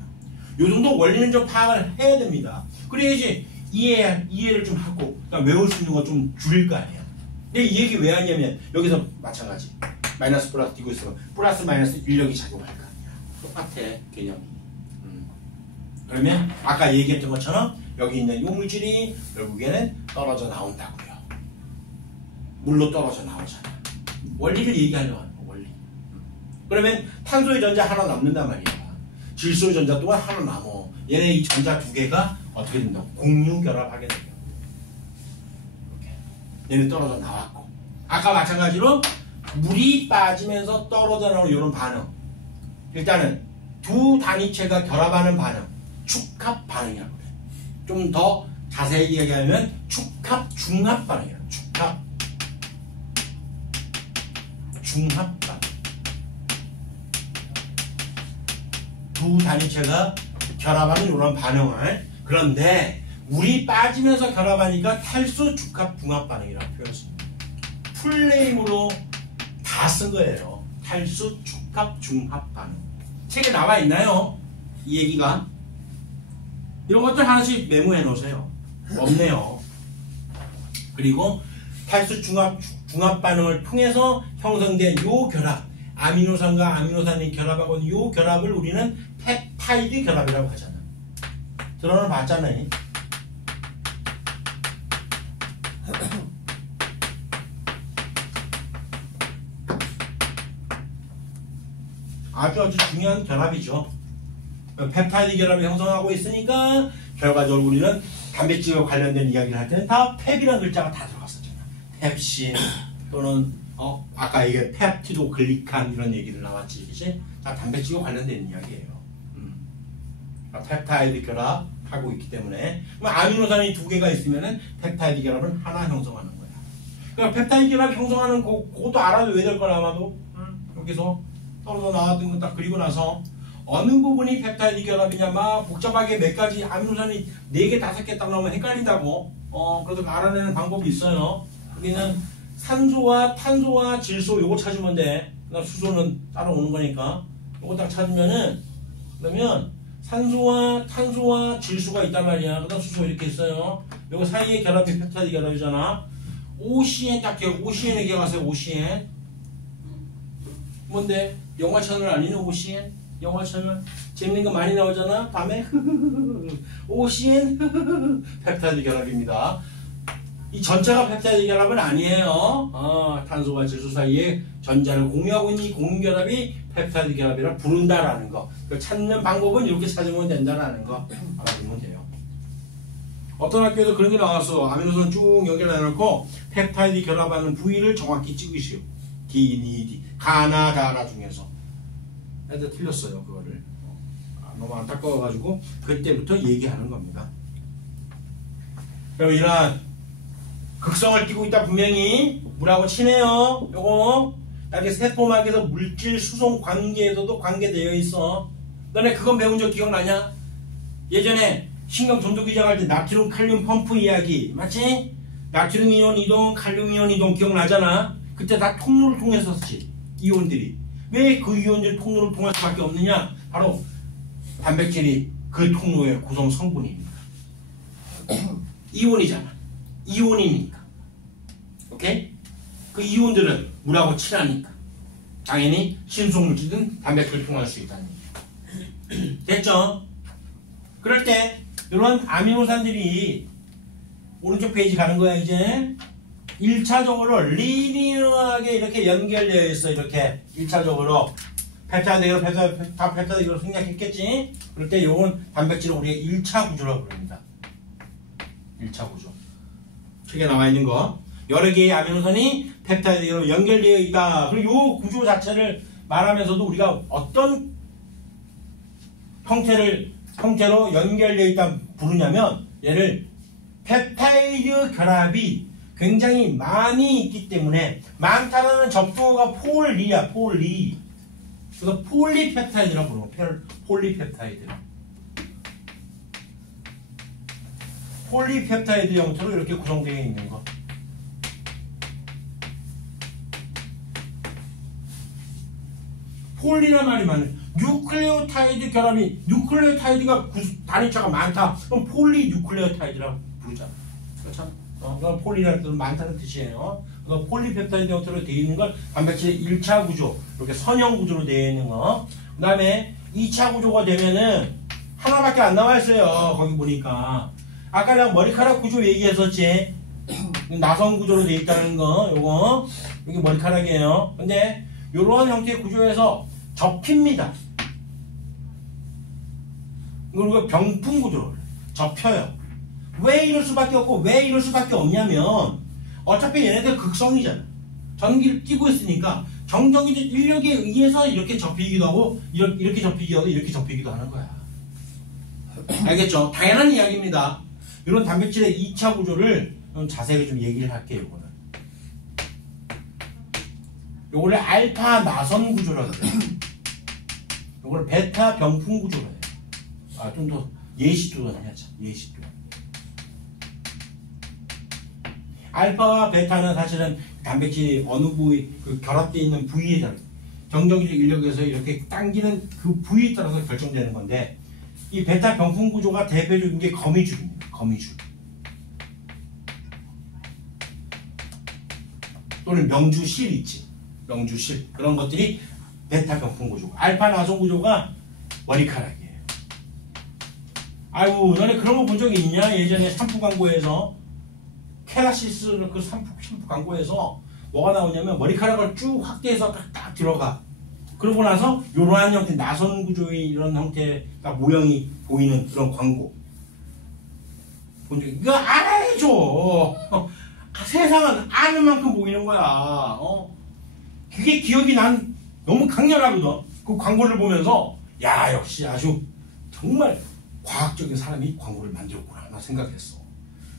요 정도 원리는 좀 파악을 해야 됩니다. 그래야지 이해를 좀 하고 그러니까 외울 수 있는 거 좀 줄일 거 아니야. 근데 이 얘기 왜 하냐면 여기서 마찬가지. 마이너스 플러스 띄고 있으면 플러스 마이너스 인력이 작용할 거 아니야. 똑같아 개념이. 그러면 아까 얘기했던 것처럼 여기 있는 요 물질이 결국에는 떨어져 나온다고요. 물로 떨어져 나오잖아. 원리를 얘기하려고 하는 거 원리. 그러면 탄소의 전자 하나 남는단 말이야. 질소의 전자 또한 하나 남어. 얘네 이 전자 두 개가 어떻게 된다고? 공유 결합하게 돼요. 이렇게. 얘네 떨어져 나왔고. 아까 마찬가지로 물이 빠지면서 떨어져 나오는 이런 반응. 일단은 두 단위체가 결합하는 반응. 축합 반응이라고 그래. 좀 더 자세히 얘기하면 축합 중합 반응이야. 축합 중합 반응. 두 단위체가 결합하는 이런 반응을. 그런데 물이 빠지면서 결합하니까 탈수 축합 붕합 반응이라고 표현했습니다. 풀네임으로 다 쓴 거예요. 탈수 축합 중합 반응. 책에 나와 있나요? 이 얘기가. 이런 것들 하나씩 메모해 놓으세요. 없네요. 그리고 탈수 중합 반응을 통해서 형성된 요 결합, 아미노산과 아미노산이 결합하고 요 결합을 우리는 펩타이드 결합이라고 하잖아. 들어는 봤잖아요. 아주 중요한 결합이죠. 펩타이드 결합이 형성하고 있으니까 결과적으로 우리는 단백질과 관련된 이야기를 할 때는 다 펩이라는 글자가 다 들어갔었잖아. 펩신 또는 아까 이게 펩티도 글리칸 이런 얘기들 나왔지, 그치? 다 단백질과 관련된 이야기예요. 펩타이드 결합하고 있기 때문에 아미노산이 두 개가 있으면은 펩타이드 결합은 하나 형성하는 거야. 그러니까 펩타이드 결합 형성하는 그것도 알아도 왜 될 거라 아마도 여기서 떨어져 나왔던 거 딱 그리고 나서 어느 부분이 펩타이드 결합이냐 막 복잡하게 몇 가지 아미노산이 4개 5개 딱 나오면 헷갈린다고. 그래도 알아내는 방법이 있어요. 여기는 산소와 탄소와 질소 요거 찾으면 돼. 그다음 수소는 따라오는 거니까 요거 딱 찾으면은 그러면 산소와 탄소와 질소가 있단 말이야. 그다음 수소 이렇게 있어요. 요거 사이에 결합이 펩타이드 결합이잖아. OCN 딱 기억. OCN에 기억하세요. OCN 뭔데? 영화 채널 아니니 OCN? 영화 채널 재밌는 거 많이 나오잖아. 밤에 OCN 펩타이드 결합입니다. 이 전체가 펩타이드 결합은 아니에요. 탄소와 질소 사이에 전자를 공유하고 있는 이 공유결합이 펩타이드 결합이라 부른다라는 거. 찾는 방법은 이렇게 찾으면 된다라는 거 알아두면 돼요. 어떤 학교에도 그런 게 나왔어. 아미노산 쭉 연결해놓고 펩타이드 결합하는 부위를 정확히 찍으시오. D, 가나다라 중에서. 애들 틀렸어요. 그거를. 너무 안타까워가지고 그때부터 얘기하는 겁니다. 그럼 이러한 극성을 띠고 있다. 분명히 물하고 친해요. 요거 이렇게 세포막에서 물질 수송 관계에서도 관계되어 있어. 너네 그건 배운 적 기억나냐? 예전에 신경 전도기장 할 때 나트륨 칼륨 펌프 이야기 맞지? 나트륨 이온 이동 칼륨 이온 이동 기억나잖아. 그때 다 통로를 통해서 썼지. 이온들이. 왜 그 이온들이 통로를 통할 수밖에 없느냐? 바로 단백질이 그 통로의 구성 성분입니다. 이온이잖아. 이온이니까. 오케이? 그 이온들은 물하고 친하니까 당연히 신속물질은 단백질을 통할 수 있다는 얘기죠. 됐죠? 그럴 때 이런 아미노산들이 오른쪽 페이지 가는 거야 이제. 1차적으로 리니어하게 이렇게 연결되어 있어. 이렇게 1차적으로 펩타이드 펩타이드로 생략했겠지. 그럴 때 요건 단백질은 우리가 1차 구조라고 부릅니다. 1차 구조. 책에 나와 있는 거. 여러 개의 아미노산이 펩타이드로 연결되어 있다. 그리고 이 구조 자체를 말하면서도 우리가 어떤 형태로 연결되어 있다 부르냐면 얘를 펩타이드 결합이 굉장히 많이 있기 때문에 많다는 접두어가 폴리야, 폴리. 그래서 폴리펩타이드라고 부르는 폴리펩타이드. 폴리펩타이드 형태로 이렇게 구성되어 있는 거. 폴리란 말이 많아요. 뉴클레오타이드 결합이, 뉴클레오타이드가 단위차가 많다. 그럼 폴리뉴클레오타이드라고 부르잖아. 그렇죠? 그럼 폴리라는 뜻은 많다는 뜻이에요. 그래서 폴리펩타이드 형태로 되어 있는 걸 단백질의 1차 구조, 이렇게 선형 구조로 되어 있는 거. 그 다음에 2차 구조가 되면은 하나밖에 안 나와 있어요. 거기 보니까. 아까 내가 머리카락 구조 얘기했었지. 나선 구조로 되어 있다는 거, 요거. 여기 머리카락이에요. 근데 이러한 형태의 구조에서 접힙니다. 이걸 우리가 병풍 구조로 접혀요. 왜 이럴 수밖에 없고 왜 이럴 수밖에 없냐면 어차피 얘네들 극성이잖아. 전기를 띄고 있으니까 정적인 인력에 의해서 이렇게 접히기도 하고 이렇게 접히기도 하고 이렇게 접히기도 하는 거야. 알겠죠? 당연한 이야기입니다. 이런 단백질의 2차 구조를 좀 자세히 좀 얘기를 할게요. 요거를 알파 나선 구조라고 해요. 요걸 베타 병풍 구조라고 해요. 아, 좀 더 예시도를 해야죠. 예시도. 알파와 베타는 사실은 단백질이 어느 부위, 그 결합되어 있는 부위에 따라 정적인 인력에서 이렇게 당기는 그 부위에 따라서 결정되는 건데, 이 베타 병풍 구조가 대표적인 게 거미줄입니다. 거미줄. 또는 명주실 있지. 명주실. 그런 것들이 베타 병풍 구조고, 알파 나선 구조가 머리카락이에요. 아이고, 너네 그런 거 본 적이 있냐? 예전에 샴푸 광고에서 케라시스 그 샴푸 광고에서 뭐가 나오냐면 머리카락을 쭉 확대해서 딱 들어가. 그러고 나서 이러한 형태, 나선 구조의 이런 형태가 모형이 보이는 그런 광고. 본 적이, 이거 알아야죠. 세상은 아는 만큼 보이는 거야. 그게 기억이 난 너무 강렬하거든. 그 광고를 보면서 야, 역시 아주 정말 과학적인 사람이 광고를 만들었구나 나 생각했어.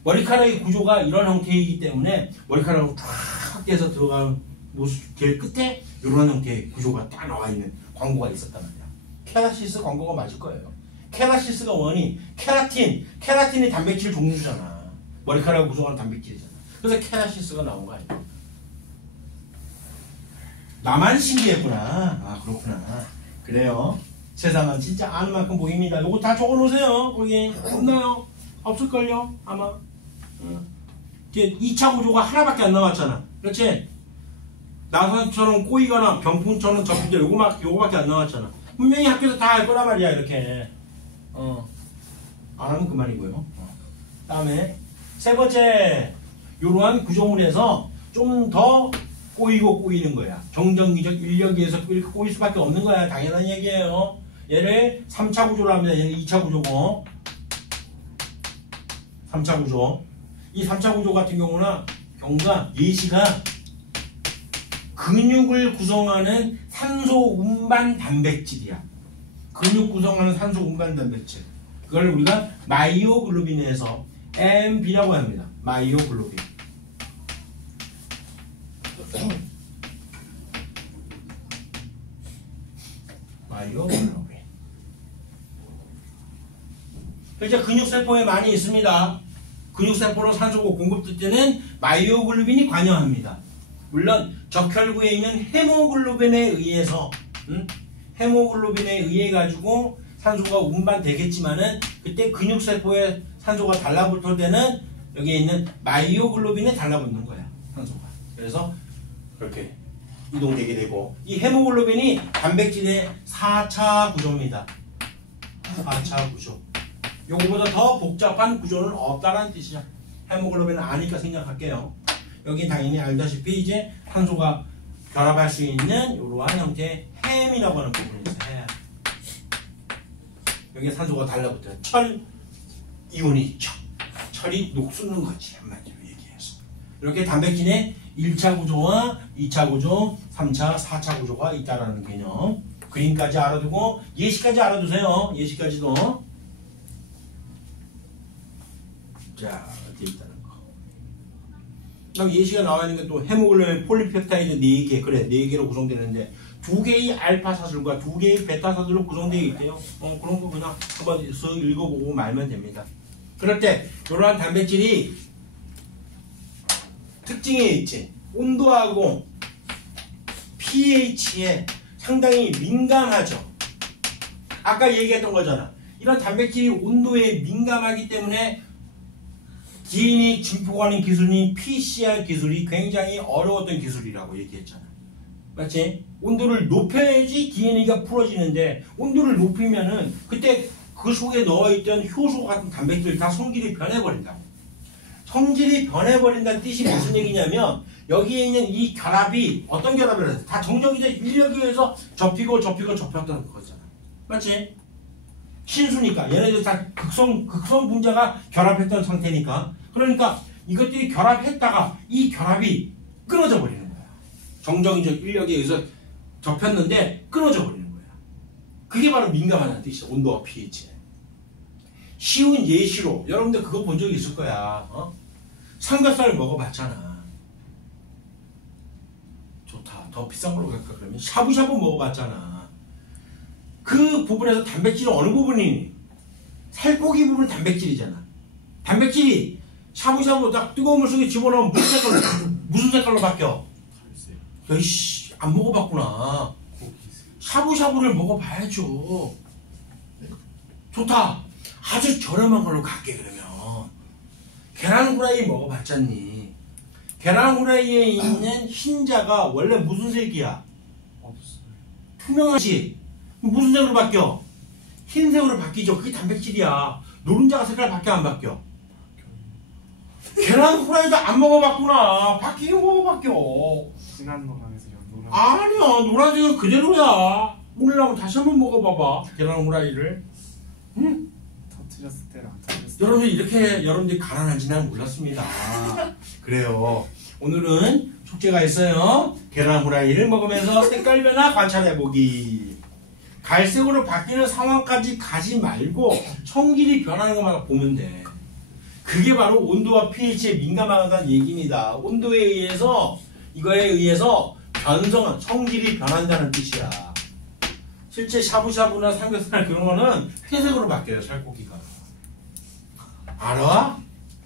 머리카락의 구조가 이런 형태이기 때문에 머리카락을 쫙 확대해서 들어가는 모습 길 끝에 이런 형태의 구조가 딱 나와 있는 광고가 있었단 말이야. 케라시스 광고가 맞을 거예요. 케라시스가 원이 케라틴이 단백질 종류잖아. 머리카락을 구성하는 단백질이잖아. 그래서 케라시스가 나온 거 아니야. 나만 신기했구나. 아, 그렇구나. 그래요. 세상은 진짜 아는 만큼 보입니다. 요거 다 적어놓으세요. 거기 없나요? 없을걸요? 아마. 이게 2차 구조가 하나밖에 안 남았잖아. 그렇지? 나선처럼 꼬이거나 병풍처럼 접히자 요거밖에 안 남았잖아. 분명히 학교에서 다 알 거란 말이야. 이렇게. 안 하면 그만이고요. 다음에 세 번째, 요러한 구조물에서 좀 더 꼬이는 거야. 정전기적 인력에 의해서 이렇게 꼬일 수밖에 없는 거야. 당연한 얘기예요. 얘를 3차 구조로 합니다. 얘는 2차 구조고. 3차 구조. 이 3차 구조 같은 경우가 예시가 근육을 구성하는 산소 운반 단백질이야. 근육 구성하는 산소 운반 단백질. 그걸 우리가 마이오글로빈에서 MB라고 합니다. 마이오글로빈. 마이오글로빈. 이제 근육세포에 많이 있습니다. 근육세포로 산소가 공급될 때는 마이오글로빈이 관여합니다. 물론 적혈구에 있는 헤모글로빈에 의해서 헤모글로빈에 의해 가지고 산소가 운반되겠지만은 그때 근육세포에 산소가 달라붙을 때는 여기에 있는 마이오글로빈에 달라붙는 거야. 산소가. 그래서 그렇게 이동되게 되고, 이 헤모글로빈이 단백질의 4차 구조입니다. 4차 구조. 요거보다 더 복잡한 구조는 없다는 뜻이죠. 헤모글로빈은 아니까 생략할게요. 여기 당연히 알다시피 이제 산소가 결합할 수 있는 이러한 형태의 햄이라고 하는 부분이 있어요. 햄. 여기에 산소가 달라붙어요. 철 이온이 있죠. 철이 녹슬는 거지, 한마디로 얘기해서. 이렇게 단백질의 1차 구조와 2차 구조, 3차, 4차 구조가 있다라는 개념. 그림까지 알아두고 예시까지 알아두세요. 예시까지도. 자, 어디 있다는 거. 그럼 예시가 나와 있는 게 또 헤모글로빈 폴리펩타이드 4개, 그래 4개로 구성되는데 2개의 알파 사슬과 2개의 베타 사슬로 구성되어 있대요. 그런 거 그냥 한번 쓱 읽어보고 말면 됩니다. 그럴 때 이러한 단백질이 특징이 있지. 온도하고 pH에 상당히 민감하죠. 아까 얘기했던 거잖아. 이런 단백질이 온도에 민감하기 때문에 DNA 증폭하는 기술인 PCR 기술이 굉장히 어려웠던 기술이라고 얘기했잖아. 맞지? 온도를 높여야지 DNA가 풀어지는데 온도를 높이면은 그때 그 속에 넣어있던 효소 같은 단백질 다 성질이 변해버린다. 성질이 변해버린다는 뜻이 무슨 얘기냐면 여기에 있는 이 결합이 어떤 결합이라 다 정적이적 인력에 의해서 접히고 접혔다는 거잖아. 맞지? 신수니까 얘네들 다 극성 분자가 결합했던 상태니까 그러니까 이것들이 결합했다가 이 결합이 끊어져 버리는 거야. 정적이적 인력에 의해서 접혔는데 끊어져 버리는 거야. 그게 바로 민감하다는 뜻이야. 온도와 pH. 쉬운 예시로 여러분들 그거 본 적이 있을 거야. 삼겹살 먹어봤잖아. 좋다. 더 비싼 걸로 갈까 그러면 샤브샤브 먹어봤잖아. 그 부분에서 단백질은 어느 부분이? 살코기 부분은 단백질이잖아. 단백질이 샤브샤브 딱 뜨거운 물 속에 집어넣으면 무슨 색깔로 바뀌어? 야이씨 안 먹어봤구나. 샤브샤브를 먹어봐야죠. 좋다. 아주 저렴한 걸로 갈게 그러면. 계란 후라이 먹어봤잖니. 계란 후라이에 있는 흰자가 원래 무슨 색이야? 없어요. 투명하지. 무슨 색으로 바뀌어? 흰색으로 바뀌죠. 그게 단백질이야. 노른자가 색깔 바뀌어 안 바뀌어? 계란 후라이도 안 먹어봤구나. 바뀌긴 뭐가 바뀌어. 진한 노란에서 노란. 아니야. 노란색은 그대로야. 오늘하면 다시 한번 먹어봐봐. 계란 후라이를. 응? 터트렸을 때랑 안 터트렸을 여러분들 이렇게 여러분들이 가난한지 난 몰랐습니다. 그래요. 오늘은 숙제가 있어요. 계란 후라이를 먹으면서 색깔 변화 관찰해보기. 갈색으로 바뀌는 상황까지 가지 말고 성질이 변하는 것만 보면 돼. 그게 바로 온도와 pH에 민감하다는 얘기입니다. 온도에 의해서 이거에 의해서 변성한 성질이 변한다는 뜻이야. 실제 샤브샤브나 삼겹살 그런 거는 회색으로 바뀌어요. 살코기가. 알아?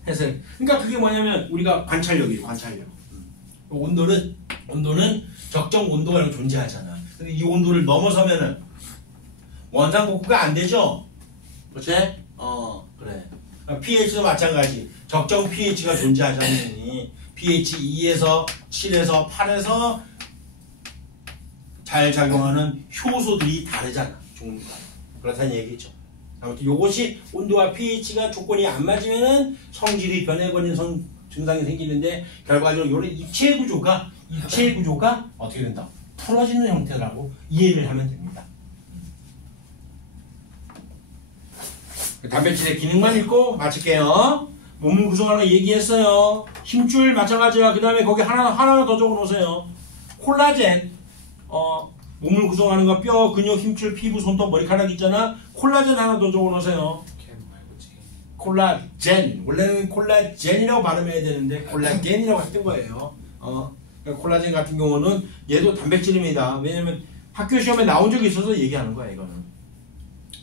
회색. 그러니까 그게 뭐냐면 우리가 관찰력이에요. 관찰력. 온도는 적정 온도가 존재하잖아. 근데 이 온도를 넘어서면은 원상복구가 안 되죠? 그렇지? 그래. pH도 마찬가지. 적정 pH가 존재하지 않으니 pH 2에서 7에서 8에서 잘 작용하는 효소들이 다르잖아. 종류가. 그렇다는 얘기죠. 아무튼 이것이 온도와 pH가 조건이 안 맞으면은 성질이 변해버린 증상이 생기는데 결과적으로 이런 입체 구조가 어떻게 된다? 풀어지는 형태라고 이해를 하면 됩니다. 단백질의 기능만 읽고 마칠게요. 몸을 구성하는 거 얘기했어요. 힘줄 마찬가지야. 그 다음에 거기 하나 더 적어놓으세요. 콜라겐. 몸을 구성하는 거 뼈, 근육, 힘줄, 피부, 손톱, 머리카락 있잖아. 콜라겐 하나 더 적어놓으세요. 캔 말고 제. 콜라겐. 원래는 콜라겐이라고 발음해야 되는데 콜라겐이라고 했던 거예요. 콜라겐 같은 경우는 얘도 단백질입니다. 왜냐면 학교 시험에 나온 적이 있어서 얘기하는 거야 이거는.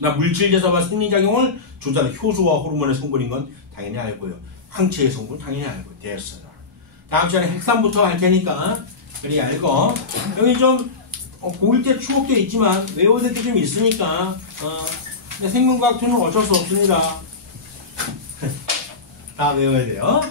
나 물질 제사와 생리작용을 조절하는 효소와 호르몬의 성분인 건 당연히 알고요. 항체의 성분 당연히 알고 됐어요. 다음 시간에 핵산부터 할 테니까 그리 알고 여기 좀 고1 때 추억도 있지만 외워야 될 게 좀 있으니까 근데 생명과학 2는 어쩔 수 없습니다. 다 외워야 돼요.